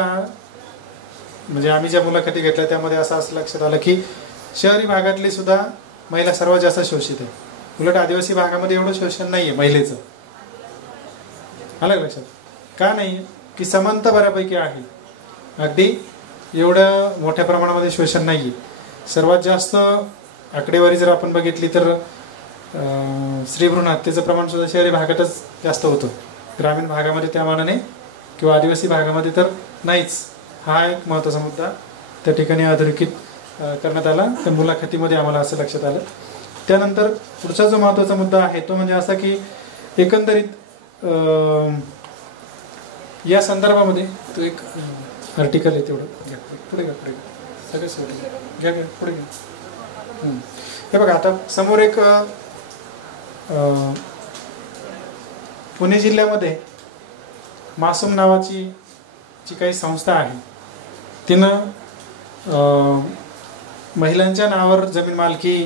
म्हणजे आम्ही ज्या मुलाखती घेतल्या त्यामध्ये असं लक्षात आलं की शहरी भागातली सुद्धा महिला सर्वात जास्त शोषित आहे. उलट आदिवासी भागामध्ये एवढं शोषण नाही आहे महिलेचं. आलं लक्षात? का नाही की समानता बऱ्यापैकी आहे, अगदी एवढं मोठ्या प्रमाणामध्ये शोषण नाही आहे. सर्वात जास्त आकडेवारी जर आपण बघितली तर स्त्रीभ्रूण हत्येचं प्रमाण सुद्धा शहरी भागातच जास्त होतं, ग्रामीण भागामध्ये त्या मानाने किंवा आदिवासी भागामध्ये तर नाहीच. हा एक महत्त्वाचा मुद्दा त्या ठिकाणी अधोरेखित करण्यात आला त्या मुलाखतीमध्ये, आम्हाला असं लक्षात आलं. त्यानंतर पुढचा जो महत्त्वाचा मुद्दा आहे तो म्हणजे असा की एकंदरीत या संदर्भामध्ये तो एक आर्टिकल आहे, तेवढं घ्या पुढे घ्या, पुढे घ्या, सगळं घ्या पुढे घ्या. हे बघा आता समोर एक पुणे जिल्ह्यामध्ये मासूम नावाची जी काही संस्था आहे तिनं महिलांच्या नावावर जमीन मालकी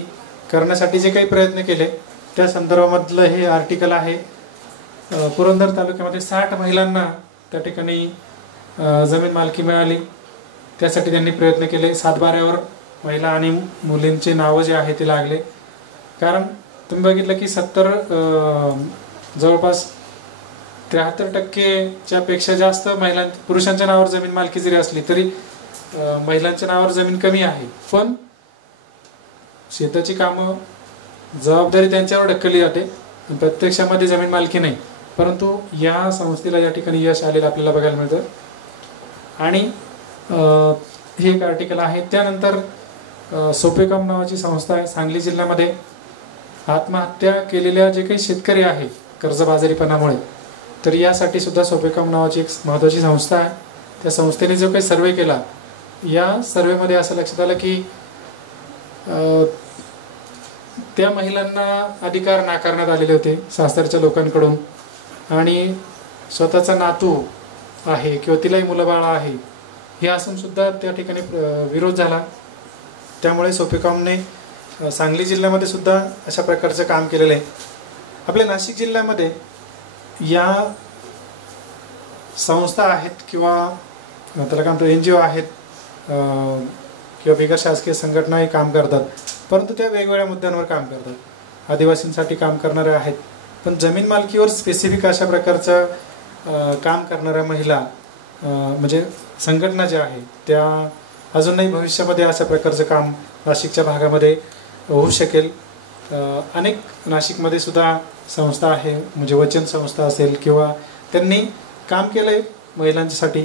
करण्यासाठी जे काही प्रयत्न केले त्या संदर्भामधलं हे आर्टिकल आहे. पुरंदर तालुक्यामध्ये 60 महिलांना त्या ठिकाणी जमीन मालकी मिळाली, त्यासाठी त्यांनी प्रयत्न केले. 7/12 महिला आणि मुलींचे नावं जे आहे ते लागले. कारण तुम्ही बघितलं की जवळपास 73% पेक्षा जास्त पुरुषांच्या नावावर जमीन मालकी जरी असली तरी महिलांच्या नावावर जमीन कमी आहे. पण शेताची कामं जबाबदारी त्यांच्यावर ढकलली जाते, प्रत्यक्षामध्ये जमीन मालकी नाही. परंतु या संस्थेला या ठिकाणी यश आलेलं आपल्याला बघायला मिळतं. आणि हे एक आर्टिकल आहे. त्यानंतर सोपेकॉम नावाची संस्था आहे सांगली जिल्ह्यामध्ये. आत्महत्या केलेल्या जे काही शेतकरी आहे कर्जबाजारीपणामुळे, तर यासाठी सुद्धा सोपेकॉम नावाची एक महत्त्वाची संस्था आहे. त्या संस्थेने जो काही सर्वे केला, या सर्वेमध्ये असं लक्षात आलं की त्या महिलांना अधिकार नाकारण्यात आलेले होते सासरच्या लोकांकडून, आणि स्वतःचा नातू आहे किंवा तिलाही मुलंबाळ आहे हे असून सुद्धा त्या ठिकाणी विरोध झाला. त्यामुळे सोपेकॉमने सांगली जिल्ह्यामध्ये सुद्धा अशा प्रकारचं काम केलेलं आहे. आपल्या नाशिक जिल्ह्यामध्ये या संस्था आहेत किंवा त्याला काय म्हणतो NGO आहेत किंवा बिगर शासकीय संघटनाही काम करतात, परंतु त्या वेगवेगळ्या मुद्द्यांवर काम करतात. आदिवासींसाठी काम करणारे आहेत, पण जमीन मालकीवर स्पेसिफिक अशा प्रकारचं काम करणाऱ्या महिला म्हणजे संघटना ज्या आहेत त्या अजूनही भविष्यामध्ये अशा प्रकारचं काम नाशिकच्या भागामध्ये होऊ शकेल. अनेक नाशिकमध्ये सुद्धा संस्था आहे, म्हणजे वचन संस्था असेल किंवा त्यांनी काम केलं आहे महिलांसाठी,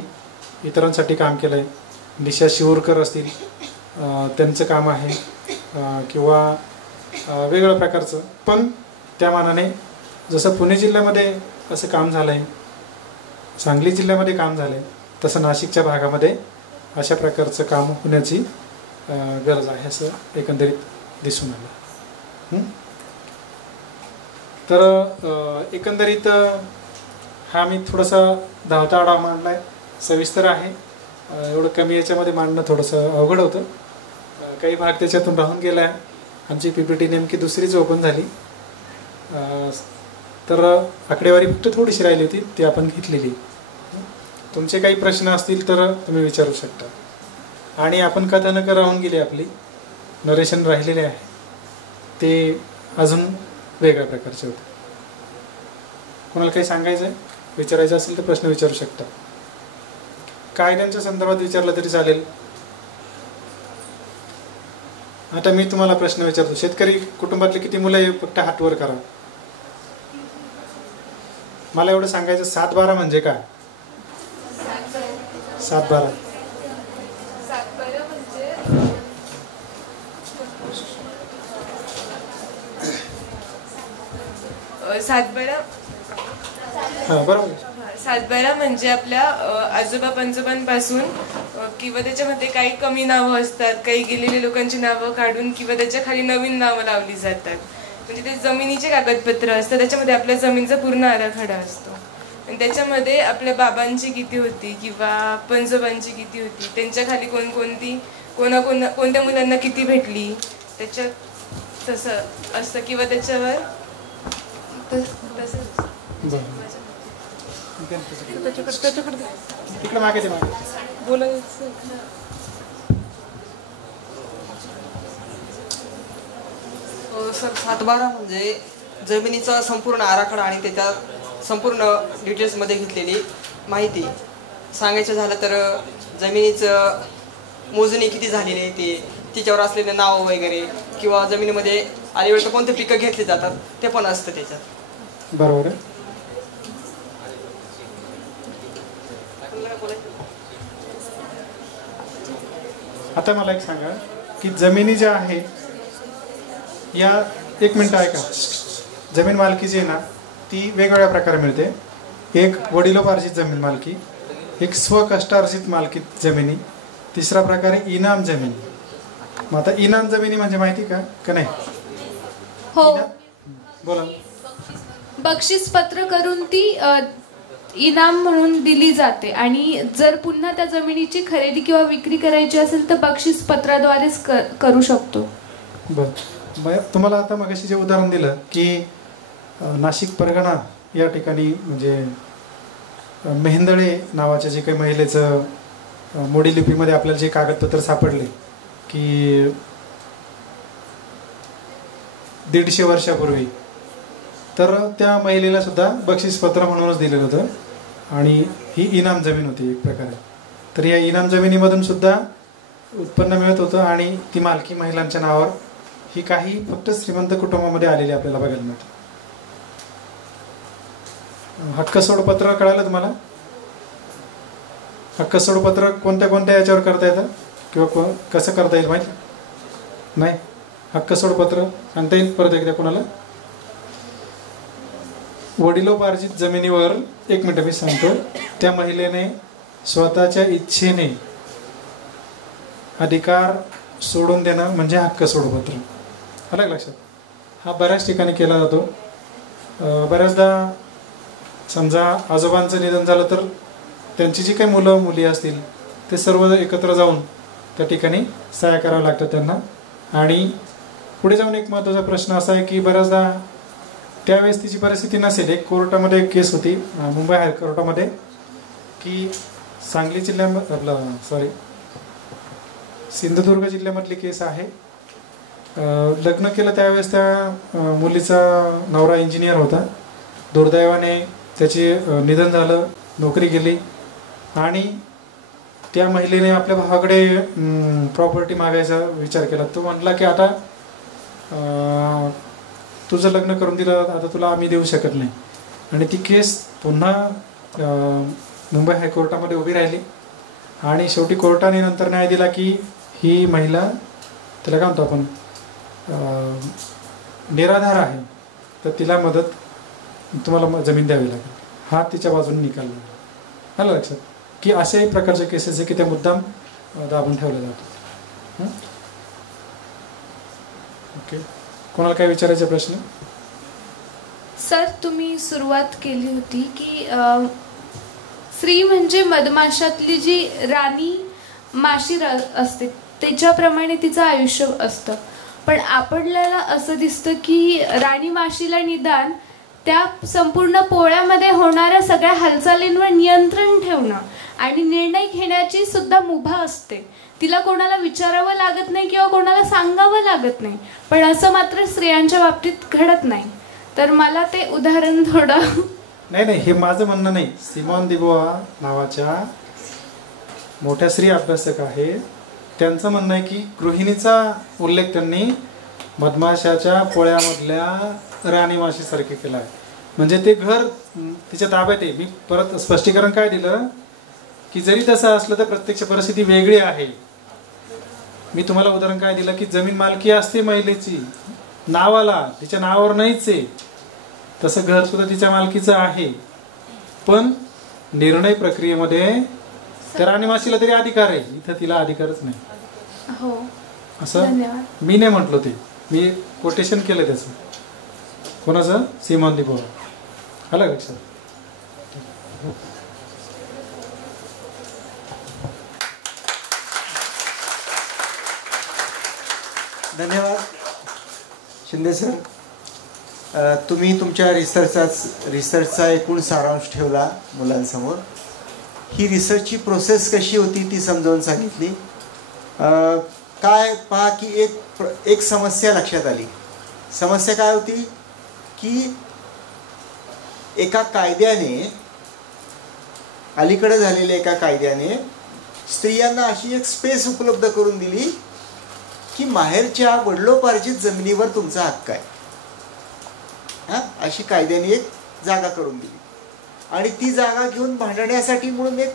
इतरांसाठी काम केलं आहे. निशा शिवूरकर असतील, त्यांचं काम आहे किंवा वेगवेगळ्या प्रकारचं. पण त्या मानाने जसं पुणे जिल्ह्यामध्ये असं काम झालं आहे, सांगली जिल्ह्यामध्ये काम झालं आहे, तसं नाशिकच्या भागामध्ये अशा प्रकारचं काम होण्याची गरज आहे असं एकंदरीत दिसून आलं. तर एकंदरीत हा मी थोडासा धावता आढावा मांडला आहे, सविस्तर आहे. एवढं कमी याच्यामध्ये मांडणं थोडंसं अवघड होतं, काही भाग त्याच्यातून राहून गेला आहे. आमची PPT नेमकी दुसरीच ओपन झाली, तर आकडेवारी फक्त थोडीशी राहिली होती, ती आपण घेतलेली. तुमचे काही प्रश्न असतील तर तुम्ही विचारू शकता. आणि आपण कथानक राहून गेली, आपली नरेशन राहिलेले आहे, ते अजून वेगळ्या प्रकारचे होते. कोणाला काही सांगायचं आहे, विचारायचं असेल तर प्रश्न विचारू शकता. कायद्यांच्या संदर्भात विचारलं तरी चालेल. आता मी तुम्हाला प्रश्न विचारतो, शेतकरी कुटुंबातले किती मुलं आहे फक्त हात वर करा. मला एवढं सांगायचं, 7-12 म्हणजे काय? 7-12 हां बरोबर. 7-12 म्हणजे आपल्या आजोबा पंजोबांपासून किंवा त्याच्यामध्ये काही कमी नावं असतात, काही गेलेल्या लोकांची नावं काढून किंवा त्याच्या खाली नवीन नावं लावली जातात. म्हणजे ते जमिनीचे कागदपत्र असतात, त्याच्यामध्ये आपल्या जमिनीचा पूर्ण आराखडा असतो. आणि त्याच्यामध्ये आपल्या बाबांची किती होती किंवा पंजोबांची किती होती, त्यांच्या खाली कोणकोणती कोणत्या मुलांना किती भेटली, त्याच्यात तसं असतं किंवा त्याच्यावर तसं तिकडे मागे ते मागे बोलायचं. सर 7-12 म्हणजे जमिनीचा संपूर्ण आराखडा आणि त्याच्यात संपूर्ण डिटेल्समध्ये घेतलेली माहिती. सांगायचं झालं तर जमिनीचं मोजणी किती झालेली आहे, ते तिच्यावर असलेले नाव वगैरे किंवा जमिनीमध्ये आलीवेळेस कोणते पिकं घेतली जातात ते पण असतं त्याच्यात. बरोबर आहे. आता मला एक सांगा की जमिनी ज्या आहे या, एक मिनिट आहे का, जमीन मालकी जी आहे ना ती वेगवेगळ्या प्रकारे मिळते. एक वडिलोपार्जित जमीन मालकी, एक स्वकष्टार्जित मालकी जमिनी, तिसरा प्रकार आहे इनाम जमीन. मग आता इनाम जमिनी म्हणजे माहिती का नाही? हो, बोला. बक्षीस पत्र करून ती इनाम म्हणून दिली जाते आणि जर पुन्हा त्या जमिनीची खरेदी किंवा विक्री करायची असेल तर बक्षीस पत्राद्वारेच करू शकतो. बरं, तुम्हाला आता मगाशी जे उदाहरण दिलं की नाशिक परगणा या ठिकाणी म्हणजे मेहेंदळे नावाच्या जे काही महिलेचं मोडी लिपीमध्ये आपल्याला जे कागदपत्र सापडले की 150 वर्षापूर्वी, तर त्या महिलेला सुद्धा बक्षीसपत्र म्हणूनच दिलेलं होतं आणि ही इनाम जमीन होती एक प्रकारे. तर या इनाम जमिनीमधून सुद्धा उत्पन्न मिळत होतं आणि ती मालकी महिलांच्या नावावर, ही काही फक्त श्रीमंत कुटुंबामध्ये आलेली आपल्याला बघायला मिळतं. हक्क सोडपत्र कळालं तुम्हाला? हक्क सोडपत्र कोणत्या कोणत्या याच्यावर करता येतं किंवा कसं करता येईल माहिती नाही? हक्क सोडपत्र सांगता येईल परत एकदा कोणाला? वडिलोपार्जित जमिनीवर, एक मिनिट मी सांगतो, त्या महिलेने स्वतःच्या इच्छेने अधिकार सोडून देणं म्हणजे हक्क सोडपत्र. आलं लक्षात? हा बऱ्याच ठिकाणी केला जातो. बऱ्याचदा समजा आजोबांचं निधन झालं तर त्यांची जी काही मुलं मुली असतील ते सर्व एकत्र जाऊन त्या ठिकाणी सह्या कराव्या लागतात त्यांना. आणि पुढे जाऊन एक महत्त्वाचा प्रश्न असा आहे की बऱ्याचदा त्यावेळेस तिची परिस्थिती नसेल. एक कोर्टामध्ये एक केस होती मुंबई हायकोर्टामध्ये की सांगली जिल्ह्यामध्ये सिंधुदुर्ग जिल्ह्यामधली केस आहे. लग्न केलं त्यावेळेस त्या मुलीचा नवरा इंजिनियर होता. दुर्दैवाने त्याचे निधन झालं, नोकरी गेली आणि त्या महिलेने आपल्या भावाकडे प्रॉपर्टी मागायचा विचार केला. तो म्हटला की आता तुझं लग्न करून दिलं, आता तुला आम्ही देऊ शकत नाही. आणि ती केस पुन्हा मुंबई हायकोर्टामध्ये उभी राहिली आणि शेवटी कोर्टाने नंतर न्याय दिला की ही महिला, त्याला काय म्हणतो आपण, निराधार आहे, तर तिला मदत, तुम्हाला जमीन द्यावी लागेल. हा तिच्या बाजूने निकाल लागला. आलं लक्षात? की अशाही प्रकारचे केसेस आहे की त्या मुद्दाम दाबून ठेवले जातात. ओके, कोणाला काय विचारायचे प्रश्न? सर, तुम्ही सुरुवात केली होती की स्त्री म्हणजे मधमाशातली जी राणी माशी असते त्याच्याप्रमाणे तिचं आयुष्य असतं. पण आपल्याला असं दिसतं की राणी माशीला निदान त्या संपूर्ण पोळ्यामध्ये होणाऱ्या सगळ्या हालचालींवर नियंत्रण ठेवणं आणि निर्णय घेण्याची सुद्धा मुभा असते. तिला कोणाला विचारावं लागत नाही किंवा कोणाला सांगावं लागत नाही. पण असं मात्र स्त्रियांच्या बाबतीत घडत नाही. तर मला ते उदाहरण थोडं. नाही, हे माझं म्हणणं नाही. सिमॉन दिबोआ नावाच्या मोठ्या स्त्री अभ्यासक आहे, त्यांचं म्हणणं आहे की गृहिणीचा उल्लेख त्यांनी मधमाशाच्या पोळ्यामधल्या राणी माशीसारखे केला आहे. म्हणजे ते घर तिच्या ताब्यात आहे. मी परत स्पष्टीकरण काय दिलं की जरी तसं असलं तर प्रत्यक्ष परिस्थिती वेगळी आहे. मी तुम्हाला उदाहरण काय दिलं की जमीन मालकी असते महिलेची नावाला, तिच्या नावावर नाहीच आहे. तसं घर सुद्धा तिच्या मालकीचं आहे, पण निर्णय प्रक्रियेमध्ये त्या राणी माशीला तरी अधिकार आहे, इथं तिला अधिकारच नाही. हो, असं मी नाही म्हटलो, ते मी कोटेशन केलं त्याचं. कोणाचं? सिमॉन दिबोआ. आलं लक्षात? धन्यवाद शिंदे सर. तुम्ही तुमच्या रिसर्चचा एकूण सारांश ठेवला मुलांसमोर. ही रिसर्चची प्रोसेस कशी होती ती समजावून सांगितली. काय पहा की एक समस्या लक्षात आली. समस्या काय होती की एका कायद्याने, अलीकडे झालेल्या एका कायद्याने स्त्रियांना अशी एक स्पेस उपलब्ध करून दिली की माहेरच्या वडिलोपार्जित जमिनीवर तुमचा हक्क आहे. अशी कायद्याने एक जागा करून दिली. आणि ती जागा घेऊन भांडण्यासाठी म्हणून एक,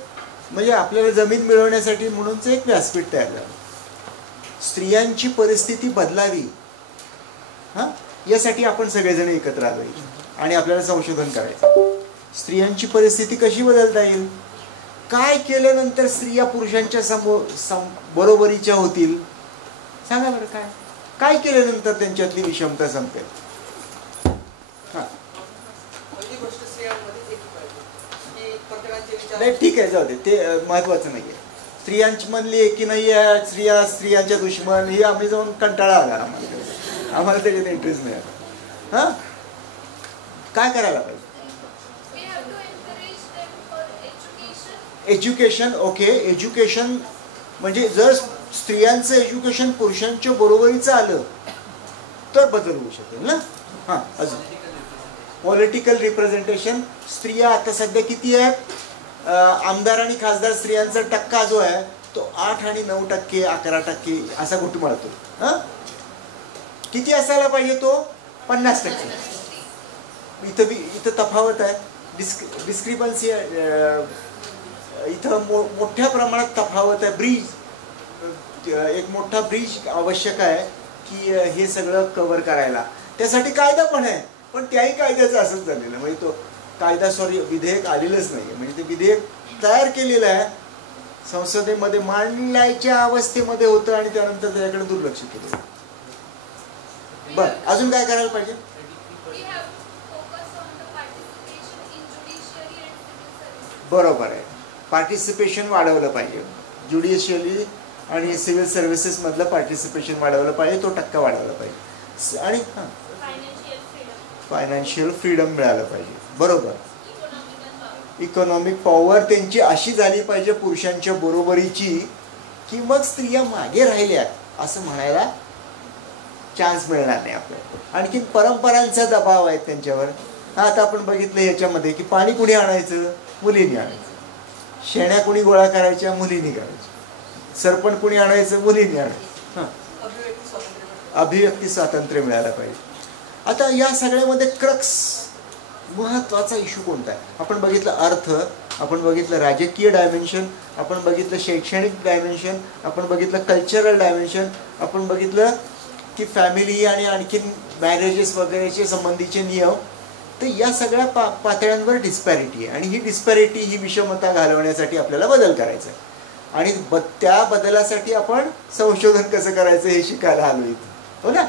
म्हणजे आपल्याला जमीन मिळवण्यासाठी म्हणूनच एक व्यासपीठ तयार झालं. स्त्रियांची परिस्थिती बदलावी यासाठी आपण सगळेजण एकत्र आलो आणि आपल्याला संशोधन करायचं. स्त्रियांची परिस्थिती कशी बदलता येईल, काय केल्यानंतर स्त्रिया पुरुषांच्या बरोबरीच्या होतील, सांगा बरं. काय केल्यानंतर त्यांच्यातली विषमता संपेल. नाही, ठीक आहे, जाऊ दे, ते महत्वाचं नाहीये. स्त्रियांची म्हणली की नाही स्त्रियांच्या दुश्मन, ही आम्ही जाऊन कंटाळा आला आम्हाला त्याच्यात इंटरेस्ट नाही आला. काय करायला पाहिजे? एज्युकेशन. ओके, एज्युकेशन म्हणजे जर स्त्रियांचं एज्युकेशन पुरुषांच्या बरोबरीचं आलं तर बदल होऊ शकेल ना. अजून पॉलिटिकल रिप्रेझेंटेशन. स्त्रिया आता सध्या किती आहेत? आमदार आणि खासदार स्त्रियांचा टक्का जो आहे तो 8 आणि 9%, 11% असा घुटमळतो. किती असायला पाहिजे तो? 50%. इथं तफावत आहे, डिस्क्रिपन्सी आहे. इथं मोठ्या प्रमाणात तफावत आहे. ब्रिज, एक मोठा ब्रिज आवश्यक आहे की हे सगळं कव्हर करायला. त्यासाठी कायदा पण आहे, पण त्याही कायद्याचं असंच झालेलं, म्हणजे तो कायदा विधेयक आलेलंच नाही. म्हणजे ते विधेयक तयार केलेलं आहे, संसदेमध्ये मांडण्याच्या अवस्थेमध्ये होतं आणि त्यानंतर त्याच्याकडे दुर्लक्ष केलं. बरं, अजून काय करायला पाहिजे? बरोबर आहे, पार्टिसिपेशन वाढवलं पाहिजे. ज्युडिशियली आणि सिव्हिल सर्व्हिसेस मधलं पार्टिसिपेशन वाढवलं पाहिजे, तो टक्का वाढवला पाहिजे. आणि फायनान्शियल फ्रीडम मिळालं पाहिजे. बरोबर, इकॉनॉमिक पॉवर त्यांची अशी झाली पाहिजे पुरुषांच्या बरोबरीची की मग स्त्रिया मागे राहिल्या असं म्हणायला चान्स मिळणार नाही आपल्याला. आणखी परंपरांचा दबाव आहे त्यांच्यावर. आता आपण बघितलं याच्यामध्ये की पाणी कुणी आणायचं? मुलींनी आणायचं. शेण्या कुणी गोळा करायच्या? मुलींनी करायच्या. सरपण कुणी आणायचं? मुलींनी आणायचं. अभिव्यक्ती स्वातंत्र्य मिळालं पाहिजे. आता या सगळ्यामध्ये क्रक्स महत्वाचा इश्यू कोणता आहे? आपण बघितलं अर्थ, आपण बघितलं राजकीय डायमेन्शन, आपण बघितलं शैक्षणिक डायमेन्शन, आपण बघितलं कल्चरल डायमेन्शन, आपण बघितलं की फॅमिली आणि आणखीन मॅरेजेस वगैरेचे संबंधीचे नियम. तर या सगळ्या पातळ्यांवर डिस्पॅरिटी आहे आणि ही डिस्पॅरिटी, ही विषमता घालवण्यासाठी आपल्याला बदल करायचा आहे. आणि त्या बदलासाठी आपण संशोधन कसं करायचं हे शिकायला आलो इथं, हो ना?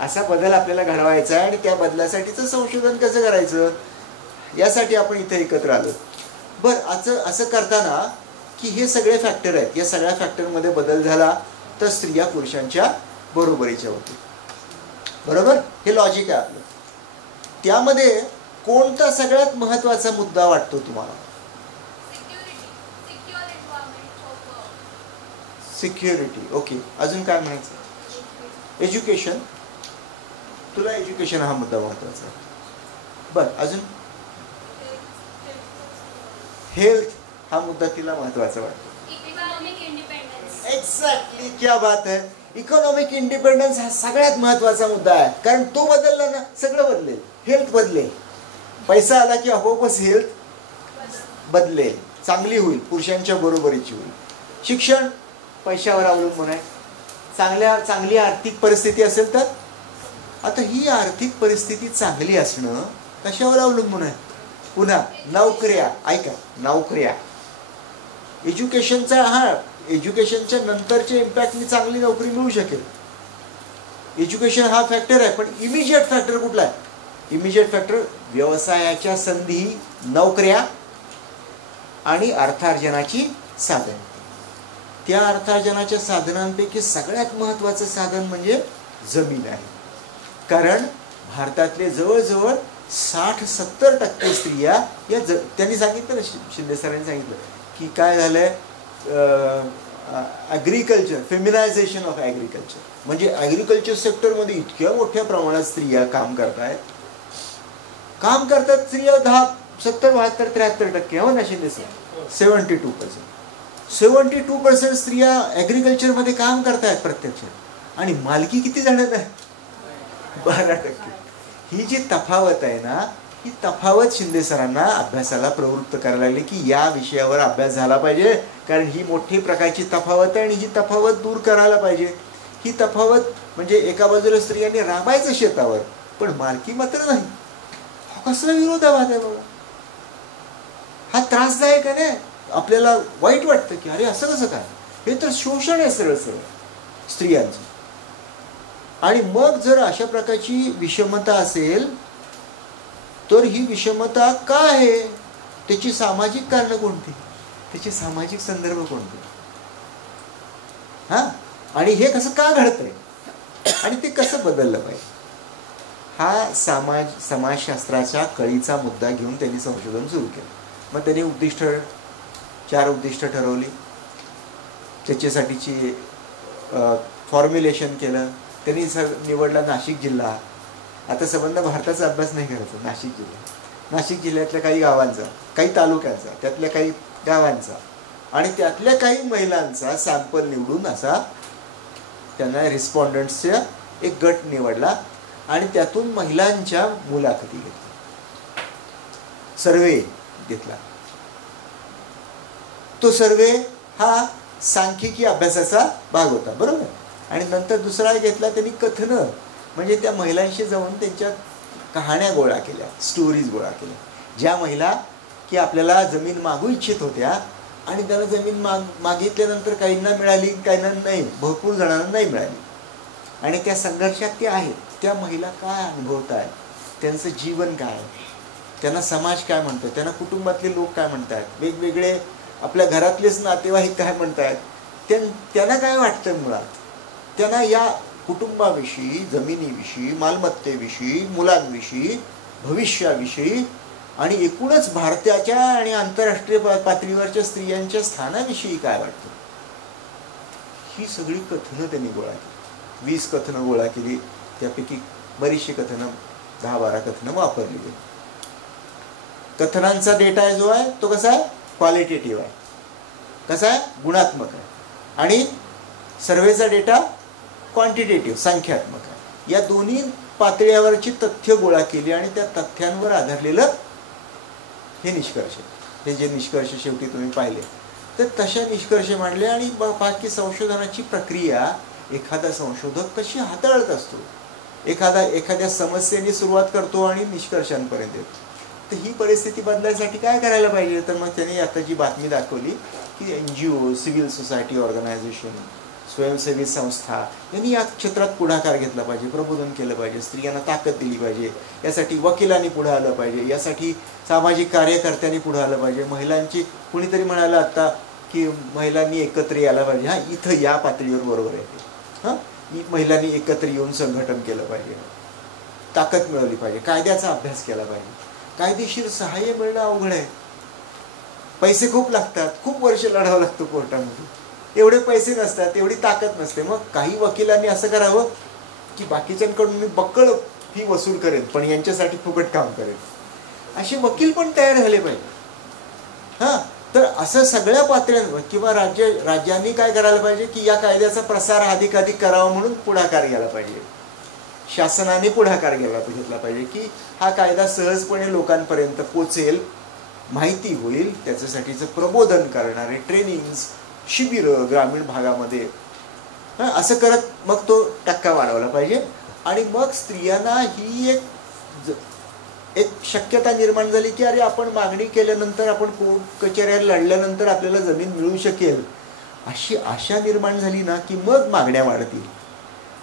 असा बदल आपल्याला घडवायचा आहे आणि त्या बदलासाठीचं संशोधन कसं करायचं यासाठी आपण इथे एकत्र आलो. बरं, असं करताना की हे सगळे फॅक्टर आहेत, या सगळ्या फॅक्टरमध्ये बदल झाला तर स्त्रिया पुरुषांच्या बरोबरीच्या होते. बरोबर, हे लॉजिक आहे आपलं. त्यामध्ये कोणता सगळ्यात महत्वाचा मुद्दा वाटतो तुम्हाला? सिक्युरिटी. ओके, अजून काय म्हणायचं? एज्युकेशन. तुला एज्युकेशन हा मुद्दा महत्वाचा आहे. बर, अजून? हेल्थ हा मुद्दा तिला महत्वाचा वाटतो. एक्झॅक्टली, क्या बात है. इकॉनॉमिक इंडिपेंडन्स हा सगळ्यात महत्वाचा मुद्दा आहे, कारण तो बदलला ना सगळं बदलेल. हेल्थ बदलेल, पैसा आला की आपोआपच हेल्थ बदलेल, चांगली होईल, पुरुषांच्या बरोबरीची होईल. शिक्षण पैशावर अवलंबून आहे. चांगली आर्थिक परिस्थिती असेल तर. आता ही आर्थिक परिस्थिती चांगली असणं कशावर अवलंबून आहे? पुन्हा नोकऱ्या. ऐका, नोकऱ्या. एज्युकेशनचा, हा एज्युकेशनच्या नंतरचे इम्पॅक्टनी चांगली नोकरी मिळू शकेल. एज्युकेशन हा फॅक्टर आहे, पण इमिजिएट फॅक्टर कुठला आहे? इमिजिएट फॅक्टर व्यवसायाच्या संधी, नोकऱ्या आणि अर्थार्जनाची साधन. त्या अर्थार्जनाच्या साधनांपैकी सगळ्यात महत्वाचं साधन म्हणजे जमीन आहे. कारण भारतातले जवळजवळ 60-70% स्त्रिया या त्यांनी सांगितलं ना, शिंदे सरांनी सांगितलं की काय झालंय, ॲग्रिकल्चर, फेमिनायझेशन ऑफ ॲग्रिकल्चर. म्हणजे ॲग्रिकल्चर सेक्टरमध्ये इतक्या मोठ्या प्रमाणात स्त्रिया काम करतात स्त्रिया 70-72-73% हो ना शिंदे सर? 72% स्त्रिया ॲग्रिकल्चरमध्ये काम करतायत प्रत्यक्षात. आणि मालकी किती जाण्यात आहे? 12%. ही जी तफावत आहे ना, ही तफावत शिंदे सरांना अभ्यासाला प्रवृत्त करायला लागली की या विषयावर अभ्यास झाला पाहिजे, कारण ही मोठी प्रकारची तफावत आहे आणि ही तफावत दूर करायला पाहिजे. ही तफावत म्हणजे एका बाजूला स्त्रियांनी राबायचं शेतावर, पण मालकी मात्र नाही. हा कसला विरोधाभास आहे बाबा? हा त्रासदायक आहे ना, आपल्याला वाईट वाटतं की अरे असं कसं काय? हे तर शोषण आहे सरळ सरळ स्त्रियांचं. आणि मग जर अशा प्रकारची विषमता असेल तर ही विषमता का आहे? त्याची सामाजिक कारणं कोणती? त्याचे सामाजिक संदर्भ कोणते? हा, आणि हे कसं का घडतंय आणि ते कसं बदललं पाहिजे? हा समाजशास्त्राच्या कळीचा मुद्दा घेऊन त्यांनी संशोधन सुरू केलं. मग त्यांनी 4 उद्दिष्ट ठरवली, त्याच्यासाठीची फॉर्म्युलेशन केलं. त्यांनी निवडला नाशिक जिल्हा. आता संबंध भारताचा अभ्यास नाही करायचा. नाशिक जिल्हा, नाशिक जिल्ह्यातल्या काही गावांचा, काही तालुक्यांचा, त्यातल्या काही गावांचा आणि त्यातल्या काही महिलांचा सॅम्पल निवडून असा त्यांना रिस्पॉन्डंट्सचा एक गट निवडला आणि त्यातून महिलांच्या मुलाखती घेतल्या, सर्वे घेतला. तो सर्वे हा सांख्यिकी अभ्यासाचा भाग होता. बरोबर, आणि नंतर दुसरा घेतला त्यांनी कथनं, म्हणजे त्या महिलांशी जाऊन त्यांच्या कहाण्या गोळा केल्या, स्टोरीज गोळा केल्या. ज्या महिला की आपल्याला जमीन मागू इच्छित होत्या आणि त्यांना जमीन मागितल्यानंतर काहींना मिळाली, काहींना नाही, भरपूर जणांना नाही मिळाली आणि त्या संघर्षात त्या आहेत. त्या महिला काय अनुभवत आहेत, त्यांचं जीवन काय, त्यांना समाज काय म्हणतो, त्यांना कुटुंबातले लोक काय म्हणतात, वेगवेगळे आपल्या घरातलेच नातेवाईक काय म्हणतात, त्यांना काय वाटतं, मुळात त्यांना या कुटुंबाविषयी, जमिनीविषयी, मालमत्तेविषयी, मुलांविषयी, भविष्याविषयी आणि एकूणच भारताच्या आणि आंतरराष्ट्रीय पातळीवरच्या स्त्रियांच्या स्थानाविषयी काय वाटतं, ही सगळी कथनं त्यांनी गोळा केली. 20 कथनं गोळा केली. त्यापैकी बरीचशी कथनं, 10-12 कथनं वापरली गेली. कथनांचा डेटा जो आहे तो कसा आहे, क्वालिटेटिव्ह आहे, कसा आहे, गुणात्मक आहे. आणि सर्वेचा डेटा क्वांटिटेटिव्ह, संख्यात्मक आहे. या दोन्ही पातळीवरची तथ्य गोळा केली आणि त्या तथ्यांवर आधारलेलं हे निष्कर्ष, हे जे निष्कर्ष शेवटी तुम्ही पाहिले, तर तशा निष्कर्ष मांडले. आणि बाकी संशोधनाची प्रक्रिया एखादा संशोधक कशी हाताळत असतो, एखाद्या समस्येने सुरुवात करतो आणि निष्कर्षांपर्यंत येतो. तर ही परिस्थिती बदलायसाठी काय करायला पाहिजे, तर मग त्याने आता जी बातमी दाखवली की NGO, सिव्हिल सोसायटी ऑर्गनायझेशन, स्वयंसेवी संस्था यांनी या क्षेत्रात पुढाकार घेतला पाहिजे, प्रबोधन केलं पाहिजे, स्त्रियांना ताकद दिली पाहिजे. यासाठी वकिलांनी पुढे आलं पाहिजे, यासाठी सामाजिक कार्यकर्त्यांनी पुढे आलं पाहिजे. महिलांची, कुणीतरी म्हणालं आता की महिलांनी एकत्र यायला पाहिजे. हां, इथं या पातळीवर बरोबर आहे ते. हां, महिलांनी एकत्र येऊन संघटन केलं पाहिजे, ताकद मिळवली पाहिजे, कायद्याचा अभ्यास केला पाहिजे. कायदेशीर सहाय्य मिळणं अवघड आहे, पैसे खूप लागतात, खूप वर्ष लढावं लागतं कोर्टामध्ये, एवढे पैसे नसतात, एवढी ताकद नसते. मग काही वकिलांनी असं करावं की बाकीच्यांकडून मी बक्कळ फी वसूल करेन पण यांच्यासाठी फुकट काम करेन, असे वकील पण तयार झाले पाहिजे. हां, तर असं सगळ्या पातळ्यांवर किंवा राज्यांनी काय करायला पाहिजे की या कायद्याचा प्रसार अधिकाधिक करावा म्हणून पुढाकार घ्यायला पाहिजे. शासनाने पुढाकार घेतला पाहिजे की हा कायदा सहजपणे लोकांपर्यंत पोचेल, माहिती होईल, त्याच्यासाठीचं प्रबोधन करणारे ट्रेनिंग्स, शिबिरं ग्रामीण भागामध्ये, असं करत मग तो टक्का वाढवला पाहिजे. आणि मग स्त्रियांना ही एक शक्यता निर्माण झाली की अरे आपण मागणी केल्यानंतर, आपण कोर्ट कचेऱ्याला लढल्यानंतर आपल्याला जमीन मिळू शकेल, अशी आशा निर्माण झाली ना की मग मागण्या वाढतील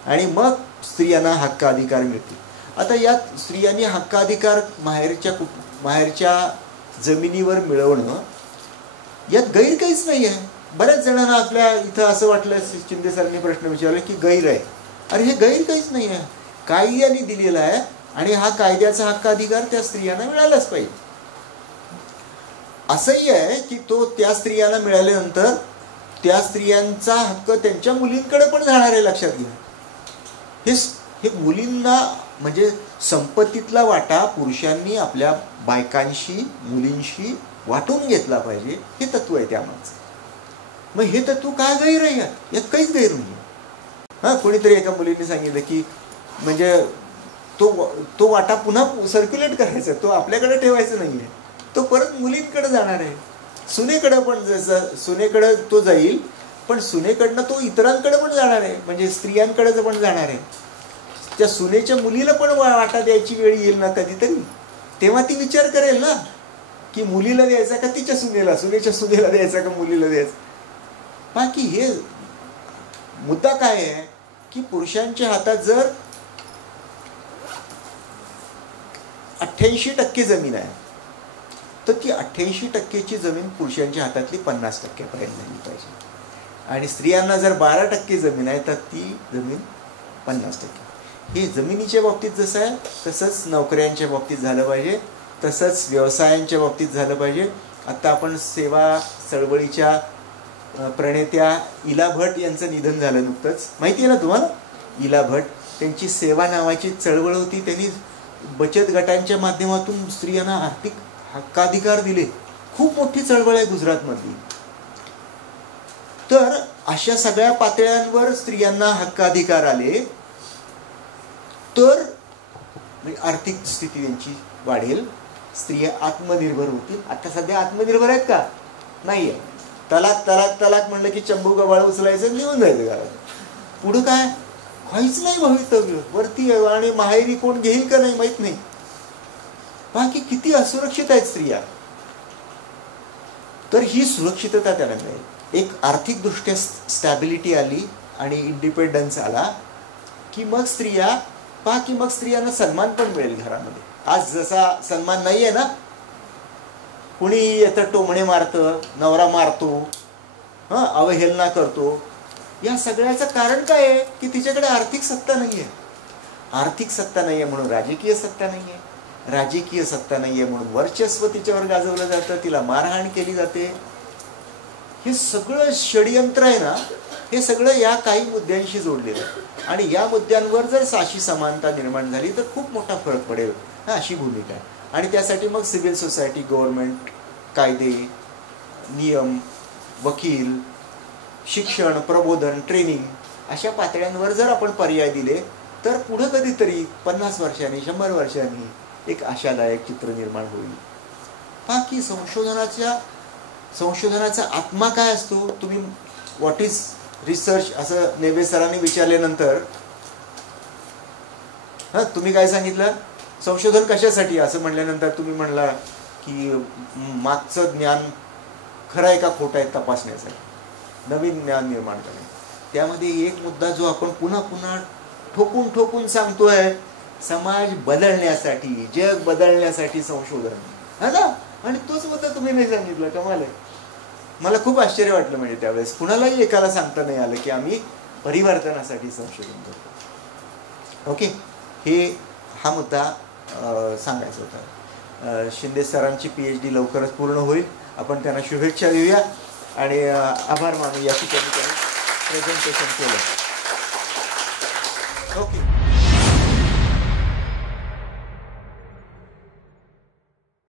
आणि मग स्त्रियांना हक्काधिकार मिळतील. आता यात स्त्रियांनी हक्काधिकार माहेरच्या जमिनीवर मिळवणं यात गैर काहीच नाही आहे. बऱ्याच जणांना आपल्या इथं असं वाटलं, शिंदे सरांनी प्रश्न विचारला की गैर आहे. अरे हे गैर काहीच नाही आहे, कायद्याने दिलेला आहे आणि हा कायद्याचा हक्काधिकार त्या स्त्रियांना मिळालाच पाहिजे. असंही आहे की तो त्या स्त्रियांना मिळाल्यानंतर त्या स्त्रियांचा हक्क त्यांच्या मुलींकडे पण जाणार आहे, लक्षात घ्या. हे मुलींना म्हणजे संपत्तीतला वाटा पुरुषांनी आपल्या बायकांशी, मुलींशी वाटून घेतला पाहिजे, हे तत्व आहे त्यामागचं. मग हे तत्व काय गैर आहे, यात काहीच गैर नाही. हां, कोणीतरी एका मुलीने सांगितलं की म्हणजे तो वाटा पुन्हा सर्क्युलेट करायचा, तो आपल्याकडे ठेवायचा नाही आहे, तो परत मुलींकडे जाणार आहे. सुनेकडं पण सुनेकडं तो जाईल, पण सुनेकडनं तो इतरांकडे पण जाणार आहे, म्हणजे स्त्रियांकडे पण जाणार आहे. त्या सुनेच्या मुलीला पण वाटा द्यायची वेळ येईल ना कधीतरी, तेव्हा ती विचार करेल ना की मुलीला द्यायचा का तिच्या सुनेला, सुनेच्या सुनेला द्यायचा का मुलीला द्यायचा. बाकी हे मुद्दा काय आहे की पुरुषांच्या हातात जर 88% जमीन आहे तर ती 88% जमीन पुरुषांच्या हातातली 50%पर्यंत झाली पाहिजे आणि स्त्रियांना जर 12% जमीन आहे तर ती जमीन 50%. हे जमिनीच्या बाबतीत जसं आहे तसंच नोकऱ्यांच्या बाबतीत झालं पाहिजे, तसंच व्यवसायांच्या बाबतीत झालं पाहिजे. आता आपण सेवा चळवळीच्या प्रणेत्या इला भट यांचं निधन झालं नुकतंच, माहिती आहे ना तुम्हाला. इला भट, त्यांची सेवा नावाची चळवळ होती, त्यांनी बचत गटांच्या माध्यमातून स्त्रियांना आर्थिक हक्काधिकार दिले. खूप मोठी चळवळ आहे गुजरातमधली. तर अशा सगळ्या पातळ्यांवर स्त्रियांना हक्काधिकार आले तर आर्थिक स्थिती त्यांची वाढेल, स्त्रिया आत्मनिर्भर होतील. आता सध्या आत्मनिर्भर आहेत का, नाही आहे. तलाक तलाक तलाक म्हणलं की चंबू गबाळ उचलायचं निघून जायचं घरात. पुढं काय काहीच नाही भवितव्य, वरती आणि माहेरी कोण घेईल का नाही माहित नाही. बाकी किती असुरक्षित आहेत स्त्रिया. तर ही सुरक्षितता त्यांना मिळेल. एक आर्थिक दृष्ट्या स्टॅबिलिटी आली आणि इंडिपेंडन्स आला की मग स्त्रियांना सन्मान पण मिळेल घरामध्ये. आज जसा सन्मान नाहीये ना, कुणी येतं टोमणे मारतं, नवरा मारतो, अवहेलना करतो. या सगळ्याचं कारण काय आहे की तिच्याकडे आर्थिक सत्ता नाहीये. आर्थिक सत्ता नाहीये म्हणून राजकीय सत्ता नाहीये. राजकीय सत्ता नाहीये म्हणून वर्चस्व तिच्यावर गाजवलं जातं, तिला मारहाण केली जाते. हे सगळं षडयंत्र आहे ना, हे सगळं या काही मुद्द्यांशी जोडलेलं आहे. आणि या मुद्द्यांवर जर साशी समानता निर्माण झाली तर खूप मोठा फरक पडेल, अशी भूमिका आहे. आणि त्यासाठी मग सिव्हिल सोसायटी, गव्हर्नमेंट, कायदे, नियम, वकील, शिक्षण, प्रबोधन, ट्रेनिंग अशा पातळ्यांवर जर आपण पर्याय दिले तर पुढं कधीतरी 50 वर्षांनी 100 वर्षांनी एक आशादायक चित्र निर्माण होईल. बाकी संशोधनाचा आत्मा काय असतो, तुम्ही व्हॉट इज रिसर्च असं नेवे सरांनी विचारल्यानंतर तुम्ही काय सांगितलं, संशोधन कशासाठी असं म्हणल्यानंतर तुम्ही म्हणला की मागचं ज्ञान खरं आहे का खोटं आहे तपासण्यासाठी, नवीन ज्ञान निर्माण करणे. त्यामध्ये एक मुद्दा जो आपण पुन्हा पुन्हा ठोकून ठोकून सांगतोय, समाज बदलण्यासाठी, जग बदलण्यासाठी संशोधन है ना. आणि तोच मुद्दा तुम्ही नाही सांगितलं. कमाल आहे. मला खूप आश्चर्य वाटलं. म्हणजे त्यावेळेस कुणालाही एकाला सांगता नाही आलं की आम्ही परिवर्तनासाठी संशोधन करतो. ओके, हा मुद्दा सांगायचा होता. शिंदे सरांची PhD लवकरच पूर्ण होईल. आपण त्यांना शुभेच्छा देऊया आणि आभार मानूया की त्यांनी प्रेझेंटेशन केलं. ओके.